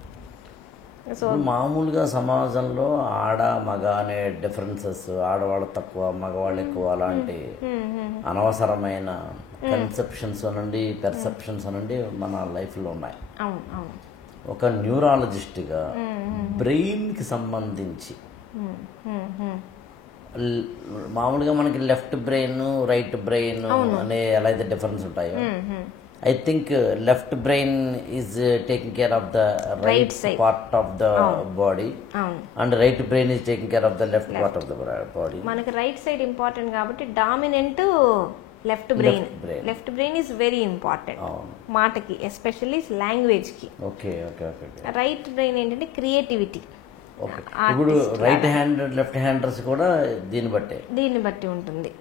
సో మామూలుగా సమాజంలో ఆడ మగ అనే డిఫరెన్సెస్, ఆడవాళ్ళు తక్కువ మగవాళ్ళు ఎక్కువ అలాంటి అనవసరమైన కన్సెప్షన్స్ నుండి పెర్సెప్షన్స్ నుండి మన లైఫ్లో ఉన్నాయి. ఒక న్యూరాలజిస్ట్గా బ్రెయిన్కి సంబంధించి మామూలుగా మనకి లెఫ్ట్ బ్రెయిన్ రైట్ బ్రెయిన్ అనే ఎలా అయితే డిఫరెన్స్ ఉంటాయో, I think left brain is taking care of the right part of the body and right brain is taking care of the left part of the body. మనకి రైట్ సైడ్ ఇంపార్టెంట్ కాబట్టి dominant left brain is very important మాటకి, ఎస్పెషల్లీ లాంగ్వేజ్ కి. రైట్ బ్రెయిన్ ఏంటంటే క్రియేటివిటీ. ఇప్పుడు రైట్ హ్యాండ్ లెఫ్ట్ హ్యాండర్స్ కూడా దీన్ని బట్టి ఉంటుంది.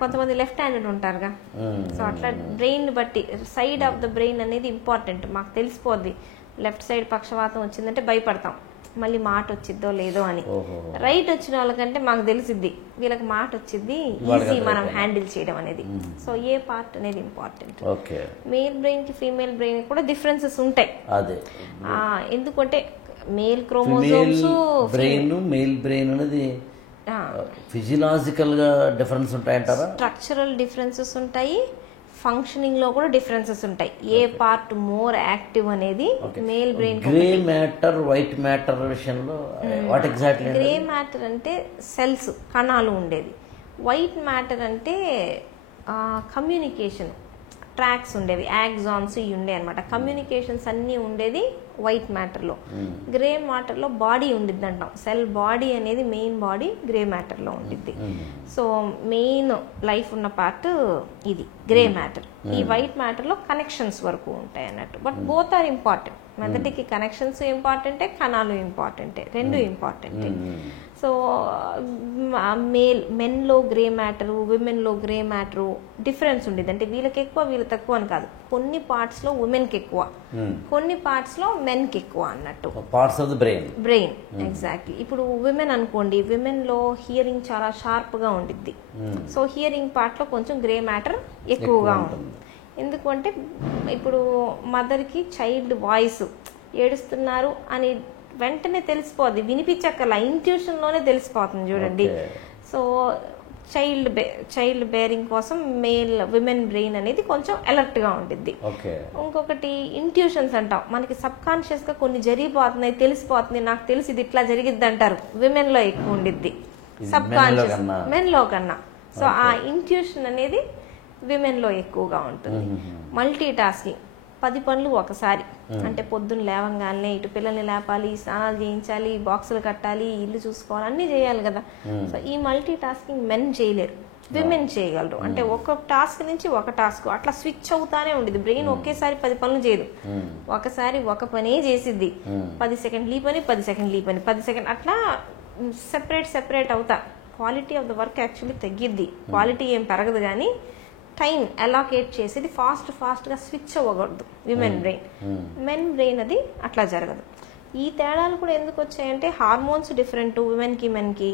కొంతమంది లెఫ్ట్ హ్యాండెడ్ ఉంటారుగా, సో అట్లా బ్రెయిన్ బట్టి సైడ్ ఆఫ్ ద బ్రెయిన్ అనేది ఇంపార్టెంట్. మాకు తెలిసిపోద్ది లెఫ్ట్ సైడ్ పక్షవాతం వచ్చిందంటే భయపడతాం, మళ్ళీ మాట వచ్చిద్దో లేదో అని. రైట్ వచ్చిన వాళ్ళకంటే మాకు తెలిసిద్ది వీళ్ళకి మాట వచ్చిద్ది, ఈజీ మనం హ్యాండిల్ చేయడం అనేది. సో ఏ పార్ట్ అనేది ఇంపార్టెంట్. మేల్ బ్రెయిన్ కి ఫీమేల్ బ్రెయిన్ కూడా డిఫరెన్సెస్ ఉంటాయి. ఎందుకంటే మేల్ క్రోమోజోమ్స్ మేల్ బ్రెయిన్ అనేది ఫిజియలాజికల్ గా డిఫరెన్స్ ఉంటాయంటారా? స్ట్రక్చరల్ డిఫరెన్సెస్ ఉంటాయి, ఫంక్షనింగ్ లో కూడా డిఫరెన్సెస్ ఉంటాయి. ఏ పార్ట్ మోర్ యాక్టివ్ అనేది male brain. Grey matter white matter విషయంలో వాట్ ఎగ్జాక్ట్లీ? గ్రే మ్యాటర్ అంటే సెల్స్, కణాలు ఉండేది. వైట్ మ్యాటర్ అంటే కమ్యూనికేషన్ ట్రాక్స్ ఉండేవి, యాక్సాన్స్ ఇవి ఉండే అనమాట. కమ్యూనికేషన్స్ అన్నీ ఉండేది వైట్ మ్యాటర్లో. గ్రే మ్యాటర్లో బాడీ ఉండిద్ది అంటాం, సెల్ బాడీ అనేది మెయిన్ బాడీ గ్రే మ్యాటర్లో ఉండిద్ది. సో మెయిన్ లైఫ్ ఉన్న పార్ట్ ఇది గ్రే మ్యాటర్. ఈ వైట్ మ్యాటర్లో కనెక్షన్స్ వరకు ఉంటాయి అన్నట్టు. But both are important. మెదడుకి కనెక్షన్స్ ఇంపార్టెంటే, కణాలు ఇంపార్టెంటే, రెండు ఇంపార్టెంటే. సో సో మెన్లో గ్రే మ్యాటరు, విమెన్లో గ్రే మ్యాటరు డిఫరెన్స్ ఉండేది. అంటే వీళ్ళకి ఎక్కువ వీళ్ళకి తక్కువ అని కాదు, కొన్ని పార్ట్స్లో ఉమెన్కి ఎక్కువ, కొన్ని పార్ట్స్లో మెన్కి ఎక్కువ అన్నట్టు. Parts of the brain exactly. ఇప్పుడు విమెన్ అనుకోండి, విమెన్లో హియరింగ్ చాలా షార్ప్గా ఉండిద్ది. సో హియరింగ్ పార్ట్లో కొంచెం గ్రే మ్యాటర్ ఎక్కువగా ఉంటుంది. ఎందుకంటే ఇప్పుడు మదర్కి చైల్డ్ వాయిస్ ఏడుస్తున్నారు అని వెంటనే తెలిసిపోద్ది, వినిపించక్కర్లా, ఇంట్యూషన్లోనే తెలిసిపోతుంది చూడండి. సో చైల్డ్ బేరింగ్ కోసం విమెన్ బ్రెయిన్ అనేది కొంచెం అలర్ట్గా ఉంటుంది. ఇంకొకటి ఇంట్యూషన్స్ అంటాం, మనకి సబ్ కాన్షియస్గా కొన్ని జరిగిపోతున్నాయి, తెలిసిపోతుంది, నాకు తెలిసి ఇది ఇట్లా జరిగిద్ది అంటారు, విమెన్లో ఎక్కువ ఉండిద్ది సబ్ కాన్షియస్ మెన్లో కన్నా. సో ఆ ఇంట్యూషన్ అనేది విమెన్లో ఎక్కువగా ఉంటుంది. మల్టీ టాస్కింగ్, 10 పనులు ఒకసారి, అంటే పొద్దున్న లేవంగానే ఇటు పిల్లల్ని లేపాలి, స్నానాలు చేయించాలి, బాక్సులు కట్టాలి, ఇల్లు చూసుకోవాలి, అన్నీ చేయాలి కదా. సో ఈ మల్టీ టాస్కింగ్ మెన్ చేయలేరు, విమెన్ చేయగలరు. అంటే ఒక టాస్క్ నుంచి ఒక టాస్క్ అట్లా స్విచ్ అవుతానే ఉండేది. బ్రెయిన్ ఒకేసారి 10 పనులు చేయదు, ఒకసారి ఒక పనే చేసిద్ది. 10 సెకండ్లు ఈ పని, 10 సెకండ్లు ఈ పని, 10 సెకండ్ అట్లా సెపరేట్ అవుతా. Quality of the work actually తగ్గిద్ది, క్వాలిటీ ఏం పెరగదు, కానీ టైం అలాకేట్ చేసేది ఫాస్ట్గా స్విచ్ అవ్వకూడదు విమెన్ బ్రెయిన్. మెన్ బ్రెయిన్ అది అట్లా జరగదు. ఈ తేడాలు కూడా ఎందుకు వచ్చాయంటే హార్మోన్స్ డిఫరెంట్, విమెన్కి మెన్కి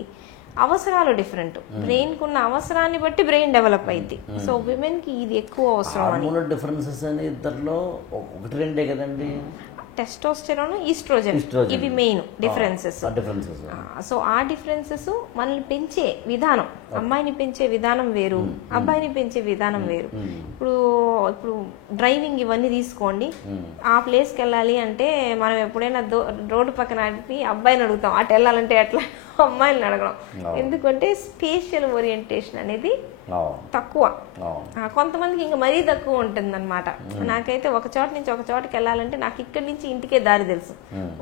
అవసరాలు డిఫరెంట్. బ్రెయిన్కి ఉన్న అవసరాన్ని బట్టి బ్రెయిన్ డెవలప్ అయింది. సో విమెన్కి ఇది ఎక్కువ అవసరం. డిఫరెన్సెస్ అని ఇద్దరిలో 1-2 కదండి, టెస్టోస్టెరాన్, ఈస్ట్రోజన్, ఇవి మెయిన్ డిఫరెన్సెస్. సో ఆ డిఫరెన్సెస్ మనల్ని పెంచే విధానం, అమ్మాయిని పెంచే విధానం వేరు, అబ్బాయిని పెంచే విధానం వేరు. ఇప్పుడు డ్రైవింగ్ ఇవన్నీ తీసుకోండి, ఆ ప్లేస్కి వెళ్ళాలి అంటే మనం ఎప్పుడైనా రోడ్డు పక్కన ఆడిపి అబ్బాయిని అడుగుతాం, అటు వెళ్ళాలంటే ఎట్లా, అమ్మాయిని అడగడం. ఎందుకంటే స్పేషియల్ ఓరియంటేషన్ అనేది తక్కువ, కొంతమందికి ఇంకా మరీ తక్కువ ఉంటుంది అనమాట. నాకైతే ఒక చోట నుంచి ఒక చోటకి వెళ్ళాలంటే నాకు ఇక్కడి నుంచి ఇంటికే దారి తెలుసు,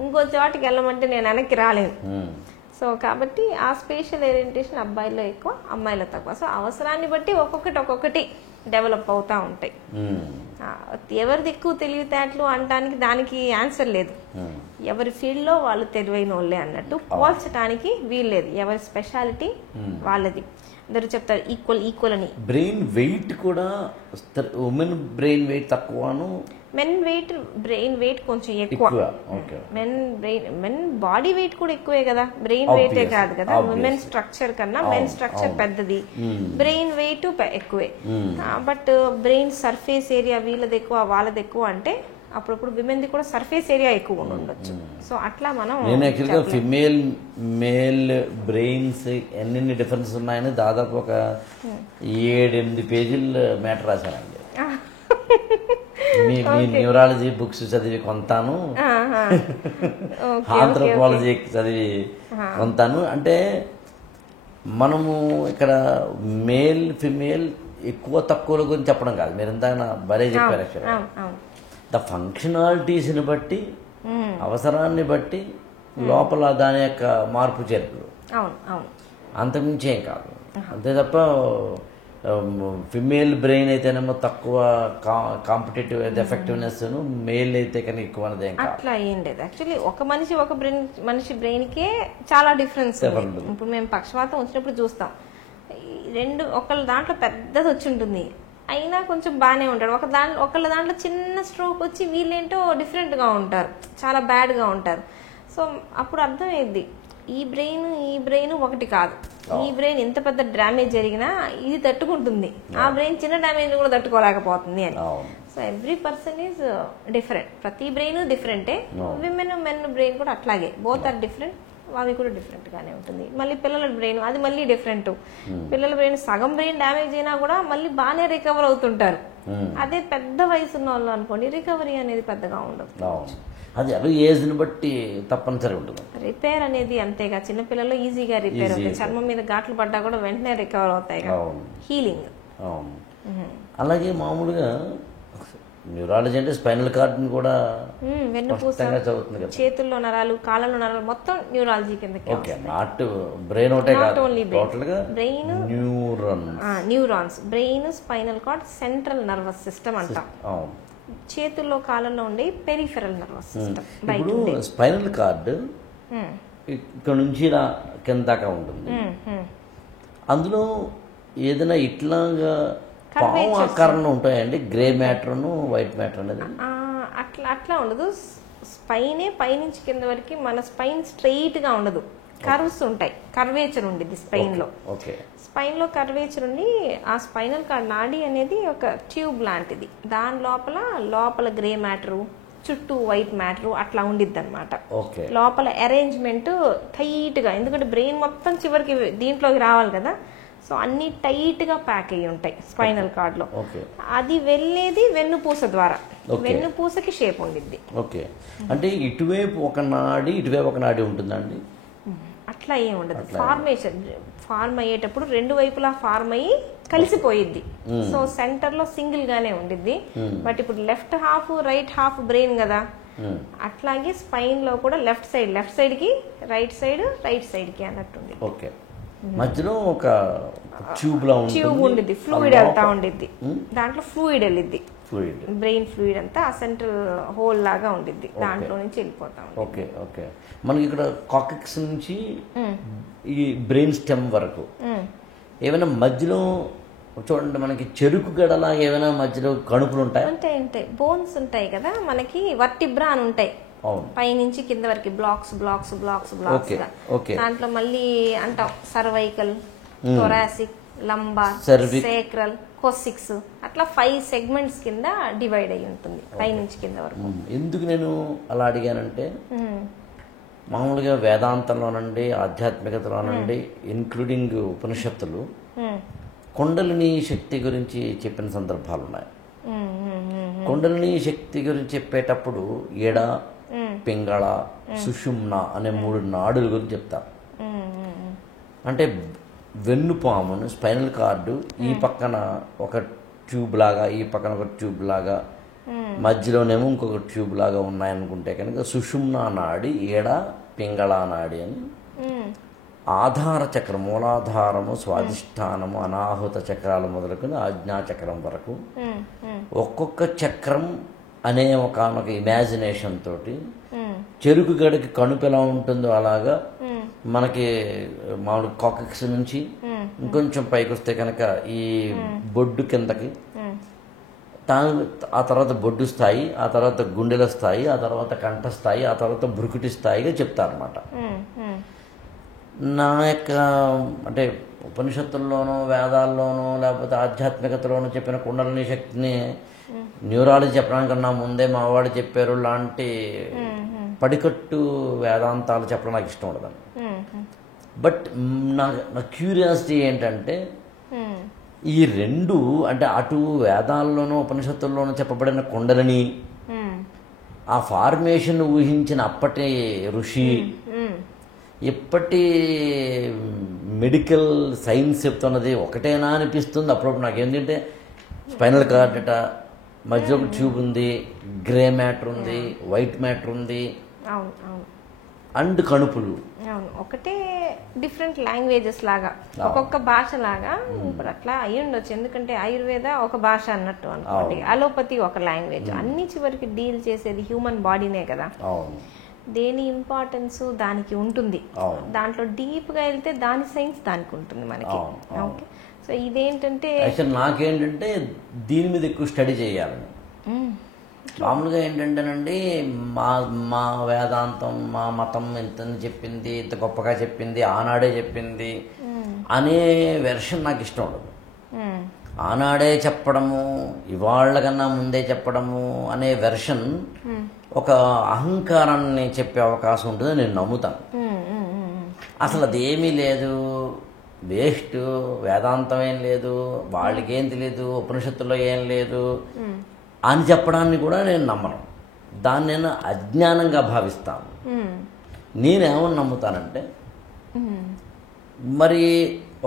ఇంకో చోటకి వెళ్ళమంటే నేను వెనక్కి రాలేను. సో కాబట్టి ఆ స్పేషియల్ ఓరియంటేషన్ అబ్బాయిలో ఎక్కువ, అమ్మాయిలో తక్కువ. సో అవసరాన్ని బట్టి ఒక్కొక్కటి డెవలప్ అవుతా ఉంటాయి. ఎవరిది ఎక్కువ తెలివితేటలు అనడానికి దానికి ఆన్సర్ లేదు, ఎవరి ఫీల్డ్లో వాళ్ళు తెలివైన వాళ్ళే అన్నట్టు, పోల్చడానికి వీల్లేదు, ఎవరి స్పెషాలిటీ వాళ్ళది. అందరూ చెప్తారు ఈక్వల్ అని. బ్రెయిన్ వెయిట్ కూడా ఉమెన్ బ్రెయిన్ వెయిట్ తక్కువను, బ్రెయిన్ వెయిట్ కొంచెం ఎక్కువ. మెన్ బాడీ వెయిట్ కూడా ఎక్కువే కదా, బ్రెయిన్ వెయిటే కాదు కదా. ఉమెన్ స్ట్రక్చర్ కన్నా మెన్ స్ట్రక్చర్ పెద్దది, బ్రెయిన్ వెయిట్ ఎక్కువే. బట్ బ్రెయిన్ సర్ఫేస్ ఏరియా వీళ్ళది ఎక్కువ వాళ్ళది ఎక్కువ అంటే అప్పుడప్పుడు విమెన్ది కూడా సర్ఫేస్ ఏరియా ఎక్కువ ఉండొచ్చు. సో అట్లా మనం ఫిమేల్ మేల్ బ్రెయిన్స్ ఎన్ని డిఫరెన్స్ ఉన్నాయని దాదాపు ఒక 7-8 పేజీలు మ్యాటర్ రాశానండి. మీ న్యూరాలజీ బుక్స్ చదివి కొంతాను, ఆంథ్రోపాలజీ చదివి కొంతాను. అంటే మనము ఇక్కడ మేల్ ఫిమేల్ ఎక్కువ తక్కువల గురించి చెప్పడం కాదు, మీరు ఇంత భలే చెప్పారు. ద ఫంక్షనాలిటీస్ని బట్టి, అవసరాన్ని బట్టి లోపల దాని యొక్క మార్పు చేర్పులు, అంతకుమించి ఏం కాదు. అంతే తప్ప ఫిమేల్ బ్రెయిన్ అయితేనేమో తక్కువ కాంపిటేటివ్ ఎఫెక్టివ్నెస్, మేల్ అయితే కనుక ఎక్కువ అనేది ఏం కాదు. అట్లా ఏం లేదు. యాక్చువల్లీ ఒక మనిషి బ్రెయిన్కే చాలా డిఫరెన్స్. ఇప్పుడు మేము పక్షవాతం వచ్చినప్పుడు చూస్తాం, ఒకళ్ళ దాంట్లో పెద్దది వచ్చి ఉంటుంది, అయినా కొంచెం బాగానే ఉంటాడు. ఒకళ్ళ దాంట్లో చిన్న స్ట్రోక్ వచ్చి వీళ్ళేంటో డిఫరెంట్గా ఉంటారు, చాలా బ్యాడ్గా ఉంటారు. సో అప్పుడు అర్థమైంది ఈ బ్రెయిన్ ఒకటి కాదు. ఈ బ్రెయిన్ ఎంత పెద్ద డ్యామేజ్ జరిగినా ఇది తట్టుకుంటుంది, ఆ బ్రెయిన్ చిన్న డ్యామేజ్ కూడా తట్టుకోలేకపోతుంది అని. So every person is different, ప్రతి బ్రెయిన్ డిఫరెంటే. విమెన్ మెన్ బ్రెయిన్ కూడా అట్లాగే, బోత్ ఆర్ డిఫరెంట్. అవి కూడా డిఫరెంట్గానే ఉంటుంది. మళ్ళీ పిల్లల బ్రెయిన్ అది మళ్ళీ డిఫరెంట్. పిల్లల బ్రెయిన్ సగం బ్రెయిన్ డ్యామేజ్ అయినా కూడా మళ్ళీ బాగానే రికవర్ అవుతుంటారు. అదే పెద్ద వయసు ఉన్న వాళ్ళు అనుకోండి, రికవరీ అనేది పెద్దగా ఉండదు. అది ఏజ్ని బట్టి తప్పనిసరి ఉంటుంది. రిపేర్ అనేది అంతేగా, చిన్నపిల్లలు ఈజీగా రిపేర్ అవుతాయి, చర్మం మీద ఘాట్లు పడ్డా కూడా వెంటనే రికవర్ అవుతాయి, హీలింగ్. అలాగే మామూలుగా న్యూరాలజీ అంటే స్పైనల్ కార్డ్ని కూడా చదువుతుంది కదా, చేతుల్లో నరాలు, కాళ్ళలో నరాలు మొత్తం న్యూరాలజీ కిందకి. నాట్ బ్రెయిన్ ఒకటే కాదు, brain, neurons, brain, spinal cord, central nervous system అంటాం. చేతుల్లో కాళ్ళలో ఉండే పెరిఫెరల్ నర్వస్ సిస్టమ్. ఇప్పుడు స్పైనల్ కార్డ్ ఇక్కడ నుంచి ఇలా కింద దాకా ఉంటుంది. అందులో ఏదైనా ఇట్లాగా పాము ఆకారంలో ఉంటాయండి గ్రే మ్యాటర్ను వైట్ మ్యాటర్ అనేది? అట్లా ఉండదు. స్పైనే పైనుంచి కింద వరకు మన స్పైన్ స్ట్రెయిట్గా ఉండదు, కర్వ్స్ ఉంటాయి. కర్వేచర్ ఉండిద్ది స్పైన్లో. ఓకే. స్పైన్లో కర్వేచర్ ఉండి ఆ స్పైనల్ కార్డ్ నాడి అనేది ఒక ట్యూబ్ లాంటిది. దాని లోపల గ్రే మ్యాటరు, చుట్టూ వైట్ మ్యాటరు అట్లా ఉండిద్ది అనమాట. లోపల అరేంజ్మెంట్ టైట్గా, ఎందుకంటే బ్రెయిన్ మొత్తం చివరికి దీంట్లోకి రావాలి కదా, సో అన్ని టైట్గా ప్యాక్ అయ్యి ఉంటాయి స్పైనల్ కార్డ్లో. అది వెళ్ళేది వెన్నుపూస ద్వారా, వెన్నుపూసకి షేప్ ఉండిద్ది. ఓకే. అంటే ఇటువైపు ఒక నాడి ఉంటుందండి? అట్లా ఏం ఉండదు. ఫార్మ్ అయ్యేటప్పుడు రెండు వైపులా ఫార్మ్ అయ్యి కలిసిపోయిద్ది. సో సెంటర్ లో సింగిల్ గానే ఉండిద్ది. బట్ ఇప్పుడు left half right half brain కదా, అట్లాగే స్పైన్ లో కూడా లెఫ్ట్ సైడ్ కి రైట్ సైడ్ కి అన్నట్టుంది. ఓకే. మధ్యలో ఒక ట్యూబ్ ఉండిద్ది, ఫ్లూయిడ్ వెళ్తా ఉండిద్ది. దాంట్లో ఫ్లూయిడ్ వెళ్ళిద్ది, బ్రెయిన్ ఫ్లూయిడ్ అంతా ఆ సెంట్రల్ హోల్ లాగా ఉండిద్ది, దాంట్లో నుంచి వెళ్ళిపోతా ఉంది. ఓకే. ఓకే. మనకి ఇక్కడ కాకిక్స్ నుంచి ఈ బ్రెయిన్ స్టెమ్ వరకు ఏమైనా మధ్యలో చూడండి, మనకి చెరుకు గడల ఏమైనా మధ్యలో కణుపులు ఉంటాయి? ఉంటాయి. బోన్స్ ఉంటాయి కదా మనకి, వర్టిబ్రా అని ఉంటాయి పైనుంచి కింద వరకు, బ్లాక్స్. దాంట్లో మళ్ళీ అంటాం సర్వైకల్, థొరాసిక్, లంబార్, సేక్రల్, కోసిక్స్, అట్లా 5 సెగ్మెంట్స్ కింద డివైడ్ అయి ఉంటుంది పైనుంచి కింద వరకు. ఎందుకు నేను అలా అడిగానంటే, మామూలుగా వేదాంతంలోనండి, ఆధ్యాత్మికతలోనండి, ఇంక్లూడింగ్ ఉపనిషత్తులు కుండలిని శక్తి గురించి చెప్పిన సందర్భాలు ఉన్నాయి. కుండలిని శక్తి గురించి చెప్పేటప్పుడు ఎడ, పింగళ, సుషుమ్న అనే 3 నాడుల గురించి చెప్తారు. అంటే వెన్నుపామును, స్పైనల్ కార్డు ఈ పక్కన ఒక ట్యూబ్ లాగా, ఈ పక్కన ఒక ట్యూబ్ లాగా, మధ్యలోనేమో ఇంకొక ట్యూబ్ లాగా ఉన్నాయనుకుంటే కనుక సుషుమ్న నాడి, ఏడ, పింగళ నాడి అని ఆధార చక్రం, మూలాధారము, స్వాధిష్టానము, అనాహుత చక్రాలు మొదలుకొని ఆజ్ఞాచక్రం వరకు ఒక్కొక్క చక్రం అనే ఒకనొక ఇమాజినేషన్ తోటి చెరుకు గడికి కణుపు ఎలా ఉంటుందో అలాగా మనకి మామూలు కాకిక్స్ నుంచి ఇంకొంచెం పైకి వస్తే కనుక ఈ బొడ్డు కిందకి, ఆ తర్వాత బొడ్డు స్థాయి, ఆ తర్వాత గుండెల స్థాయి, ఆ తర్వాత కంఠ స్థాయి, ఆ తర్వాత భృకుటి స్థాయిగా చెప్తారన్నమాట. నా యొక్క అంటే ఉపనిషత్తుల్లోనూ వేదాల్లోనూ లేకపోతే ఆధ్యాత్మికతలోనూ చెప్పిన కుండలిని శక్తిని న్యూరాలజీ చెప్పడానికన్నా ముందే మా వాళ్ళు చెప్పారు లాంటి పడికట్టు వేదాంతాలు చెప్పడం నాకు ఇష్టం ఉండదండి. బట్ నా క్యూరియాసిటీ ఏంటంటే, ఈ రెండు అంటే అటు వేదాల్లోనూ ఉపనిషత్తుల్లోనూ చెప్పబడిన కుండలిని, ఆ ఫార్మేషన్ ఊహించిన అప్పటి ఋషి, ఇప్పటి మెడికల్ సైన్స్ చెప్తున్నది ఒకటేనా అనిపిస్తుంది అప్పుడప్పుడు నాకు. ఏంటంటే స్పైనల్ కార్డ్ మధ్యలో ఒక ట్యూబ్ ఉంది, గ్రే మ్యాటర్ ఉంది, వైట్ మ్యాటర్ ఉంది, అండ్ కణుపులు. ఒకటే డిఫరెంట్ లాంగ్వేజెస్ లాగా, ఒక్కొక్క భాష లాగా ఇప్పుడు అట్లా అయ్యి ఉండొచ్చు. ఎందుకంటే ఆయుర్వేద ఒక భాష అన్నట్టు అనుకోండి, అలోపతి ఒక లాంగ్వేజ్. అన్ని చివరికి డీల్ చేసేది హ్యూమన్ బాడీనే కదా. దేని ఇంపార్టెన్స్ దానికి ఉంటుంది. దాంట్లో డీప్ గా వెళ్తే దాని సైన్స్ దానికి ఉంటుంది మనకి. ఓకే. సో ఇదేంటంటే నాకేంటంటే దీని మీద ఎక్కువ స్టడీ చేయాలని. మామూలుగా ఏంటంటేనండి, మా వేదాంతం, మా మతం ఇంత చెప్పింది, ఇంత గొప్పగా చెప్పింది, ఆనాడే చెప్పింది అనే వెర్షన్ నాకు ఇష్టం ఉండదు. ఆనాడే చెప్పడము, ఇవాళ్ళ కన్నా ముందే చెప్పడము అనే వెర్షన్ ఒక అహంకారాన్ని చెప్పే అవకాశం ఉంటుందని నేను నమ్ముతాను. అసలు అదేమీ లేదు, వేస్ట్, వేదాంతం ఏం లేదు, వాళ్ళకేం తెలియదు, ఉపనిషత్తుల్లో ఏం లేదు అని చెప్పడాన్ని కూడా నేను నమ్మను. దాన్ని నేను అజ్ఞానంగా భావిస్తాను. నేనేమని నమ్ముతానంటే, మరి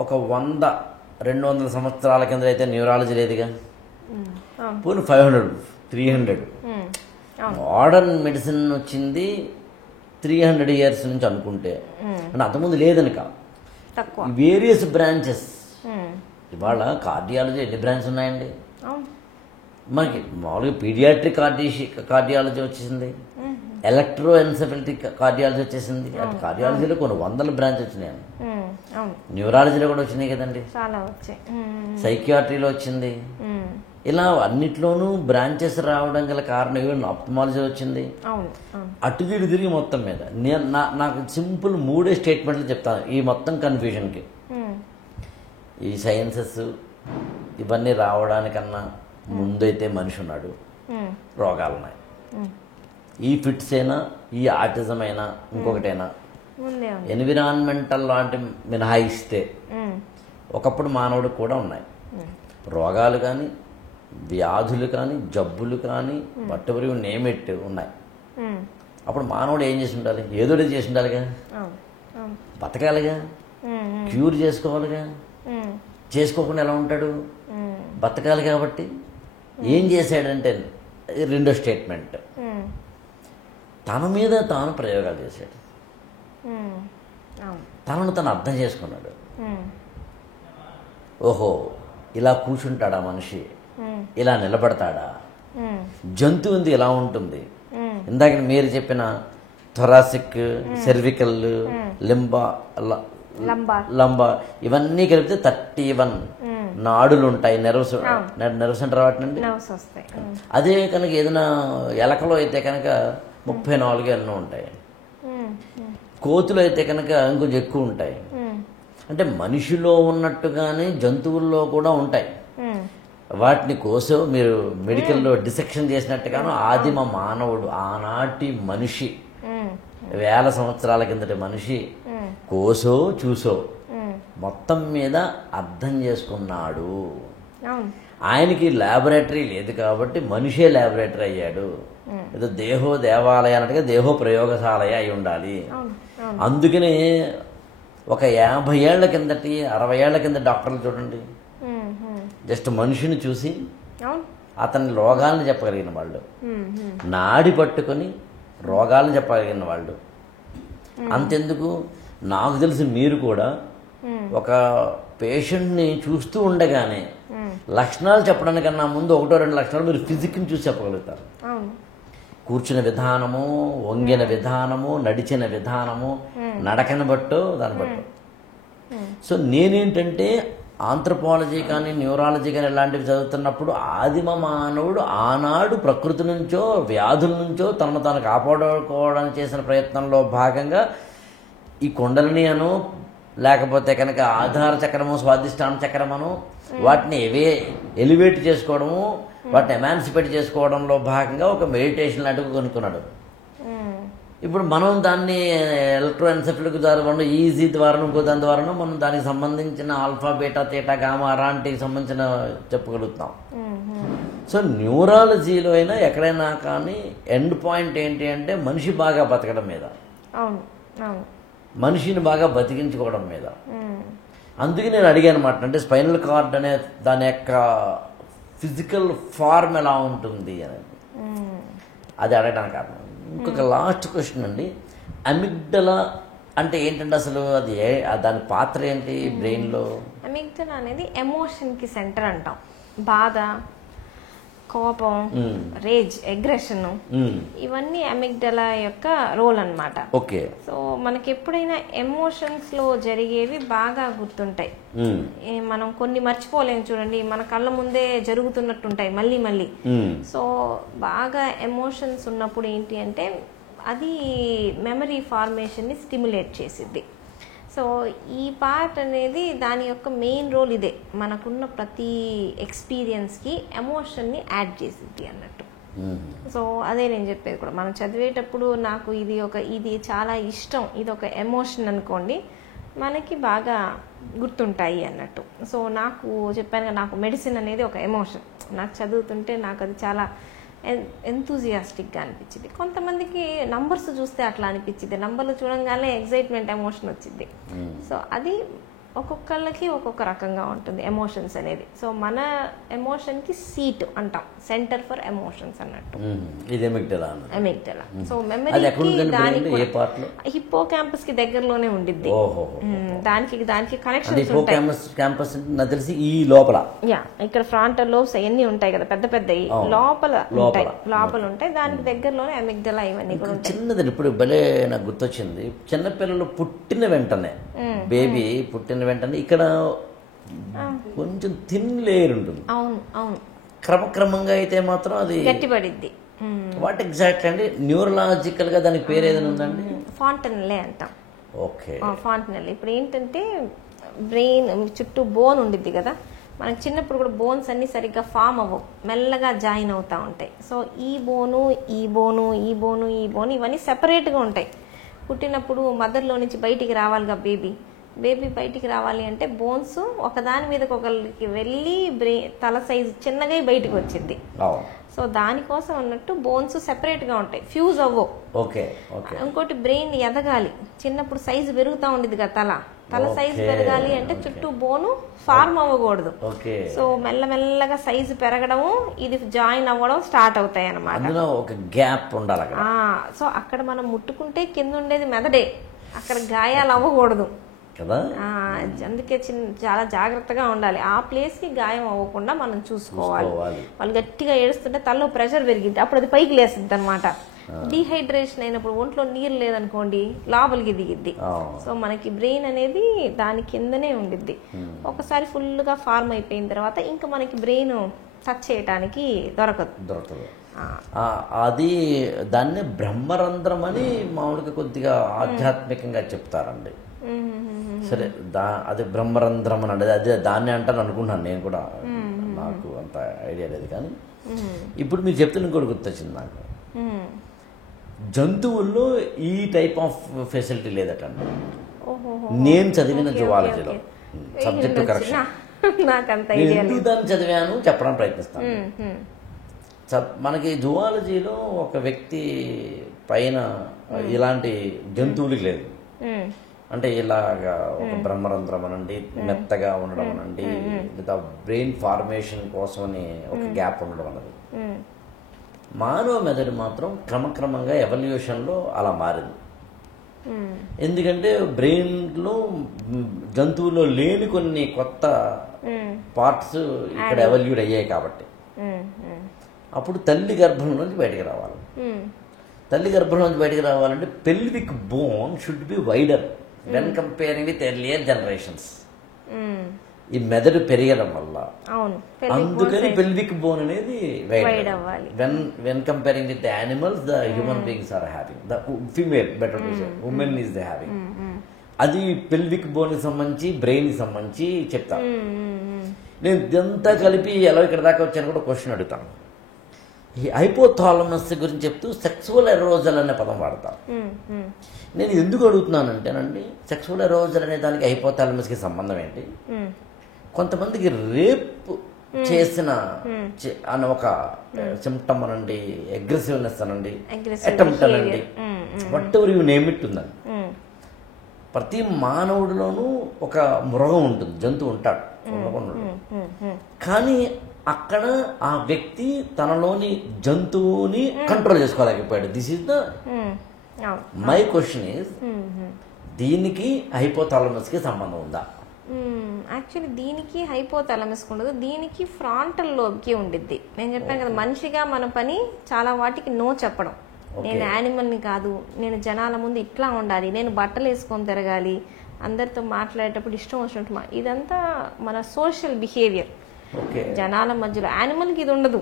ఒక 100-200 సంవత్సరాల కింద అయితే న్యూరాలజీ లేదుగా, పోనీ 500-300 మోడర్న్ మెడిసిన్ వచ్చింది 300 ఇయర్స్ నుంచి అనుకుంటే, అంటే అంతకుముందు లేదని కాదు. వేరియస్ బ్రాంచెస్, ఇవాళ కార్డియాలజీ ఎన్ని బ్రాంచెస్ ఉన్నాయండి మనకి? మామూలుగా పీడియాట్రిక్ కార్డియాలజీ వచ్చేసింది, ఎలక్ట్రోఎన్సెఫలిటిక్ కార్డియాలజీ వచ్చేసింది. అంటే కార్డియాలజీలో కొన్ని వందల బ్రాంచ్ వచ్చినాయి. న్యూరాలజీలో కూడా వచ్చినాయి కదండి, చాలా వచ్చాయి. సైకియాట్రీలో వచ్చింది. ఇలా అన్నిట్లోనూ బ్రాంచెస్ రావడం గల కారణం ఈవెన్ ఆప్థమాలజీ వచ్చింది. అటు తిరిగి మొత్తం మీద నాకు సింపుల్ 3 స్టేట్మెంట్లు చెప్తాను ఈ మొత్తం కన్ఫ్యూజన్కి. ఈ సైన్సెస్ ఇవన్నీ రావడానికన్నా ముందైతే మనిషి ఉన్నాడు, రోగాలు ఉన్నాయి. ఈ ఫిట్స్ అయినా, ఈ ఆటిజం అయినా, ఇంకొకటైనా ఎన్విరాన్మెంటల్ లాంటి మినహాయిస్తే ఒకప్పుడు మానవుడికి కూడా ఉన్నాయి రోగాలు కానీ, వ్యాధులు కానీ, జబ్బులు కానీ, వట్టెవరి నేమెట్ ఉన్నాయి. అప్పుడు మానవుడు ఏం చేసి ఉండాలి? ఏదో చేసి ఉండాలిగా, బతకాలిగా, క్యూర్ చేసుకోవాలిగా. చేసుకోకుండా ఎలా ఉంటాడు? బతకాలి. కాబట్టి ఏం చేశాడంటే, రెండో స్టేట్మెంట్, తన మీద తాను ప్రయోగాలు చేశాడు. తనను తను అర్థం చేసుకున్నాడు. ఓహో, ఇలా కూర్చుంటాడా మనిషి, ఇలా నిలబడతాడా, జంతువు ఉంది ఇలా ఉంటుంది. ఇందాక మీరు చెప్పిన థొరాసిక్, సెర్వికల్, లంబా ఇవన్నీ కలిపితే 31 నాడులు ఉంటాయి. నెర్వ్స్ అంటారు వాటినండి. అదే కనుక ఏదైనా ఎలకలో అయితే కనుక 34 ఎన్నో ఉంటాయి. కోతులు అయితే కనుక ఇంకొంచెం ఎక్కువ ఉంటాయి. అంటే మనిషిలో ఉన్నట్టుగానే జంతువుల్లో కూడా ఉంటాయి. వాటిని కోసం మీరు మెడికల్లో డిసెక్షన్ చేసినట్టుగాను ఆదిమ మానవుడు, ఆనాటి మనిషి, 1000 సంవత్సరాల కిందటి మనిషి కోసో చూసో మొత్తం మీద అర్థం చేసుకున్నాడు. ఆయనకి ల్యాబొరేటరీ లేదు కాబట్టి మనిషే ల్యాబొరేటరీ అయ్యాడు. ఏదో దేహో దేవాలయ అన్నట్టుగా దేహో ప్రయోగశాలయ అయి ఉండాలి. అందుకనే ఒక 50 ఏళ్ల కిందటి 60 ఏళ్ల కింద డాక్టర్లు చూడండి, జస్ట్ మనిషిని చూసి అతని రోగాలను చెప్పగలిగిన వాళ్ళు, నాడి పట్టుకొని రోగాలను చెప్పగలిగిన వాళ్ళు. అంతెందుకు, నాకు తెలిసి మీరు కూడా ఒక పేషెంట్ని చూస్తూ ఉండగానే లక్షణాలు చెప్పడానికన్నా ముందు 1-2 లక్షణాలు మీరు ఫిజిక్ని చూసి చెప్పగలుగుతారు. కూర్చున్న విధానము, వంగిన విధానము, నడిచిన విధానము, నడకని బట్టో దాన్ని బట్టో. సో నేనేంటంటే ఆంథ్రోపాలజీ కానీ, న్యూరాలజీ కానీ ఇలాంటివి చదువుతున్నప్పుడు ఆదిమ మానవుడు ఆనాడు ప్రకృతి నుంచో వ్యాధుల నుంచో తనను తాను కాపాడుకోవడానికి చేసిన ప్రయత్నంలో భాగంగా ఈ కుండలిని అను, లేకపోతే కనుక ఆధార చక్రము, స్వాదిష్టాన చక్రమను, వాటిని ఎలివేట్ చేసుకోవడము, వాటిని ఎమాన్సిపేట్ చేసుకోవడంలో భాగంగా ఒక మెడిటేషన్ లాంటివి కనుక్కున్నాడు. ఇప్పుడు మనం దాన్ని ఎలక్ట్రోఎన్సెఫలిక్ ద్వారా, ఈజీ ద్వారా, ఇంకో దాని ద్వారా మనం దానికి సంబంధించిన ఆల్ఫా, బీటా, తీటా, గామా అలాంటికి సంబంధించిన చెప్పగలుగుతాం. సో న్యూరాలజీలో అయినా ఎక్కడైనా కానీ ఎండ్ పాయింట్ ఏంటి అంటే మనిషి బాగా బతకడం మీద, మనిషిని బాగా బతికించుకోవడం మీద. అందుకే నేను అడిగాను అనమాట, అంటే స్పైనల్ కార్డ్ అనే దాని యొక్క ఫిజికల్ ఫార్మ్ ఎలా ఉంటుంది అనేది, అది అడగడానికి కారణం. ఇంకొక లాస్ట్ క్వశ్చన్ అండి, అమిగ్డలా అంటే ఏంటంటే అసలు అది దాని పాత్ర ఏంటి బ్రెయిన్లో? అమిగ్డలా అనేది ఎమోషన్కి సెంటర్ అంటాం. బాధ, కోపం, రేజ్, అగ్రెషన్, ఇవన్నీ అమిగ్డలా యొక్క రోల్ అన్నమాట. ఓకే. సో మనకి ఎప్పుడైనా ఎమోషన్స్ లో జరిగేవి బాగా గుర్తుంటాయి. మనం కొన్ని మర్చిపోలేము. చూడండి, మన కళ్ళ ముందే జరుగుతున్నట్టుంటాయి మళ్ళీ మళ్ళీ. సో బాగా ఎమోషన్స్ ఉన్నప్పుడు ఏంటి అంటే అది మెమరీ ఫార్మేషన్ ని స్టిమ్యులేట్ చేసిద్ది. సో ఈ పార్ట్ అనేది దాని యొక్క మెయిన్ రోల్ ఇదే, మనకున్న ప్రతి ఎక్స్పీరియన్స్కి ఎమోషన్ని యాడ్ చేసిద్ది అన్నట్టు. సో అదే నేను చెప్పేది కూడా, మనం చదివేటప్పుడు నాకు ఇది చాలా ఇష్టం, ఇది ఒక ఎమోషన్ అనుకోండి, మనకి బాగా గుర్తుంటాయి అన్నట్టు. సో నాకు చెప్పాను కదా, నాకు మెడిసిన్ అనేది ఒక ఎమోషన్. నాకు చదువుతుంటే నాకు అది చాలా ఎంతూజియాస్టిక్గా అనిపించింది. కొంతమందికి నంబర్స్ చూస్తే అట్లా అనిపించింది, నంబర్లు చూడంగానే ఎగ్జైట్మెంట్, ఎమోషన్ వచ్చింది. సో అది ఒక్కొక్కళ్ళకి ఒక్కొక్క రకంగా ఉంటుంది ఎమోషన్స్ అనేది. సో మన ఎమోషన్కి సీట్ అంటాం, సెంటర్ ఫర్ ఎమోషన్స్ అన్నట్టు. ఇది ఎమిగ్డలా ఎమిగ్డలా. సో మెమరీకి దానికి హిప్పో క్యాంపస్ కి దగ్గరలోనే ఉండిద్ది. దానికి కనెక్షన్స్ ఉంటాయి. క్యాంపస్ నాకు తెలిసి ఈ లోపల ఇక్కడ ఫ్రంటల్ లోబ్స్ అవన్నీ ఉంటాయి కదా, పెద్ద పెద్దవి లోపల ఉంటాయి. దానికి దగ్గరలోనే ఎమిగ్డలా ఇవన్నీ కూడా ఉంటాయి. చిన్నది ఇప్పుడు భలే నాకు గుర్తొచ్చింది, చిన్నపిల్లలు పుట్టిన వెంటనే, బేబీ పుట్టిన వెంటనే ఇక్కడ కొంచెం థిన్ లేయర్ ఉంటుంది. అవును అవును. క్రమక్రమంగా అయితే మాత్రం అది గట్టిపడిద్ది. వాట్ ఎగ్జాక్ట్ అండి న్యూరలాజికల్ గా దానికి పేరు ఏదైనా ఉందండి? ఫాంటనెల్లే అంటాం. Okay, fontanelle. ఇప్పుడు ఏంటంటే బ్రెయిన్ చుట్టూ బోన్ ఉండిద్ది కదా, మనకి చిన్నప్పుడు కూడా బోన్స్ అన్ని సరిగ్గా ఫామ్ అవ్వవు, మెల్లగా జాయిన్ అవుతూ ఉంటాయి. సో ఈ బోను ఈ బోను ఈ బోను ఈ బోను ఇవన్నీ సెపరేట్గా ఉంటాయి. పుట్టినప్పుడు మదర్లో నుంచి బయటికి రావాలిగా బేబీ బయటికి రావాలి అంటే బోన్స్ ఒకదాని మీదకి ఒకరికి వెళ్ళి తల సైజు చిన్నగా బయటికి వచ్చింది. సో దానికోసం అన్నట్టు బోన్స్ సెపరేట్గా ఉంటాయి, ఫ్యూజ్ అవ్వవు. ఇంకోటి బ్రెయిన్ ఎదగాలి, చిన్నప్పుడు సైజు పెరుగుతూ ఉండేది కదా, తల సైజు పెరగాలి అంటే చుట్టూ బోను ఫార్మ్ అవ్వకూడదు. సో మెల్లమెల్లగా సైజు పెరగడము, ఇది జాయిన్ అవ్వడం స్టార్ట్ అవుతాయి అన్నమాట. ఒక గ్యాప్ ఉండాలి. సో అక్కడ మనం ముట్టుకుంటే కింద ఉండేది మెదడే, అక్కడ గాయాలు అవ్వకూడదు కదా. అందుకే చాలా జాగ్రత్తగా ఉండాలి, ఆ ప్లేస్ కి గాయం అవ్వకుండా మనం చూసుకోవాలి. వాళ్ళు గట్టిగా ఏడుస్తుంటే తలలో ప్రెషర్ పెరిగింది, అప్పుడు అది పైకి లేస్తుంది అనమాట. డీహైడ్రేషన్ అయినప్పుడు ఒంట్లో నీరు లేదనుకోండి లోపలికి దిగిద్ది. సో మనకి బ్రెయిన్ అనేది దాని కిందనే ఉండిద్ది. ఒకసారి ఫుల్ గా ఫార్మ్ అయిపోయిన తర్వాత ఇంకా మనకి బ్రెయిన్ టచ్ చేయడానికి దొరకదు. అది దాన్ని బ్రహ్మరంధ్రం అని మామూలుగా కొద్దిగా ఆధ్యాత్మికంగా చెప్తారండి. సరే, అది బ్రహ్మరంధ్రం అని అదే దాన్ని అంటాను అనుకుంటున్నాను నేను కూడా, నాకు అంత ఐడియా లేదు. కానీ ఇప్పుడు మీరు చెప్తున్న ఇంకోటి గుర్తొచ్చింది నాకు, జంతువుల్లో ఈ టైప్ ఆఫ్ ఫెసిలిటీ లేదటండి. నేను చదివిన జువాలజీలో, సబ్జెక్టు కరెక్షన్, నేను ఎందుకు దాన్ని చదివాను చెప్పడానికి ప్రయత్నిస్తాను. మనకి జువాలజీలో ఒక వ్యక్తి పైన ఇలాంటి జంతువులకి లేదు. అంటే ఇలాగా ఒక బ్రహ్మరంధ్రం అనండి, మెత్తగా ఉండడం అనండి, లేదా బ్రెయిన్ ఫార్మేషన్ కోసమని ఒక గ్యాప్ ఉండడం అన్నది. మానవ మెదడు మాత్రం క్రమక్రమంగా ఎవల్యూషన్లో అలా మారింది. ఎందుకంటే బ్రెయిన్లో జంతువుల్లో లేని కొన్ని కొత్త పార్ట్స్ ఇక్కడ ఎవల్యూట్ అయ్యాయి కాబట్టి. అప్పుడు తల్లి గర్భం నుంచి బయటకు రావాలి. తల్లి గర్భం నుంచి బయటకు రావాలంటే pelvic bone should be wider when comparing with earlier generations. ఈ మెదడు పెరగడం వల్ల అందుకని పెల్విక్ బోన్ అనేది వైడ్ అవ్వాలి. When comparing with the animals, the human beings are having, the female better to say women is the having. అది పెల్విక్ బోన్ కి సంబంధించి బ్రెయిన్ కి సంబంధించి చెప్తాను. నేను ఇదంతా కలిపి ఎలా ఇక్కడ దాకా వచ్చాను కూడా క్వశ్చన్ అడుగుతాను. ఈ హైపోథాలమస్ గురించి చెప్తూ సెక్సువల్ ఎరోజల్ అనే పదం వాడతాను. నేను ఎందుకు అడుగుతున్నానంటేనండి, సెక్సువల్ ఎరోజల్ అనే దానికి హైపోథాలమస్కి సంబంధం ఏంటి? కొంతమందికి రేప్ చేసిన అని ఒక సిమ్టమ్ అనండి, అగ్రెసివ్నెస్ అనండి, అటెంప్ట్ అనండి, what ever you name it ఉందండి. ప్రతి మానవుడిలోనూ ఒక మృగం ఉంటుంది, జంతువు ఉంటాడు, కానీ అక్కడ ఆ వ్యక్తి తనలోని జంతువుని కంట్రోల్ చేసుకోలేకపోయాడు. This is the my question is, దీనికి హైపోథాలమస్కి సంబంధం ఉందా? యాక్చువల్లీ దీనికి హైపోథాలమస్కి ఉండదు, దీనికి ఫ్రాంటల్ లోబ్కి ఉండిద్ది. నేను చెప్పాను కదా, మనిషిగా మన పని చాలా వాటికి నో చెప్పడం. నేను యానిమల్ని కాదు, నేను జనాల ముందు ఇట్లా ఉండాలి, నేను బట్టలు వేసుకొని తిరగాలి, అందరితో మాట్లాడేటప్పుడు ఇష్టం వచ్చినట్టు, ఇదంతా మన సోషల్ బిహేవియర్. జనాల మధ్యలో యానిమల్కి ఇది ఉండదు,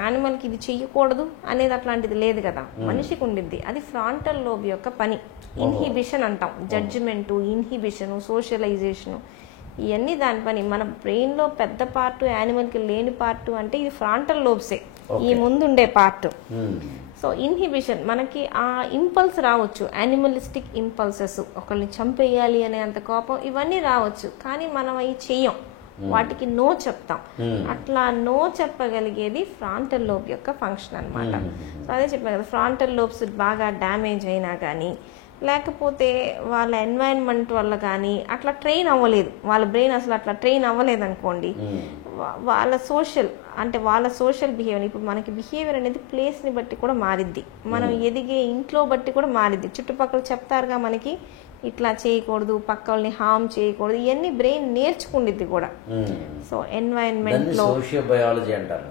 యానిమల్కి ఇది చెయ్యకూడదు అనేది అట్లాంటిది లేదు కదా, మనిషికి ఉండిద్ది. అది ఫ్రాంటల్ లోబ్ యొక్క పని. ఇన్హిబిషన్ అంటాం, జడ్జిమెంట్, ఇన్హిబిషన్, సోషలైజేషన్, ఇవన్నీ దాని పని. మన బ్రెయిన్లో పెద్ద పార్ట్ యానిమల్కి లేని పార్ట్ అంటే ఇది ఫ్రాంటల్ లోబ్సే, ఈ ముందుండే పార్ట్. సో ఇన్హిబిషన్, మనకి ఆ ఇంపల్స్ రావచ్చు, యానిమలిస్టిక్ ఇంపల్సెస్, ఒకరిని చంపేయాలి అనే అంత కోపం, ఇవన్నీ రావచ్చు, కానీ మనం అవి చెయ్యం, వాటికి నో చెప్తాం. అట్లా నో చెప్పగలిగేది ఫ్రాంటల్ లోబ్ యొక్క ఫంక్షన్ అనమాట. సో అదే చెప్పాను కదా, ఫ్రాంటల్ లోబ్స్ బాగా డ్యామేజ్ అయినా కానీ, లేకపోతే వాళ్ళ ఎన్వైరన్మెంట్ వల్ల కానీ అట్లా ట్రైన్ అవ్వలేదు, వాళ్ళ బ్రెయిన్ అసలు అట్లా ట్రైన్ అవ్వలేదు అనుకోండి, వాళ్ళ సోషల్ బిహేవియర్, ఇప్పుడు మనకి బిహేవియర్ అనేది ప్లేస్ని బట్టి కూడా మారిద్ది, మనం ఎదిగే ఇంట్లో బట్టి కూడా మారిద్ది. చుట్టుపక్కల చెప్తారుగా మనకి ఇట్లా చేయకూడదు, పక్క వాళ్ళని హార్మ్ చేయకూడదు, ఇవన్నీ బ్రెయిన్ నేర్చుకుండిద్ది కూడా. సో ఎన్వైరన్మెంట్ లో సోషియోబయాలజీ అంటారు.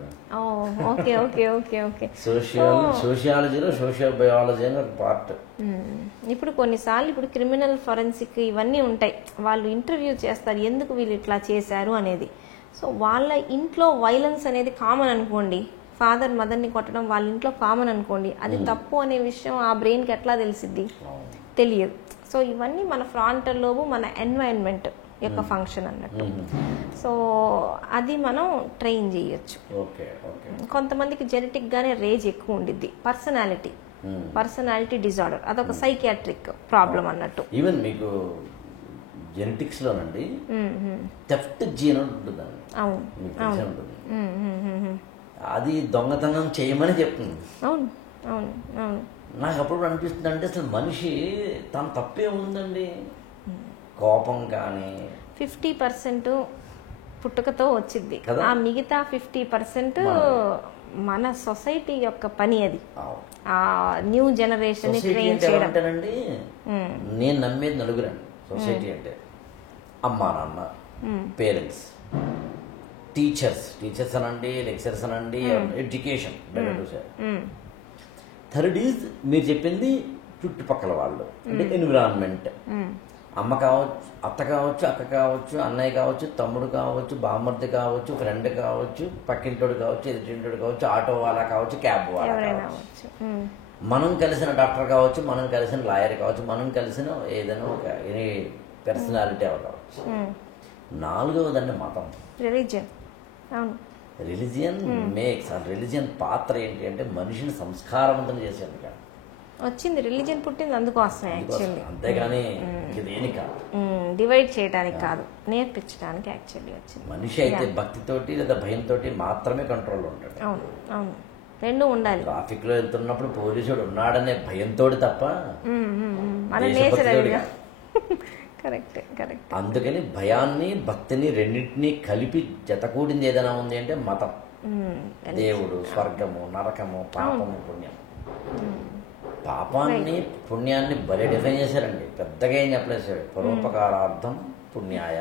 ఓకే ఓకే ఓకే ఓకే సోషియాలజీలో సోషియోబయాలజీ అని ఒక పార్ట్. ఇప్పుడు కొన్నిసార్లు ఇప్పుడు క్రిమినల్ ఫోరెన్సిక్ ఇవన్నీ ఉంటాయి, వాళ్ళు ఇంటర్వ్యూ చేస్తారు ఎందుకు వీళ్ళు ఇట్లా చేశారు అనేది. సో వాళ్ళ ఇంట్లో వైలెన్స్ అనేది కామన్ అనుకోండి, ఫాదర్ మదర్ని కొట్టడం వాళ్ళ ఇంట్లో కామన్ అనుకోండి, అది తప్పు అనే విషయం ఆ బ్రెయిన్కి ఎట్లా తెలిసిద్ది, తెలియదు. సో ఇవన్నీ మన ఫ్రాంటల్ లోబ్, మన ఎన్వైరన్మెంట్ యొక్క ఫంక్షన్ అన్నట్టు. సో అది మనం ట్రైన్ చేయొచ్చు. కొంతమందికి జెనెటిక్ గానే రేజ్ ఎక్కువ ఉండిద్ది, పర్సనాలిటీ డిజార్డర్, అదొక సైకియాట్రిక్ ప్రాబ్లం అన్నట్టు. ఈవెన్ మీకు జెనెటిక్స్ లోనండి థెఫ్ట్ జీన్ ఉంటుందండి, అది దొంగతనం చేయమని చెప్తుంది. అవును అవును అవును. నాకు అప్పుడు అనిపిస్తుంది అంటే అసలు మనిషి తన తప్పే ఉందండి, కోపం కానీ 50% పుట్టుకతో వచ్చింది, ఆ మిగతా 50% మన సొసైటీ యొక్క పని. అది ఆ న్యూ జనరేషన్ ట్రైన్ చేయడం. నేను నమ్మేది నలుగురండి. సొసైటీ అంటే అమ్మా నాన్న, పేరెంట్స్, టీచర్స్ అనండి, లెక్చరర్స్ అనండి, ఎడ్యుకేషన్. థర్డ్ ఈజ్ మీరు చెప్పింది చుట్టుపక్కల వాళ్ళు, అంటే ఎన్విరాన్మెంట్. అమ్మ కావచ్చు, అత్త కావచ్చు, అక్క కావచ్చు, అన్నయ్య కావచ్చు, తమ్ముడు కావచ్చు, బామ్మర్ది కావచ్చు, ఫ్రెండ్ కావచ్చు, పక్కింటోడు కావచ్చు, ఎదుటింటోడు కావచ్చు, ఆటో వాళ్ళ కావచ్చు, క్యాబ్ వాళ్ళ కావచ్చు, మనం కలిసిన డాక్టర్ కావచ్చు, మనం కలిసిన లాయర్ కావచ్చు, మనం కలిసిన ఏదైనా ఒక ఎనీ పర్సనాలిటీ కావచ్చు. నాలుగవదండి మతం, రిలీజియన్ మేక్స్. ఆ రిలీజియన్ పాత్ర ఏంటి అంటే మనిషిని సంస్కారవంతం చేసేది కాదు. వచ్చింది రిలీజియన్ పుట్టింది అందుకోసం, యాక్చువల్లీ, అంతేగాని దేని కాదు, డివైడ్ చేయడానికి కాదు, నేర్పించడానికి యాక్చువల్లీ వచ్చింది. మనిషి అయితే భక్తితోటి లేదా భయంతో మాత్రమే కంట్రోల్లో ఉంటాడు. అవును అవును, రెండు ఉండాలి. ట్రాఫిక్ లో వెళ్తున్నప్పుడు పోలీసుడు ఉన్నాడనే భయంతో తప్ప కరెక్ట్ కరెక్ట్. అందుకని భయాన్ని భక్తిని రెండింటినీ కలిపి జతకూడింది ఏదైనా ఉంది అంటే మతం. దేవుడు, స్వర్గము, నరకము, పాపము, పుణ్యము. పాపాన్ని పుణ్యాన్ని భలే డిఫైన్ చేశారండి, పెద్దగా ఏం చెప్పలేదు. పరోపకారార్థం పుణ్యాయ,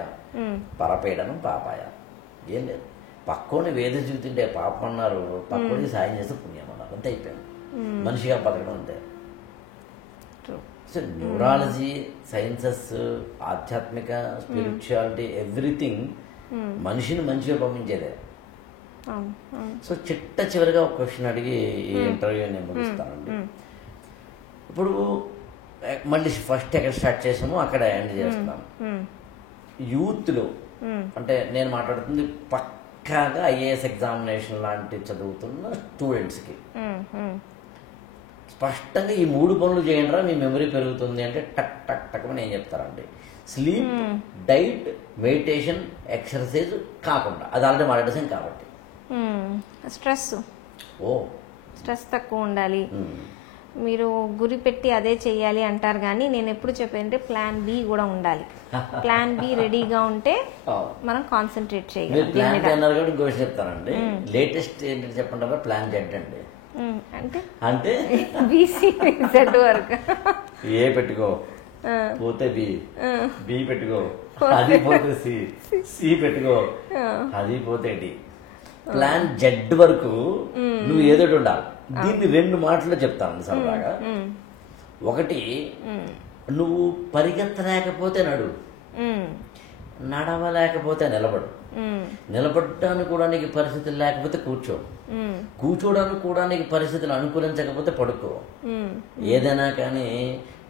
పరపీడనం పాపాయ. ఏం లేదు, పక్కోని వేద చూతుంటే పాపం అన్నారు, పక్కోడికి సాయం చేస్తే పుణ్యం అన్నారు, అంతే అయిపోయింది. మనిషిగా బతకడం అంతే. సో న్యూరాలజీ, సైన్సెస్, ఆధ్యాత్మిక, స్పిరిచువాలిటీ, ఎవ్రీథింగ్ మనిషిని మంచిగా పంపించేదే. సో చివరిగా ఒక క్వశ్చన్ అడిగి ఈ ఇంటర్వ్యూ నేను ముగిస్తానండి. ఇప్పుడు మళ్ళీ ఫస్ట్ ఎక్కడ స్టార్ట్ చేసామో అక్కడ ఎండ్ చేస్తున్నాం. యూత్లో అంటే నేను మాట్లాడుతుంది పక్కాగా ఐఏఎస్ ఎగ్జామినేషన్ లాంటి చదువుతున్న స్టూడెంట్స్కి స్పష్టంగా ఈ 3 పనులు చేయండిరా మీ మెమరీ పెరుగుతుంది అంటే టక్ టక్ టక్ అని ఏం చెప్తారండి? స్లీప్, డైట్, మెడిటేషన్, ఎక్సర్సైజ్ కాకుండా, అది ఆల్రెడీ మాట్లాడేసాం కాబట్టి. స్ట్రెస్ తక్కువ ఉండాలి, మీరు గురి పెట్టి అదే చెయ్యాలి అంటారు, కానీ నేను ఎప్పుడు చెప్పేదంటే ప్లాన్ బి కూడా ఉండాలి. ప్లాన్ బి రెడీగా ఉంటే మనం కాన్సన్ట్రేట్ చేయగలం. చెప్తానండి, లేటెస్ట్ ఏంటంటే చెప్పండి, ప్లాన్ జెడ్ అండి. అంటే BC వరకు ఏ పెట్టుకో, పోతే బి పెట్టుకో, అది పోతే సి పెట్టుకో, అది పోతే డి. ప్లాన్ జెడ్ వరకు నువ్వు ఏదో ఉండాలి. దీన్ని 2 మాటల్లో చెప్తాను సరదాగా. ఒకటి, నువ్వు పరిగెత్తలేకపోతే నడు, నడవలేకపోతే నిలబడు, నిలబడటానికి కూడా నీకు పరిస్థితులు లేకపోతే కూర్చో, కూర్చోడానికి కూడా నీకు పరిస్థితులు అనుకూలించకపోతే పడుకో. ఏదైనా కానీ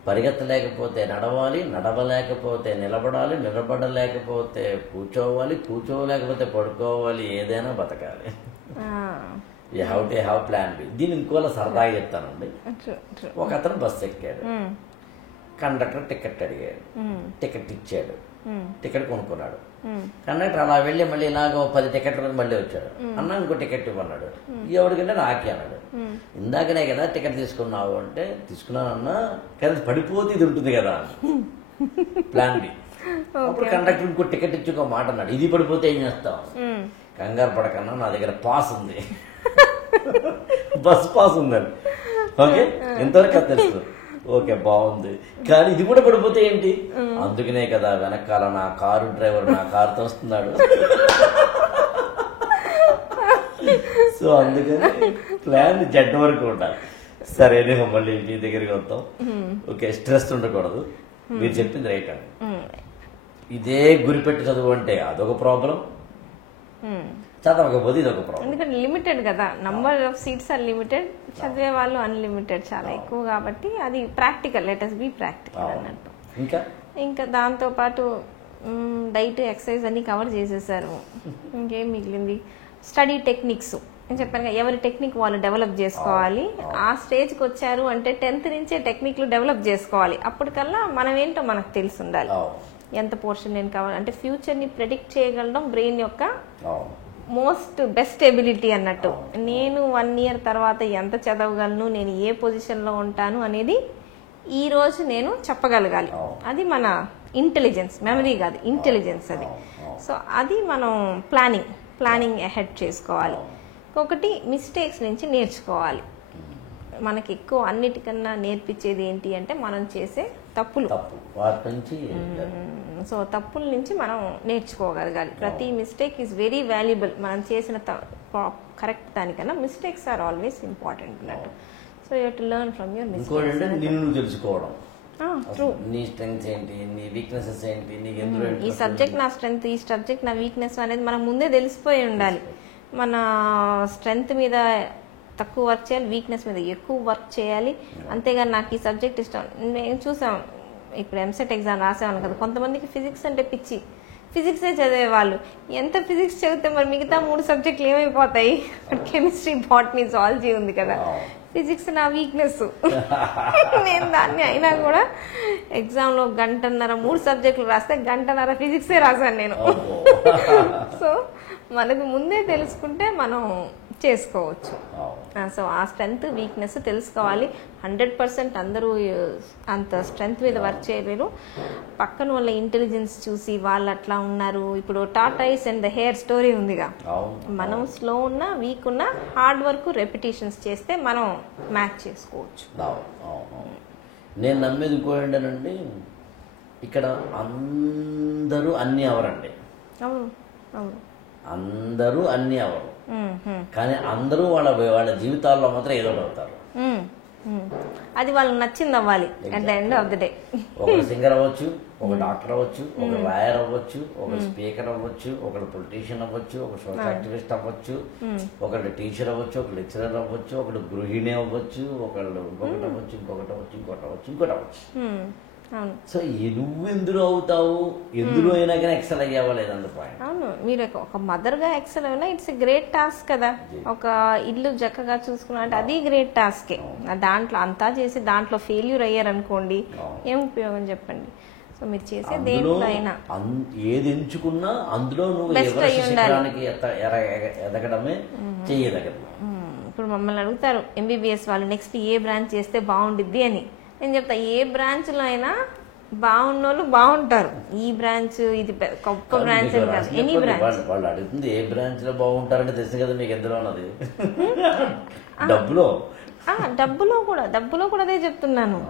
పరిగెత్తలేకపోతే నడవాలి, నడవలేకపోతే నిలబడాలి, నిలబడలేకపోతే కూర్చోవాలి, కూర్చోలేకపోతే పడుకోవాలి, ఏదైనా బతకాలి. You have to have plan B. దీన్ని ఇంకోలా సరదాగా చెప్తానండి. ఒక అతను బస్సు ఎక్కాడు, కండక్టర్ టికెట్ అడిగాడు, టికెట్ ఇచ్చాడు, టికెట్ కొనుక్కున్నాడు. కండక్టర్ అలా వెళ్ళి మళ్ళీ ఇలాగ 10 టికెట్లు మళ్ళీ వచ్చాడు. అన్న ఇంకో టికెట్ ఇవ్వన్నాడు. ఎవరికంటే నాకే అన్నాడు. ఇందాకనే కదా టికెట్ తీసుకున్నావు అంటే, తీసుకున్నానన్నా కానీ పడిపోతే ఇది ఉంటుంది కదా ప్లాన్ బి. అప్పుడు కండక్టర్ ఇంకో టికెట్ ఇచ్చి ఒక మాట అన్నాడు, ఇది పడిపోతే ఏం చేస్తావు? కంగారు పడకన్నా నా దగ్గర పాస్ ఉంది, బస్ పాస్ ఉందండి. ఓకే, ఎంతవరకు అది తెలుసు. ఓకే, బాగుంది. కానీ ఇది కూడా పడిపోతే ఏంటి? అందుకనే కదా వెనకాల నా కారు డ్రైవర్ నా కారుతో వస్తున్నాడు. సో అందుకని ప్లాన్ జడ్ వరకు ఉండాలి. సరేనే, మళ్ళీ మీ దగ్గరికి వద్దాం. ఓకే, స్ట్రెస్ ఉండకూడదు. మీరు చెప్పింది రైట్ అండి. ఇదే గురిపెట్టి చదువు అంటే అదొక ప్రాబ్లం, చదవకపోతే ఇదొక ప్రాబ్లం. ఎందుకంటే లిమిటెడ్ కదా, number of seats are limited, చదివే వాళ్ళు అన్లిమిటెడ్, చాలా ఎక్కువ. కాబట్టి అది practical, let us be practical అన్నట్టు. ఇంకా దాంతో పాటు డైట్, ఎక్సర్సైజ్ అన్ని కవర్ చేసేసారు. ఇంకేం మిగిలింది? Study techniques. నేను చెప్పాను కదా, ఎవరి టెక్నిక్ వాళ్ళు డెవలప్ చేసుకోవాలి. ఆ స్టేజ్కి వచ్చారు అంటే 10th నుంచే టెక్నిక్లు డెవలప్ చేసుకోవాలి. అప్పటికల్లా మనం ఏంటో మనకు తెలిసి ఉండాలి. ఎంత పోర్షన్ నేను కావాలి అంటే ఫ్యూచర్ని ప్రెడిక్ట్ చేయగలడం బ్రెయిన్ యొక్క మోస్ట్ బెస్ట్ ఎబిలిటీ అన్నట్టు. నేను 1 year తర్వాత ఎంత చదవగలను, నేను ఏ పొజిషన్లో ఉంటాను అనేది ఈ రోజు నేను చెప్పగలగాలి. అది మన ఇంటెలిజెన్స్, మెమరీ కాదు, ఇంటెలిజెన్స్ అది. సో అది మనం ప్లానింగ్ అహెడ్ చేసుకోవాలి. ఒకటి, మిస్టేక్స్ నుంచి నేర్చుకోవాలి. మనకి ఎక్కువ అన్నిటికన్నా నేర్పించేది ఏంటి అంటే మనం చేసే తప్పులు. సో తప్పుల నుంచి మనం నేర్చుకోగలగాలి. ప్రతి మిస్టేక్ ఈజ్ వెరీ వాల్యుబుల్. మనం చేసిన కరెక్ట్ దానికన్నా మిస్టేక్స్ ఆర్ ఆల్వేస్ ఇంపార్టెంట్ అన్నట్టు. So you have to learn from your mistakes. నిన్ను తెలుసుకోవడం, నీ స్ట్రెంగ్త్ ఏంటి, నీ వీక్నెసెస్ ఏంటి, నీకు ఎందులో ఈ సబ్జెక్ట్ నా స్ట్రెంగ్త్, ఈ సబ్జెక్ట్ నా వీక్నెస్ అనేది మనకు ముందే తెలిసిపోయి ఉండాలి. మన స్ట్రెంగ్త్ మీద తక్కువ వర్క్ చేయాలి, వీక్నెస్ మీద ఎక్కువ వర్క్ చేయాలి. అంతేగాని నాకు ఈ సబ్జెక్ట్ ఇష్టం. నేను చూసాం, ఇప్పుడు ఎంసెట్ ఎగ్జామ్ రాసేవాళ్ళు కదా, కొంతమందికి ఫిజిక్స్ అంటే పిచ్చి, ఫిజిక్సే చదివేవాళ్ళు. ఎంత ఫిజిక్స్ చదివితే మరి మిగతా 3 సబ్జెక్టులు ఏమైపోతాయి? కెమిస్ట్రీ, బాటనీ, జువాలజీ ఉంది కదా. ఫిజిక్స్ నా వీక్నెస్. నేను దాన్ని అయినా కూడా ఎగ్జామ్లో 1.5 గంటన్నర 3 సబ్జెక్టులు రాస్తే 1.5 గంటన్నర ఫిజిక్సే రాశాను నేను. సో మనకు ముందే తెలుసుకుంటే మనం చేసుకోవచ్చు. సో ఆ స్ట్రెంగ్త్, వీక్నెస్ తెలుసుకోవాలి. 100% అందరూ అంత స్ట్రెంగ్త్ మీద వర్క్ చేయలేరు. పక్కన వాళ్ళ ఇంటెలిజెన్స్ చూసి వాళ్ళు అట్లా ఉన్నారు. ఇప్పుడు tortoise and the hair story ఉందిగా, మనం స్లో ఉన్నా, వీక్ ఉన్నా, హార్డ్ వర్క్, రెపిటేషన్స్ చేస్తే మనం మ్యాచ్ చేసుకోవచ్చు. నేను నమ్మేది ఇంకోటండి, ఇక్కడ అందరూ అన్ని అవరండి. అవును అవును, అందరూ అన్ని అవరు, కానీ అందరూ వాళ్ళ జీవితాల్లో మాత్రం ఏదో అవుతారు. అది వాళ్ళకి నచ్చింది అవ్వాలి at the end of the day. ఒక సింగర్ అవ్వచ్చు, ఒక డాక్టర్ అవ్వచ్చు, ఒక లాయర్ అవ్వచ్చు, ఒక స్పీకర్ అవ్వచ్చు, ఒక పొలిటీషియన్ అవ్వచ్చు, ఒక సోషల్ యాక్టివిస్ట్ అవ్వచ్చు, ఒకళ్ళు టీచర్ అవ్వచ్చు, ఒక లెక్చరర్ అవ్వచ్చు, ఒకళ్ళు గృహిణి అవ్వచ్చు, ఒకళ్ళు ఇంకొకటి అవ్వచ్చు, ఇంకొకటి అవ్వచ్చు, ఇంకోటి అవ్వచ్చు, ఇంకోటి అవ్వచ్చు. సో నువ్వు ఎందులో అవుతావు, ఎందులో అయినా కానీ ఎక్సెల్ అయ్యావా లేదంత పాయింట్. అవును, మీరు ఒక మదర్గా ఎక్సెల్ అయినా ఇట్స్ ఎ గ్రేట్ టాస్క్ కదా. ఒక ఇల్లు చక్కగా చూసుకున్నా అంటే అది గ్రేట్ టాస్కే. దాంట్లో అంతా చేసి దాంట్లో ఫెయిల్యూర్ అయ్యారనుకోండి, ఏం ఉపయోగం చెప్పండి. సో మీరు చేసే దేంట్లో అయినా ఏది ఎంచుకున్నా అందులో నువ్వు ఎదగడమే చెయ్యదగదు. ఇప్పుడు మమ్మల్ని అడుగుతారు ఎంబీబీఎస్ వాళ్ళు నెక్స్ట్ ఏ బ్రాంచ్ చేస్తే బాగుండిద్ది అని. నేను చెప్తా, ఏ బ్రాంచ్లో అయినా బాగున్నోళ్ళు బాగుంటారు. ఈ బ్రాంచ్ ఇది గొప్ప బ్రాంచ్ అని కాదు, ఎనీ బ్రాంచ్. వాళ్ళు అడుగుతుంది ఏ బ్రాంచ్ లో బాగుంటారంటే తెలుసు కదా మీకు ఎందులో ఉన్నది. డబ్బులో కూడా అదే చెప్తున్నాను.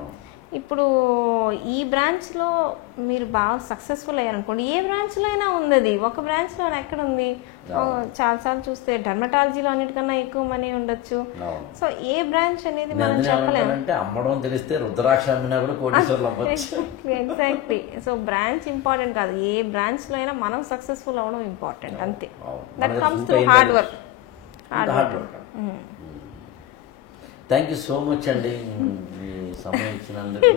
ఇప్పుడు ఈ బ్రాంచ్లో మీరు బాగా సక్సెస్ఫుల్ అయ్యారనుకోండి, ఏ బ్రాంచ్లో అయినా ఉంది. ఒక బ్రాంచ్లో ఎక్కడ ఉంది? చాలాసార్లు చూస్తే డర్మటాలజీలో అన్నిటికన్నా ఎక్కువ మనీ ఉండొచ్చు. సో ఏ బ్రాంచ్ అనేది మనం చెప్పలేము. అమ్మడం తెలిస్తే రుద్రాక్ష అమ్మినా కూడా కోటీశ్వరులు అవ్వచ్చు. ఎగ్జాక్ట్లీ. సో బ్రాంచ్ ఇంపార్టెంట్ కాదు, ఏ బ్రాంచ్లో అయినా మనం సక్సెస్ఫుల్ అవ్వడం ఇంపార్టెంట్, అంతే. That comes through hard work. Thank you so much అండి, సమయం ఇచ్చినందుకు.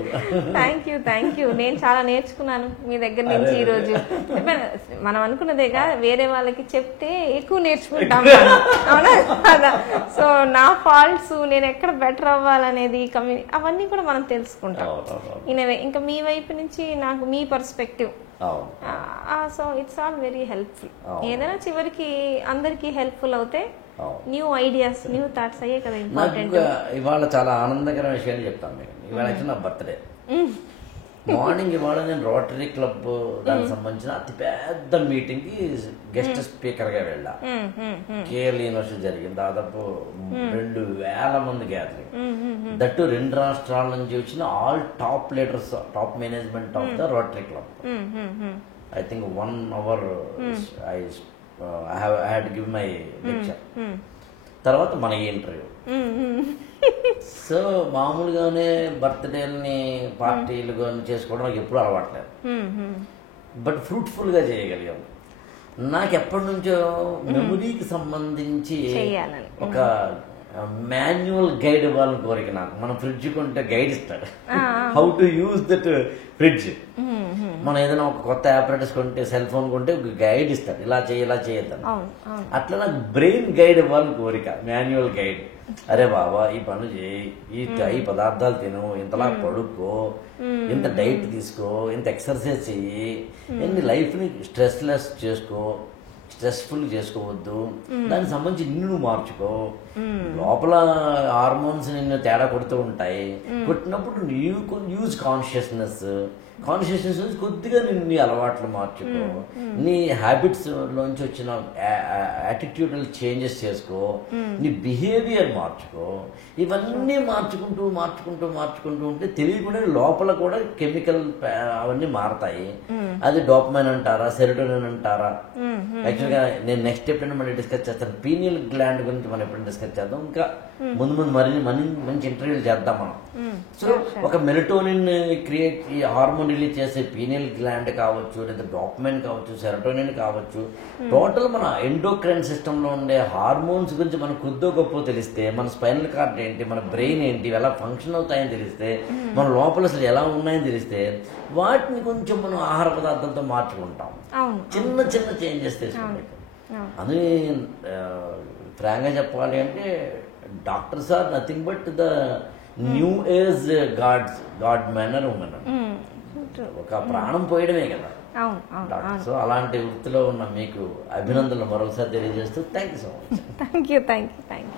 Thank you. నేను చాలా నేర్చుకున్నాను మీ దగ్గర నుంచి ఈరోజు. మనం అనుకున్నదేగా, వేరే వాళ్ళకి చెప్తే ఎక్కువ నేర్చుకుంటాం, అవునా కదా. సో నా ఫాల్ట్స్, నేను ఎక్కడ బెటర్ అవ్వాలనేది, అవన్నీ కూడా మనం తెలుసుకుంటాం. ఇంకా మీ వైపు నుంచి నాకు మీ పర్స్పెక్టివ్ అవును. So it's all very helpful. అవును. ఏదైనా చివరికి అందరికీ హెల్ప్ఫుల్ అవుతే అవును. న్యూ ఐడియాస్, న్యూ థాట్స్ అయ్యే కదా నాకు ఇంపార్టెంట్. ఇవాళ చాలా ఆనందకరమైన విషయాలు చెప్తాను మీకు. ఇవాళ యాక్చువల్ నా బర్త్డే. మార్నింగ్ ఇవాళ నేను రోటరీ క్లబ్ దానికి సంబంధించిన అతిపెద్ద మీటింగ్కి గెస్ట్ స్పీకర్గా వెళ్ళా. కేఎల్ యూనివర్సిటీ జరిగింది. దాదాపు 2000 మంది గ్యాదరింగ్. దట్టు 2 రాష్ట్రాల నుంచి వచ్చిన all top leaders, top management of the rotary club. I think 1 hour I had give my lecture. తర్వాత మన ఇంటర్వ్యూ. సో మామూలుగానే బర్త్డేని పార్టీలు కానీ చేసుకోవడం నాకు ఎప్పుడు అలవాట్లేదు. బట్ ఫ్రూట్ఫుల్గా చేయగలిగాం. నాకు ఎప్పటి నుంచో మెమరీకి సంబంధించి ఒక మాన్యువల్ గైడ్ ఇవ్వాలని కోరిక నాకు. మనం ఫ్రిడ్జ్ కొంటే గైడ్ ఇస్తాడు, how to use that fridge. మనం ఏదైనా ఒక కొత్త ఆపరేటర్స్ కొంటే, సెల్ ఫోన్ కొంటే ఒక గైడ్ ఇస్తాడు, ఇలా చేయి ఇలా చేయొద్దని. అట్లా నాకు బ్రెయిన్ గైడ్ ఇవ్వాలని కోరిక, మాన్యువల్ గైడ్. అరే బాబా ఈ పనులు చేయి, ఈ పదార్థాలు తిను, ఇంతలా పడుకో, ఇంత డైట్ తీసుకో, ఇంత ఎక్సర్సైజ్ చెయ్యి, ఎన్ని లైఫ్ని స్ట్రెస్లెస్ చేసుకో, స్ట్రెస్ఫుల్ చేసుకోవద్దు, దానికి సంబంధించి నిన్ను మార్చుకో. లోపల హార్మోన్స్ నిన్ను తేడా కొడుతూ ఉంటాయి. కొట్టినప్పుడు యూజ్ కాన్షియస్నెస్ కొద్దిగా నీ అలవాట్లు మార్చుకో, నీ హ్యాబిట్స్ లోంచి వచ్చిన యాటిట్యూడల్ చేంజెస్ చేసుకో, నీ బిహేవియర్ మార్చుకో. ఇవన్నీ మార్చుకుంటూ ఉంటే తెలియకుండా లోపల కూడా కెమికల్ అవన్నీ మారతాయి. అది డోపమైన్ అంటారా, సెరోటోనిన్ అంటారా. యాక్చువల్గా నేను నెక్స్ట్ ఎప్పుడైనా మళ్ళీ డిస్కస్ చేస్తాను. పీనియల్ గ్లాండ్ గురించి మనం ఎప్పుడైనా డిస్కస్ చేద్దాం. ఇంకా ముందు మంచి ఇంటర్వ్యూలు చేద్దాం మనం. సో ఒక మెలటోనిన్ క్రియేట్, ఈ హార్మోన్ రిలీజ్ చేసే పీనియల్ గ్లాండ్ కావచ్చు, లేదా డోపమైన్ కావచ్చు, సెరోటోనిన్ కావచ్చు, టోటల్ మన ఎండోక్రైన్ సిస్టంలో ఉండే హార్మోన్స్ గురించి మనకు కొద్దో గొప్ప తెలిస్తే, మన స్పైనల్ కార్డ్ ఏంటి, మన బ్రెయిన్ ఏంటి, ఎలా ఫంక్షన్ అవుతాయని తెలిస్తే, మన లోపల అసలు ఎలా ఉన్నాయని తెలిస్తే, వాటిని కొంచెం మనం ఆహార పదార్థాలతో మార్చుకుంటాం. చిన్న చిన్న చేంజెస్ తీసుకుంటాం. అది ఫ్రాంక్గా చెప్పాలి అంటే doctors are nothing but the new age god men or women. ఒక ప్రాణం పోయడమే కదా డాక్టర్. సో అలాంటి వృత్తిలో ఉన్న మీకు అభినందనలు మరొకసారి తెలియజేస్తూ thank you so much. Thank you.